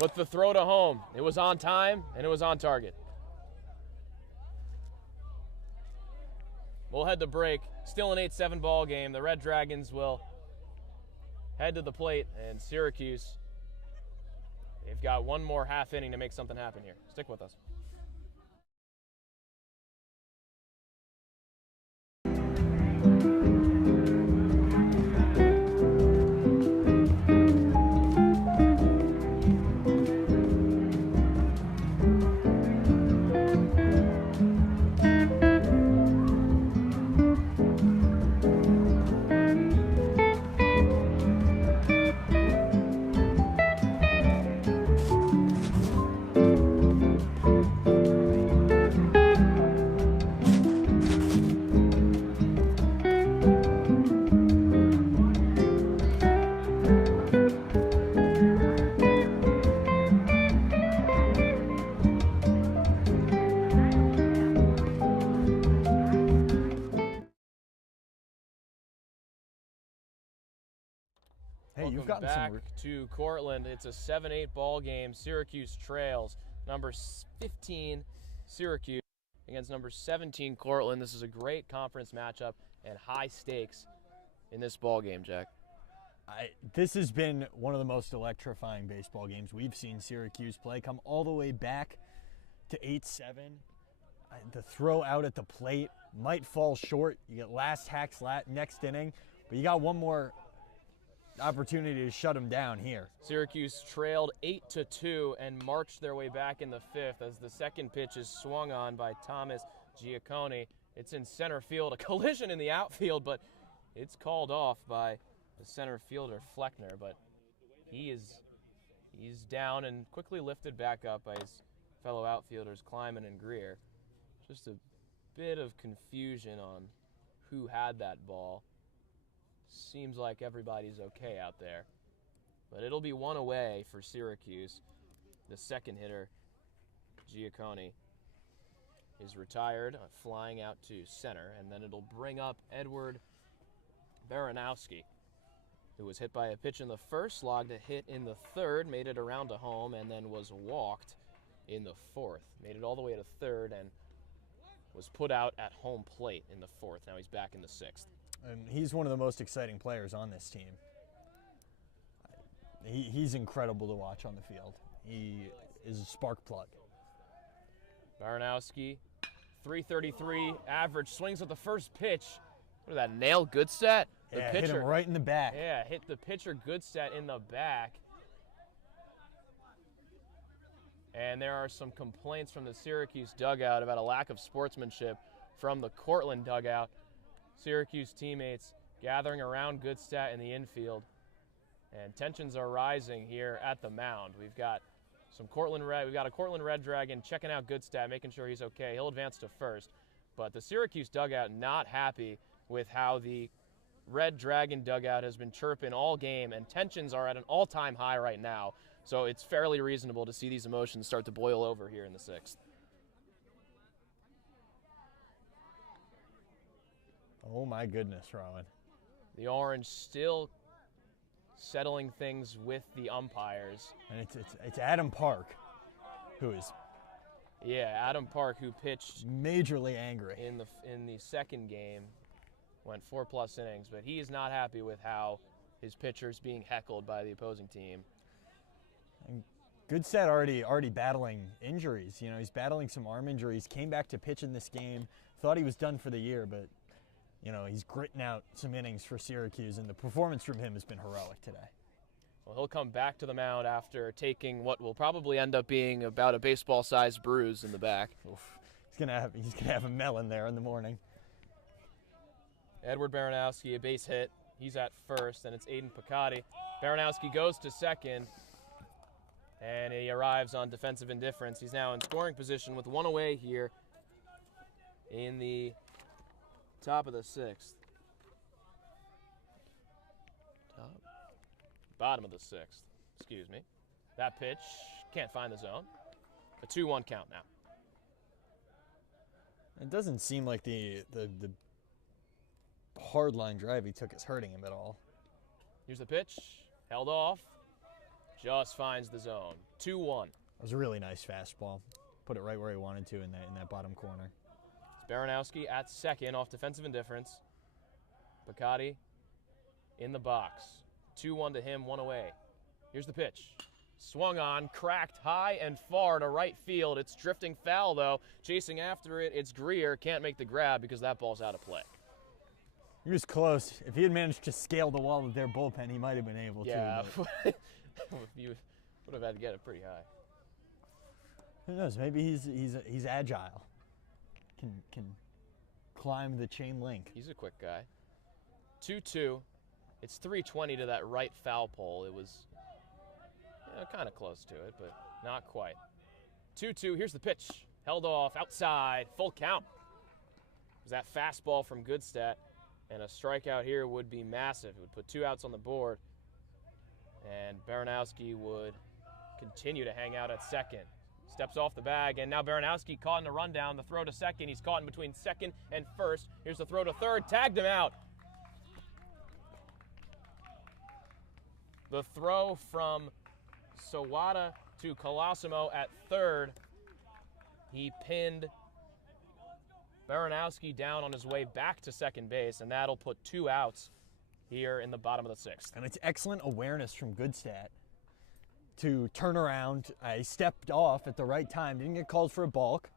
But the throw to home, it was on time and it was on target. We'll head to break. Still an 8-7 ball game. The Red Dragons will head to the plate, and Syracuse, they've got one more half inning to make something happen here. Stick with us. Hey, you've Welcome gotten back to Cortland. It's a 7-8 ball game. Syracuse trails number 15 Syracuse against number 17 Cortland. This is a great conference matchup and high stakes in this ball game, Jack. This has been one of the most electrifying baseball games we've seen Syracuse play. Come all the way back to 8-7. The throw out at the plate might fall short. You get last hacks next inning, but you got one more opportunity to shut them down here. Syracuse trailed 8-2 and marched their way back in the fifth as the second pitch is swung on by Thomas Giacconi. It's in center field, a collision in the outfield, but it's called off by the center fielder Fleckner, but he's down and quickly lifted back up by his fellow outfielders Kleiman and Greer. Just a bit of confusion on who had that ball. Seems like everybody's okay out there. But it'll be one away for Syracuse. The second hitter, Giacconi, is retired, flying out to center, and then it'll bring up Edward Baranowski, who was hit by a pitch in the first, logged a hit in the third, made it around to home, and then was walked in the fourth. Made it all the way to third and was put out at home plate in the fourth. Now he's back in the sixth. And he's one of the most exciting players on this team. He's incredible to watch on the field. He is a spark plug. Baranowski, 333 average, swings at the first pitch. What is that, nail Goodset? The Yeah, pitcher, hit him right in the back. Yeah, hit the pitcher Goodset in the back. And there are some complaints from the Syracuse dugout about a lack of sportsmanship from the Cortland dugout. Syracuse teammates gathering around Goodset in the infield, and tensions are rising here at the mound. We've got a Cortland Red Dragon checking out Goodset, making sure he's okay. He'll advance to first, but the Syracuse dugout not happy with how the Red Dragon dugout has been chirping all game, and tensions are at an all-time high right now. So it's fairly reasonable to see these emotions start to boil over here in the sixth. Oh my goodness, Rowan. The Orange still settling things with the umpires. And it's Adam Park, who is Adam Park, who pitched majorly angry in the second game, went 4+ innings, but he is not happy with how his pitcher's being heckled by the opposing team. And Goodset already battling injuries. You know, he's battling some arm injuries. Came back to pitch in this game. Thought he was done for the year, but you know, he's gritting out some innings for Syracuse, and the performance from him has been heroic today. Well, he'll come back to the mound after taking what will probably end up being about a baseball-sized bruise in the back. Oof. He's gonna have a melon there in the morning. Edward Baranowski, a base hit. He's at first, and it's Aiden Picotti. Baranowski goes to second, and he arrives on defensive indifference. He's now in scoring position with one away here in the top of the sixth. Bottom of the 6th. Excuse me. That pitch can't find the zone. A 2-1 count now. It doesn't seem like the hard line drive he took is hurting him at all. Here's the pitch. Held off. Just finds the zone. 2-1. That was a really nice fastball. Put it right where he wanted to in that bottom corner. It's Baranowski at second off defensive indifference. Picotti in the box. 2-1 to him, 1 away. Here's the pitch. Swung on, cracked high and far to right field. It's drifting foul, though. Chasing after it, it's Greer. Can't make the grab because that ball's out of play. He was close. If he had managed to scale the wall of their bullpen, he might have been able to. Yeah, you would have had to get it pretty high. Who knows? Maybe he's agile. Can climb the chain link. He's a quick guy. 2-2. It's 320 to that right foul pole. It was kind of close to it, but not quite. 2-2. Here's the pitch. Held off outside. Full count. It was that fastball from Goodstadt, and a strikeout here would be massive. It would put 2 outs on the board, and Baranowski would continue to hang out at second. Steps off the bag, and now Baranowski caught in a rundown. The throw to second. He's caught in between second and first. Here's the throw to third. Tagged him out. The throw from Sawada to Colosimo at third. He pinned Baranowski down on his way back to second base, and that'll put 2 outs here in the bottom of the 6th. And it's excellent awareness from Goodstadt to turn around. He stepped off at the right time, didn't get called for a balk.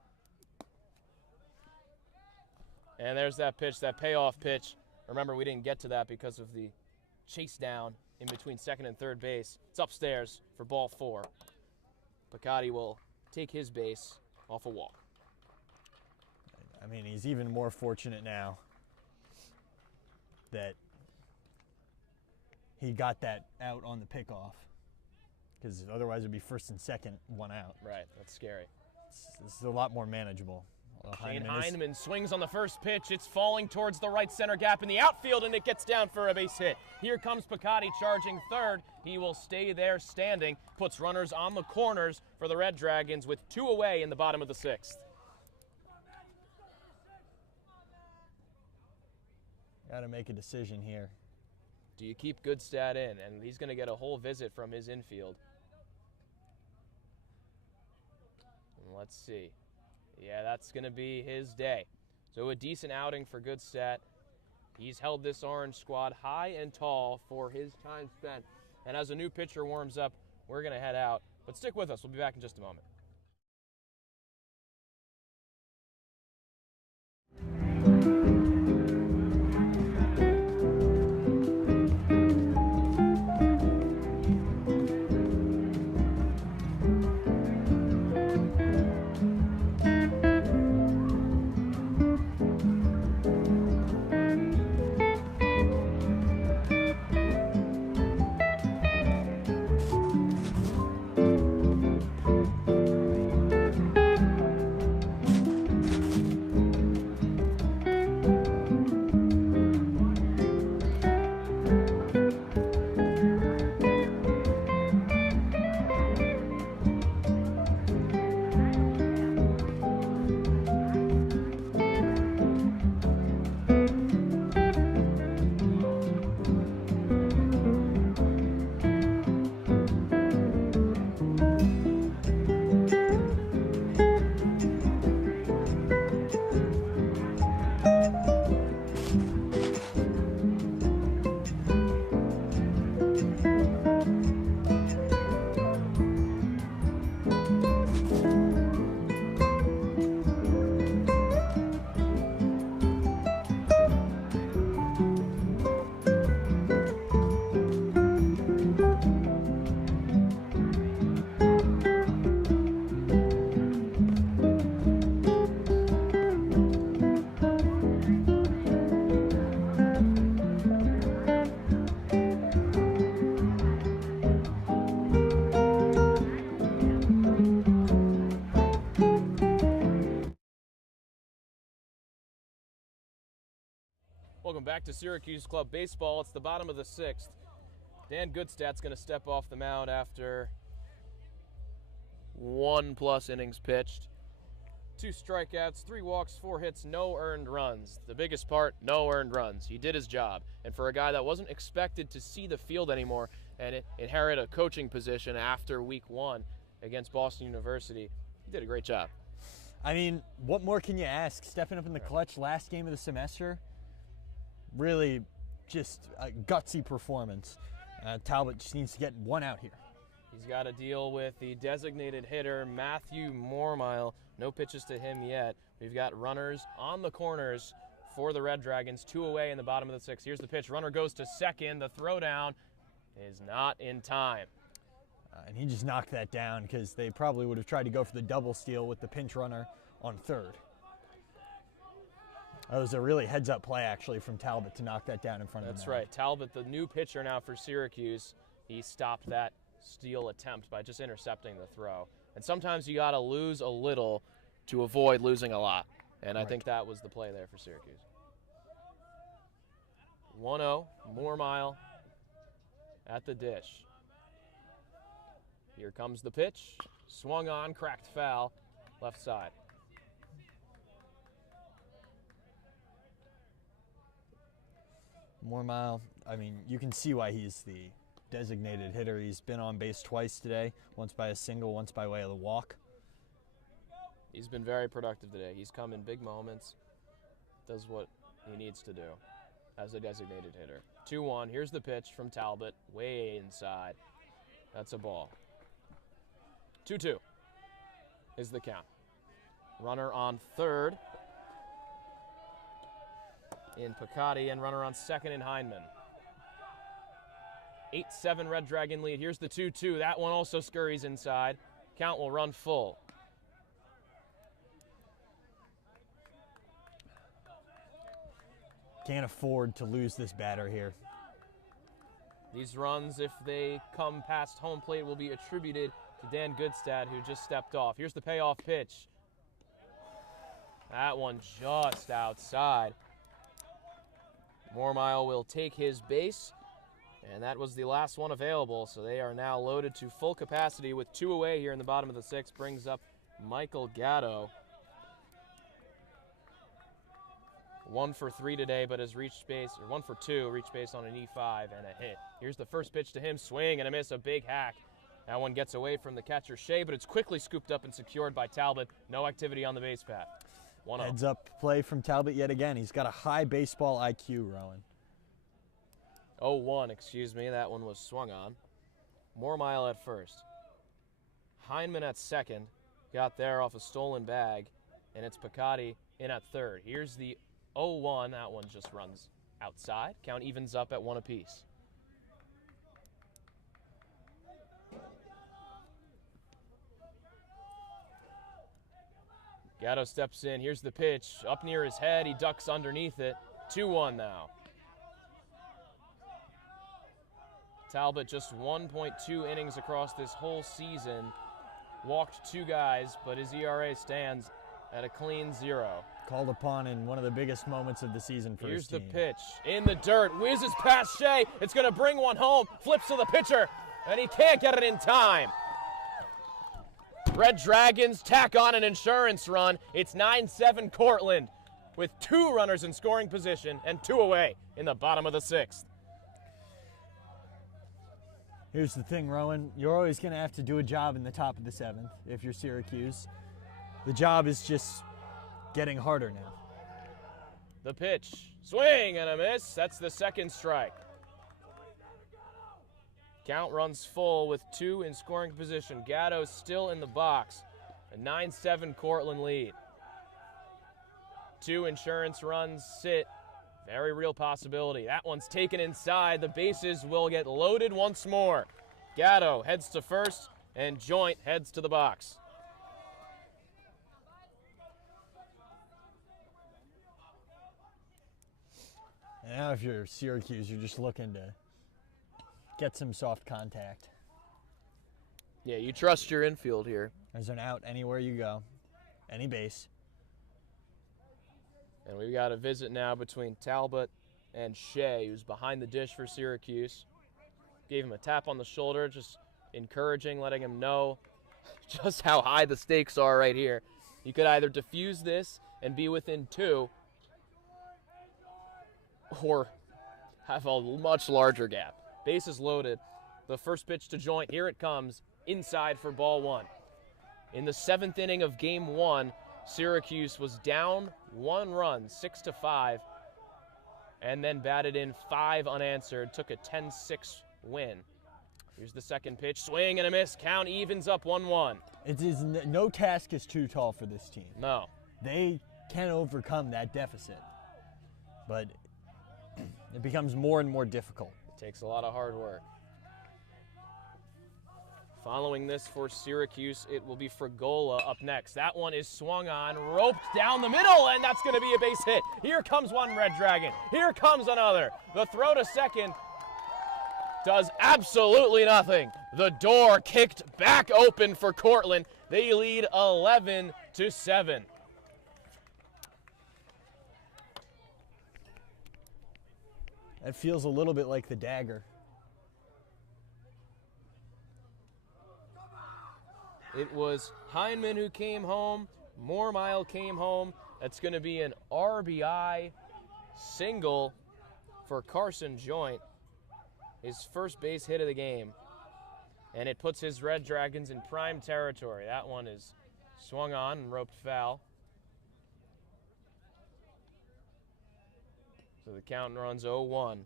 And there's that pitch, that payoff pitch. Remember, we didn't get to that because of the chase down in between second and third base. It's upstairs for ball 4. Picotti will take his base off a walk. I mean, he's even more fortunate now that he got that out on the pickoff, because otherwise it would be first and second, 1 out. Right, that's scary. This is a lot more manageable. Shane Heineman swings on the first pitch. It's falling towards the right center gap in the outfield, and it gets down for a base hit. Here comes Picotti charging third. He will stay there standing, puts runners on the corners for the Red Dragons with 2 away in the bottom of the 6th. Got to make a decision here. Do you keep Goodstadt in? And he's going to get a whole visit from his infield. And let's see. Yeah, that's going to be his day. So a decent outing for Goodstadt. He's held this Orange squad high and tall for his time spent. And as a new pitcher warms up, we're going to head out. But stick with us. We'll be back in just a moment. Welcome back to Syracuse Club Baseball. It's the bottom of the 6th. Dan Goodstat's going to step off the mound after 1+ innings pitched. 2 strikeouts, 3 walks, 4 hits, no earned runs. The biggest part, no earned runs. He did his job. And for a guy that wasn't expected to see the field anymore and inherit a coaching position after week 1 against Boston University, he did a great job. I mean, what more can you ask? Stepping up in the clutch last game of the semester, really just a gutsy performance. Talbot just needs to get 1 out here. He's got to deal with the designated hitter, Matthew Mormile. No pitches to him yet. We've got runners on the corners for the Red Dragons, 2 away in the bottom of the 6th. Here's the pitch. Runner goes to second. The throwdown is not in time. And he just knocked that down because they probably would have tried to go for the double steal with the pinch runner on third. That was a really heads-up play, actually, from Talbot to knock that down in front of him. That's right. Talbot, the new pitcher now for Syracuse, he stopped that steal attempt by just intercepting the throw. And sometimes you got to lose a little to avoid losing a lot. And I think that was the play there for Syracuse. 1-0, Mormile at the dish. Here comes the pitch. Swung on, cracked foul, left side. Mormile, I mean, you can see why he's the designated hitter. He's been on base twice today, once by a single, once by way of the walk. He's been very productive today. He's come in big moments, does what he needs to do as a designated hitter. 2-1, here's the pitch from Talbot, way inside. That's a ball. 2-2 is the count. Runner on third in Picotti, and runner on second in Hindman. 8-7 Red Dragon lead. Here's the 2-2. That one also scurries inside. Count will run full. Can't afford to lose this batter here. These runs, if they come past home plate, will be attributed to Dan Goodstat, who just stepped off. Here's the payoff pitch. That one just outside. Mormile will take his base, and that was the last one available, so they are now loaded to full capacity with 2 away here in the bottom of the 6th. Brings up Michael Gatto. 1 for 3 today, but has reached base, or 1 for 2, reached base on an E5 and a hit. Here's the first pitch to him, swing and a miss, a big hack. That one gets away from the catcher, Shea, but it's quickly scooped up and secured by Talbot. No activity on the base path. 1-0. Heads up play from Talbot yet again. He's got a high baseball IQ, Rowan. 0-1, excuse me. That one was swung on. Mormile at first. Hindman at second. Got there off a stolen bag, and it's Picotti in at third. Here's the 0-1. That one just runs outside. Count evens up at 1 apiece. Gatto steps in. Here's the pitch. Up near his head. He ducks underneath it. 2-1 now. Talbot just 1.2 innings across this whole season. Walked 2 guys, but his ERA stands at a clean 0. Called upon in one of the biggest moments of the season for his team. Here's the pitch. In the dirt. Whizzes past Shea. It's going to bring one home. Flips to the pitcher, and he can't get it in time. Red Dragons tack on an insurance run. It's 9-7 Cortland with 2 runners in scoring position and 2 away in the bottom of the 6th. Here's the thing, Rowan. You're always going to have to do a job in the top of the 7th if you're Syracuse. The job is just getting harder now. The pitch. Swing and a miss. That's the second strike. Count runs full with 2 in scoring position. Gatto still in the box. A 9-7 Cortland lead. 2 insurance runs sit. Very real possibility. That one's taken inside. The bases will get loaded once more. Gatto heads to first, and Joint heads to the box. And now if you're Syracuse, you're just looking to get some soft contact. Yeah, you trust your infield here. There's an out anywhere you go, any base. And we've got a visit now between Talbot and Shea, who's behind the dish for Syracuse. gave him a tap on the shoulder, just encouraging, letting him know just how high the stakes are right here. You could either defuse this and be within 2, or have a much larger gap. Bases loaded. The first pitch to Joint. Here it comes. Inside for ball 1. In the 7th inning of game 1, Syracuse was down 1 run, 6-5, and then batted in 5 unanswered, took a 10-6 win. Here's the second pitch. Swing and a miss. Count evens up 1-1. No task is too tall for this team. No. They can overcome that deficit, but it becomes more and more difficult. It takes a lot of hard work. Following this for Syracuse, it will be Fregola up next. That one is swung on, roped down the middle, and that's going to be a base hit. Here comes one Red Dragon. Here comes another. The throw to second does absolutely nothing. The door kicked back open for Cortland. They lead 11-7. That feels a little bit like the dagger. It was Heineman who came home. Moormile came home. That's going to be an RBI single for Carson Joint. His first base hit of the game. And it puts his Red Dragons in prime territory. That one is swung on and roped foul. So the count runs 0-1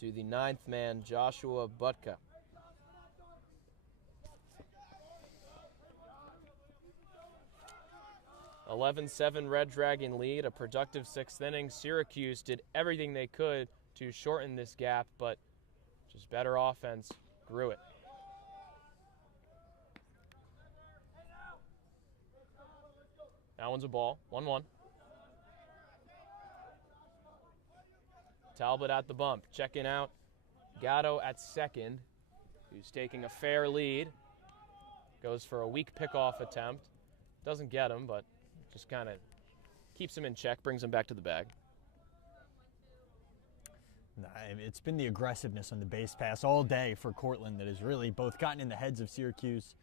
to the 9th man, Joshua Butka. 11-7 Red Dragon lead, a productive 6th inning. Syracuse did everything they could to shorten this gap, but just better offense grew it. That one's a ball, 1-1. Talbot at the bump, checking out Gatto at second, who's taking a fair lead. Goes for a weak pickoff attempt. Doesn't get him, but just kind of keeps him in check, brings him back to the bag. It's been the aggressiveness on the base pass all day for Cortland that has really both gotten in the heads of Syracuse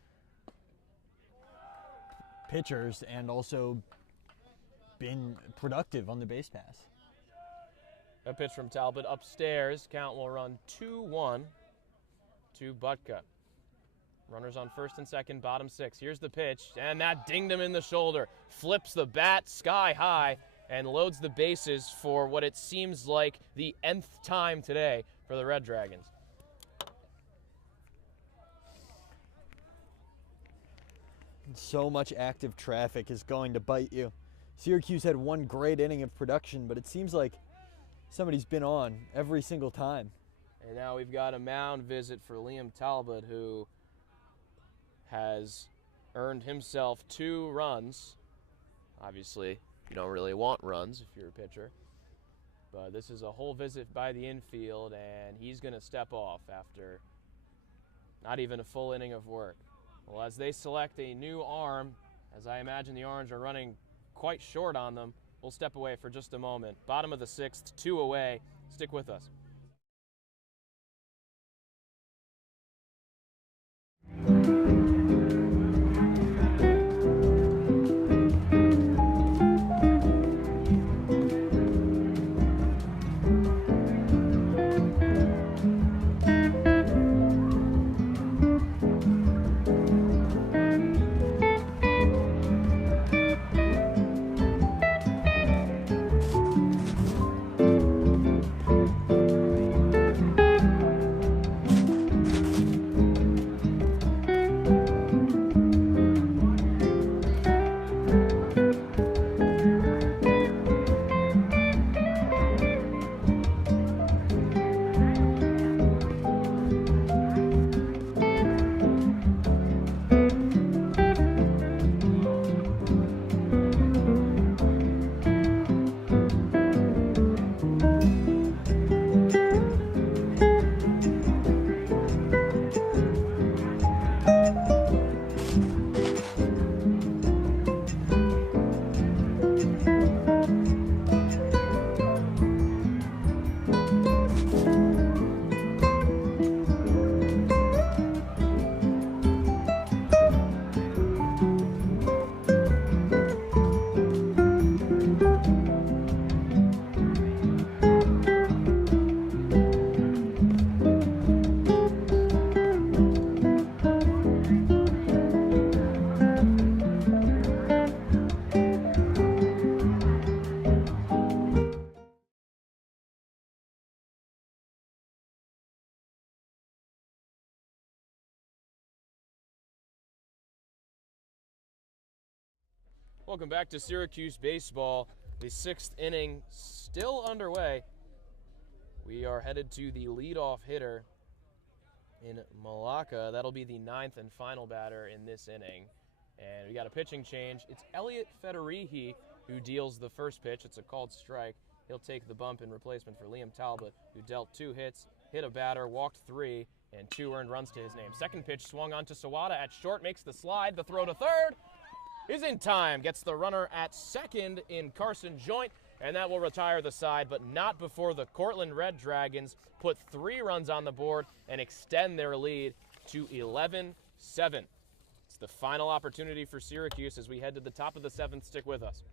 pitchers and also been productive on the base pass. A pitch from Talbot upstairs. Count will run 2-1 to Butka. Runners on first and second, bottom 6. Here's the pitch, and that dinged him in the shoulder. Flips the bat sky high and loads the bases for what it seems like the nth time today for the Red Dragons. So much active traffic is going to bite you. Syracuse had one great inning of production, but it seems like somebody's been on every single time. And now we've got a mound visit for Liam Talbot, who has earned himself 2 runs. Obviously, you don't really want runs if you're a pitcher. But this is a whole visit by the infield, and he's going to step off after not even a full inning of work. Well, as they select a new arm, as I imagine the Orange are running quite short on them, we'll step away for just a moment. Bottom of the 6th, 2 away. Stick with us. Welcome back to Syracuse baseball. The 6th inning still underway. We are headed to the leadoff hitter in Malacca. That'll be the 9th and final batter in this inning. And we got a pitching change. It's Elliott Federici who deals the first pitch. It's a called strike. He'll take the bump in replacement for Liam Talbot, who dealt 2 hits, hit a batter, walked 3, and 2 earned runs to his name. Second pitch swung on to Sawada at short, makes the slide. The throw to third is in time. Gets the runner at second in Carson Joint, and that will retire the side, but not before the Cortland Red Dragons put 3 runs on the board and extend their lead to 11-7. It's the final opportunity for Syracuse as we head to the top of the 7th. Stick with us.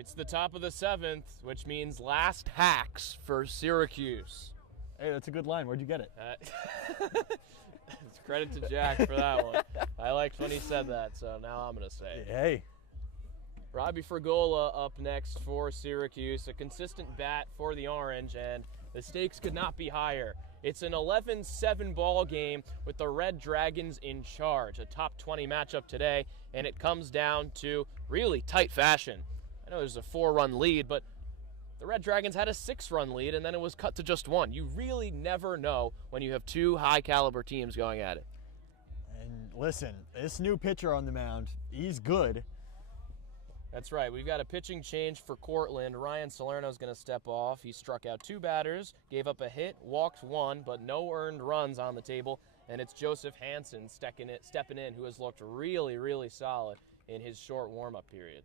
It's the top of the 7th, which means last hacks for Syracuse. Hey, that's a good line. Where'd you get it? It's credit to Jack for that one. I liked when he said that, so now I'm going to say it. Hey. Robbie Frigola up next for Syracuse. A consistent bat for the Orange, and the stakes could not be higher. It's an 11-7 ball game with the Red Dragons in charge. A top 20 matchup today, and it comes down to really tight fashion. I know there's a 4-run lead, but the Red Dragons had a 6-run lead, and then it was cut to just 1. You really never know when you have 2 high-caliber teams going at it. And listen, this new pitcher on the mound, he's good. That's right. We've got a pitching change for Cortland. Ryan Salerno's going to step off. He struck out 2 batters, gave up a hit, walked 1, but no earned runs on the table. And it's Joseph Hansen stepping in, who has looked really, really solid in his short warm-up period.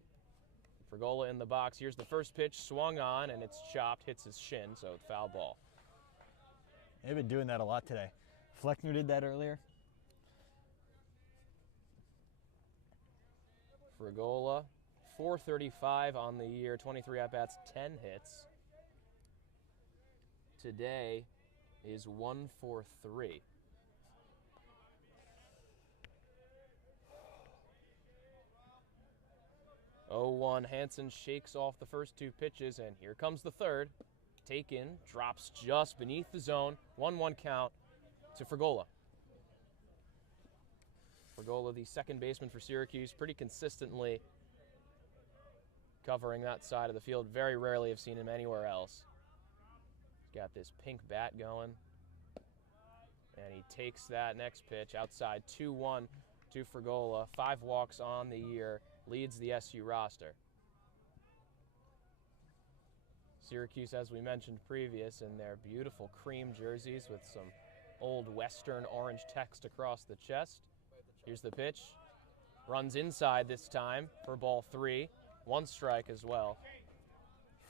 Frigola in the box. Here's the first pitch, swung on, and it's chopped, hits his shin, so foul ball. They've been doing that a lot today. Fleckner did that earlier. Frigola, 435 on the year, 23 at-bats, 10 hits. Today is 1 for 3. Oh, 1. Hansen shakes off the first 2 pitches, and here comes the third. Taken, drops just beneath the zone. 1-1 count to Frigola. Frigola, the second baseman for Syracuse, pretty consistently covering that side of the field. Very rarely have seen him anywhere else. He's got this pink bat going, and he takes that next pitch outside. 2-1 to Frigola. 5 walks on the year, leads the SU roster. Syracuse, as we mentioned previous, in their beautiful cream jerseys with some old Western orange text across the chest. Here's the pitch. Runs inside this time for ball 3. 1 strike as well.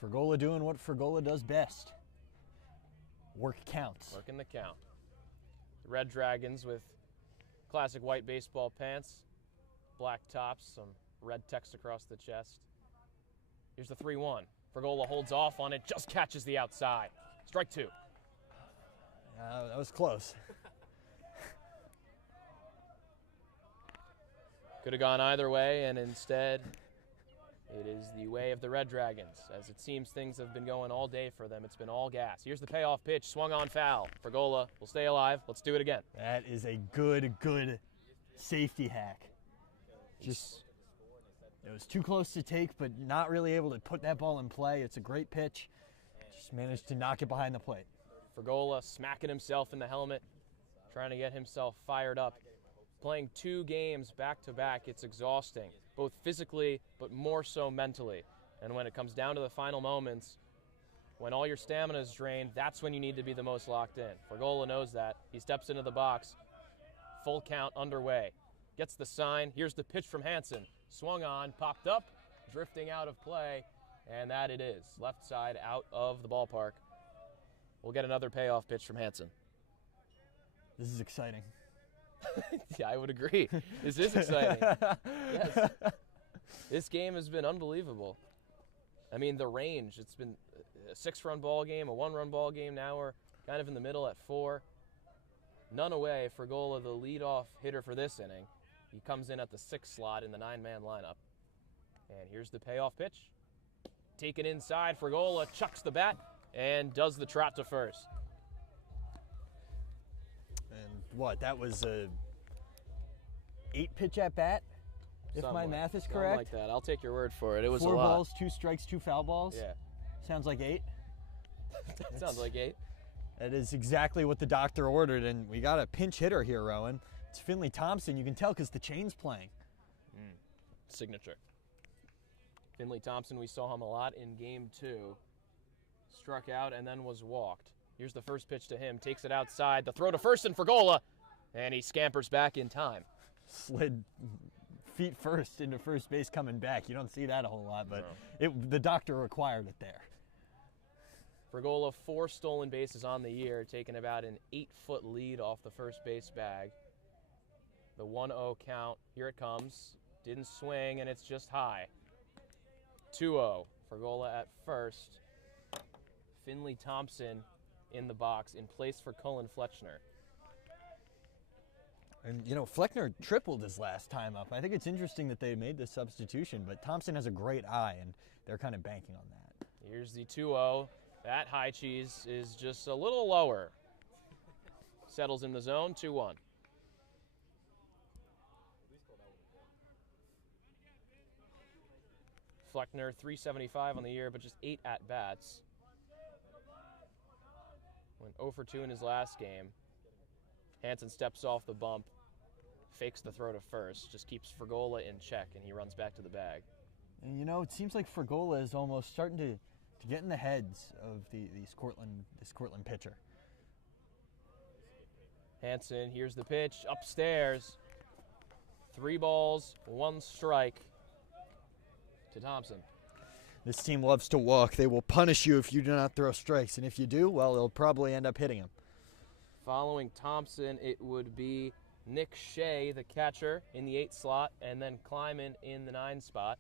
Frigola doing what Frigola does best. Work counts. Working the count. The Red Dragons with classic white baseball pants, black tops, some red text across the chest. Here's the 3-1. Frigola holds off on it, just catches the outside. Strike 2. That was close. Could have gone either way, and instead it is the way of the Red Dragons. As it seems things have been going all day for them. It's been all gas. Here's the payoff pitch, swung on foul. Frigola will stay alive. Let's do it again. That is a good safety hack. Just, it was too close to take, but not really able to put that ball in play. It's a great pitch. Just managed to knock it behind the plate. Frigola smacking himself in the helmet, trying to get himself fired up. Playing 2 games back-to-back, it's exhausting, both physically but more so mentally. And when it comes down to the final moments, when all your stamina is drained, that's when you need to be the most locked in. Frigola knows that. He steps into the box. Full count underway. Gets the sign. Here's the pitch from Hansen. Swung on, popped up, drifting out of play, and that it is. Left side out of the ballpark. We'll get another payoff pitch from Hansen. This is exciting. Yeah, I would agree. This is exciting. Yes. This game has been unbelievable. I mean, the range, it's been a 6-run ball game, a 1-run ball game. Now we're kind of in the middle at 4. None away. Frigola, the leadoff hitter for this inning. He comes in at the 6th slot in the 9-man lineup. And here's the payoff pitch. Taken inside. Frigola chucks the bat and does the trot to first. And what, that was a 8-pitch at bat, if my math is correct? Something like that. I'll take your word for it. It was 4 a lot. 4 balls, 2 strikes, 2 foul balls? Yeah. Sounds like 8. That sounds like 8. That is exactly what the doctor ordered, and we got a pinch hitter here, Rowan. It's Finley Thompson. You can tell because the chain's playing. Signature. Finley Thompson, we saw him a lot in Game 2. Struck out and then was walked. Here's the first pitch to him. Takes it outside. The throw to first and Frigola. And he scampers back in time. Slid feet first into first base coming back. You don't see that a whole lot, but the doctor required it there. Frigola, 4 stolen bases on the year, taking about an 8-foot lead off the first base bag. The 1-0 count. Here it comes. Didn't swing, and it's just high. 2-0. Frigola at first. Finley Thompson in the box in place for Cullen Fletchner. And, you know, Fleckner tripled his last time up. I think it's interesting that they made this substitution, but Thompson has a great eye, and they're kind of banking on that. Here's the 2-0. That high cheese is just a little lower. Settles in the zone, 2-1. Fleckner, 375 on the year, but just 8 at-bats. Went 0 for 2 in his last game. Hansen steps off the bump, fakes the throw to first, just keeps Frigola in check, and he runs back to the bag. And, you know, it seems like Frigola is almost starting to get in the heads of this Cortland pitcher. Hansen, here's the pitch, upstairs. 3 balls, 1 strike to Thompson. This team loves to walk. They will punish you if you do not throw strikes, and if you do, well, they'll probably end up hitting him. Following Thompson, it would be Nick Shea, the catcher, in the 8 slot, and then Kleiman in the 9 spot.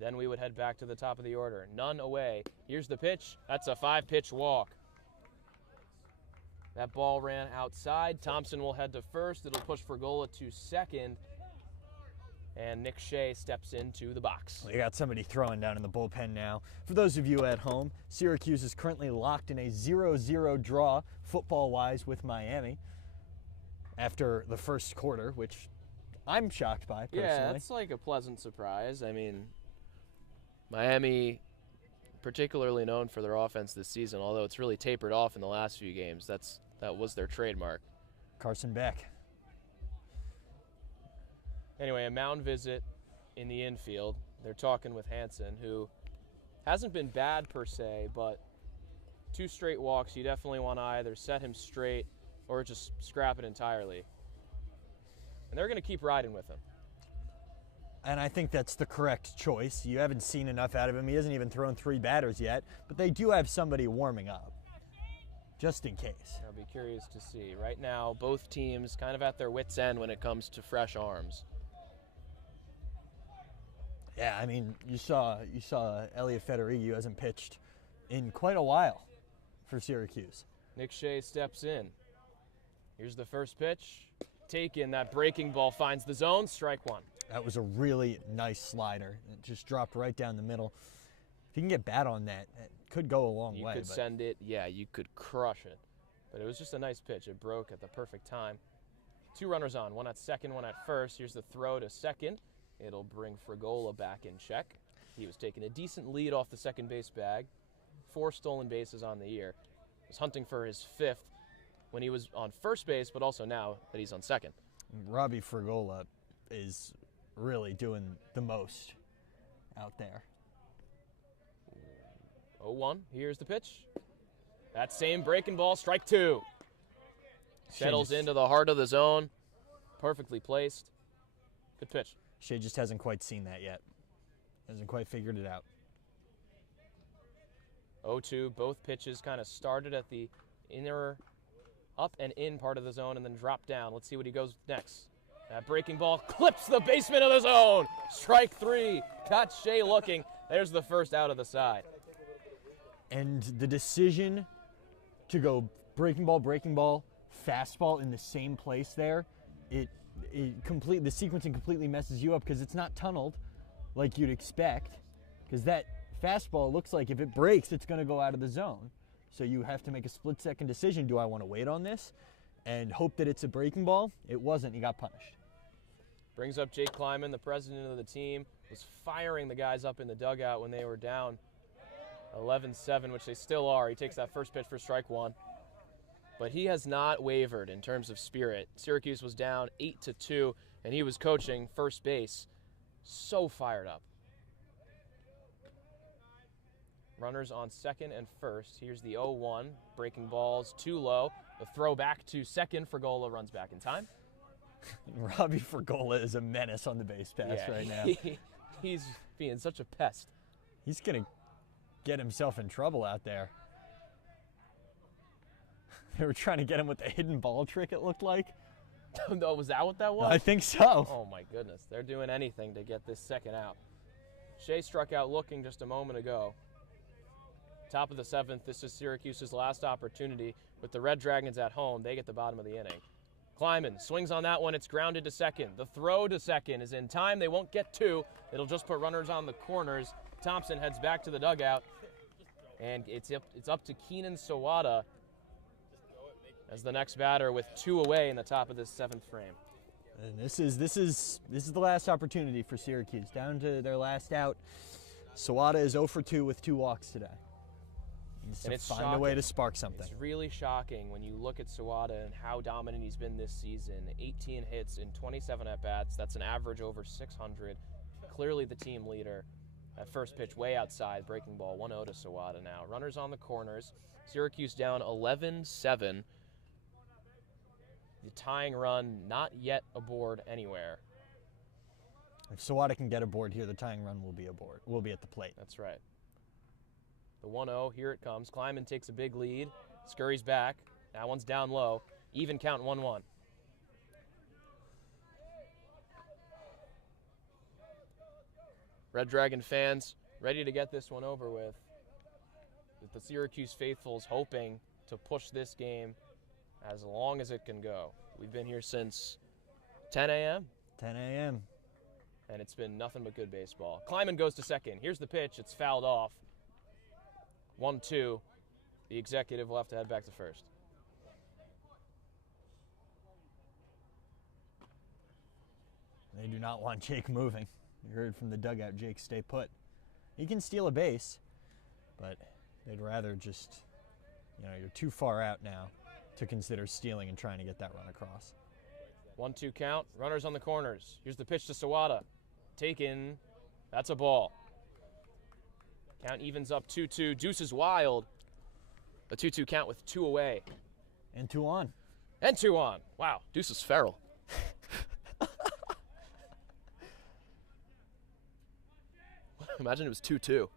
Then we would head back to the top of the order. None away. Here's the pitch. That's a 5-pitch walk. That ball ran outside. Thompson will head to first. It'll push Fregola to second. And Nick Shea steps into the box. We got somebody throwing down in the bullpen now. For those of you at home, Syracuse is currently locked in a 0-0 draw, football-wise, with Miami after the first quarter, which I'm shocked by, personally. Yeah, that's like a pleasant surprise. I mean, Miami, particularly known for their offense this season, although it's really tapered off in the last few games. That was their trademark. Carson Beck. Anyway, a mound visit in the infield. They're talking with Hansen, who hasn't been bad per se, but 2 straight walks, you definitely want to either set him straight or just scrap it entirely. And they're going to keep riding with him. And I think that's the correct choice. You haven't seen enough out of him. He hasn't even thrown 3 batters yet, but they do have somebody warming up, just in case. I'll be curious to see. Right now, both teams kind of at their wits' end when it comes to fresh arms. Yeah, I mean, you saw Elliott Federici, who hasn't pitched in quite a while for Syracuse. Nick Shea steps in. Here's the first pitch. Taken. That breaking ball finds the zone. Strike 1. That was a really nice slider. It just dropped right down the middle. If you can get bat on that, it could go a long way. You could send it. Yeah, you could crush it. But it was just a nice pitch. It broke at the perfect time. 2 runners on. 1 at second, 1 at first. Here's the throw to second. It'll bring Fregola back in check. He was taking a decent lead off the second base bag. 4 stolen bases on the year. Was hunting for his 5th when he was on first base, but also now that he's on second. Robbie Fregola is really doing the most out there. 0-1. Here's the pitch. That same breaking ball, strike 2. Settles into the heart of the zone. Perfectly placed. Good pitch. Shea just hasn't quite seen that yet. Hasn't quite figured it out. 0-2. Both pitches kind of started at the inner up and in part of the zone and then dropped down. Let's see what he goes next. That breaking ball clips the basement of the zone. Strike 3. Got Shea looking. There's the first out of the side. And the decision to go breaking ball, fastball in the same place there, the sequencing completely messes you up because it's not tunneled like you'd expect, because that fastball looks like if it breaks, it's going to go out of the zone. So you have to make a split-second decision. Do I want to wait on this and hope that it's a breaking ball? It wasn't. He got punished. Brings up Jake Kleiman, the president of the team, was firing the guys up in the dugout when they were down 11-7, which they still are. He takes that first pitch for strike 1. But he has not wavered in terms of spirit. Syracuse was down 8-2, and he was coaching first base. So fired up. Runners on second and first. Here's the 0-1. Breaking balls too low. The throw back to second. Fregola runs back in time. Robbie Fregola is a menace on the base pass right now. He's being such a pest. He's going to get himself in trouble out there. They were trying to get him with the hidden ball trick, it looked like. No, was that what that was? I think so. Oh, my goodness. They're doing anything to get this second out. Shea struck out looking just a moment ago. Top of the 7th, this is Syracuse's last opportunity. With the Red Dragons at home, they get the bottom of the inning. Kleiman swings on that one. It's grounded to second. The throw to second is in time. They won't get 2. It'll just put runners on the corners. Thompson heads back to the dugout. And it's up to Keenan Sawada as the next batter with 2 away in the top of this 7th frame. And this is the last opportunity for Syracuse. Down to their last out. Sawada is 0 for 2 with 2 walks today. Needs to find a way to spark something. It's really shocking when you look at Sawada and how dominant he's been this season. 18 hits in 27 at-bats. That's an average over 600. Clearly the team leader. That first pitch way outside. Breaking ball 1-0 to Sawada now. Runners on the corners. Syracuse down 11-7. The tying run not yet aboard anywhere. If Sawada can get aboard here, the tying run will be aboard. Will be at the plate. That's right. The 1-0, here it comes. Kleiman takes a big lead, scurries back. That one's down low. Even count 1-1. Red Dragon fans ready to get this one over with. The Syracuse faithfuls hoping to push this game as long as it can go. We've been here since 10 a.m. 10 a.m. And it's been nothing but good baseball. Kleiman goes to second. Here's the pitch. It's fouled off. 1-2. The executive will have to head back to first. They do not want Jake moving. You heard from the dugout, Jake, stay put. He can steal a base, but they'd rather just, you're too far out now to consider stealing and trying to get that run across. 1-2 count. Runners on the corners. Here's the pitch to Sawada. Taken. That's a ball. Count evens up 2-2. Deuce is wild. A 2-2 count with 2 away. And 2 on. And 2 on. Wow. Deuce is feral. Imagine it was 2-2.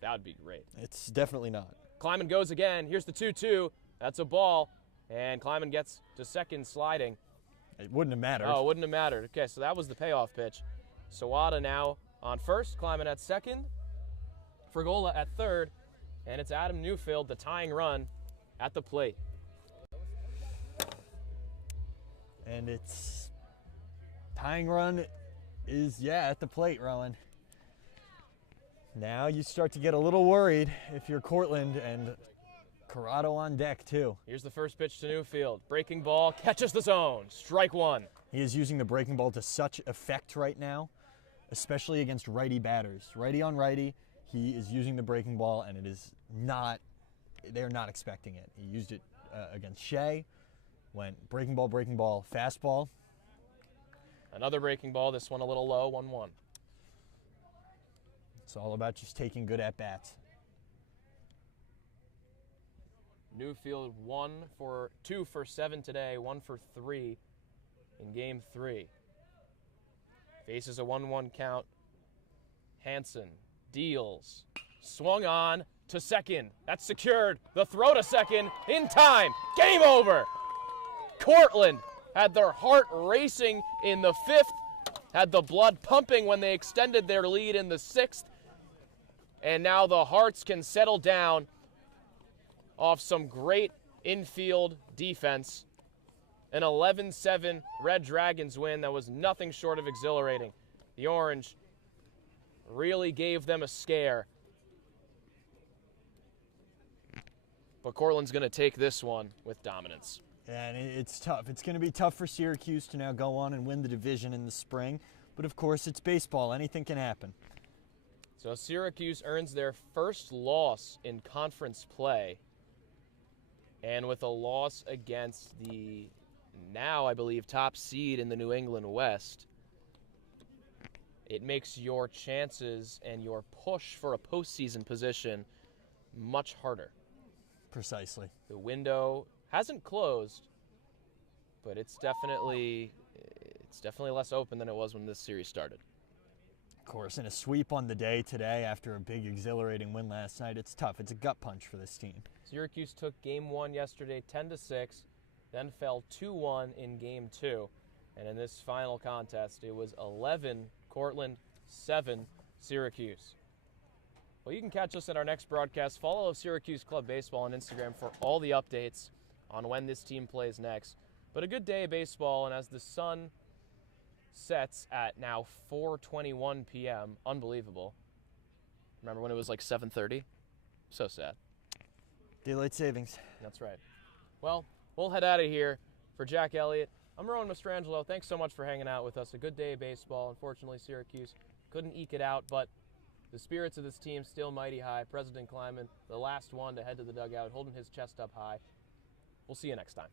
That would be great. It's definitely not. Kleiman goes again. Here's the 2-2. That's a ball. And Kleiman gets to second sliding. It wouldn't have mattered. Oh, it wouldn't have mattered. Okay, so that was the payoff pitch. Sawada now on first. Kleiman at second. Frigola at third. And it's Adam Newfield, the tying run, at the plate. And it's tying run is, at the plate, Rowan. Now you start to get a little worried if you're Cortland, and Corrado on deck too. Here's the first pitch to Newfield. Breaking ball, catches the zone. Strike one. He is using the breaking ball to such effect right now, especially against righty batters. Righty on righty, he is using the breaking ball, and it is not, they're not expecting it. He used it against Shea, went breaking ball, fastball. Another breaking ball, this one a little low, 1-1. It's all about just taking good at-bats. Newfield 2 for 7 today, 1 for 3 in game 3. Faces a 1-1 count. Hansen deals. Swung on to second. That's secured. The throw to second in time. Game over. Cortland had their heart racing in the 5th, had the blood pumping when they extended their lead in the 6th, and now the hearts can settle down off some great infield defense. An 11-7 Red Dragons win that was nothing short of exhilarating. The Orange really gave them a scare. But Cortland's going to take this one with dominance. And it's tough. It's going to be tough for Syracuse to now go on and win the division in the spring. But of course, it's baseball. Anything can happen. So Syracuse earns their first loss in conference play. And with a loss against the now, I believe, top seed in the New England West, it makes your chances and your push for a postseason position much harder. Precisely. The window hasn't closed, but it's definitely less open than it was when this series started. Of course, in a sweep on the day today after a big exhilarating win last night, it's tough. It's a gut punch for this team. Syracuse took game 1 yesterday 10-6, then fell 2-1 in game 2. And in this final contest, it was 11 Cortland, 7 Syracuse. Well, you can catch us at our next broadcast. Follow Syracuse Club Baseball on Instagram for all the updates on when this team plays next. But a good day of baseball, and as the sun sets at now 4:21 p.m., unbelievable. Remember when it was like 7:30? So sad. Daylight savings. That's right. Well, we'll head out of here. For Jack Elliott, I'm Rowan Mastrangelo. Thanks so much for hanging out with us. A good day of baseball. Unfortunately, Syracuse couldn't eke it out, but the spirits of this team still mighty high. President Kleiman, the last one to head to the dugout, holding his chest up high. We'll see you next time.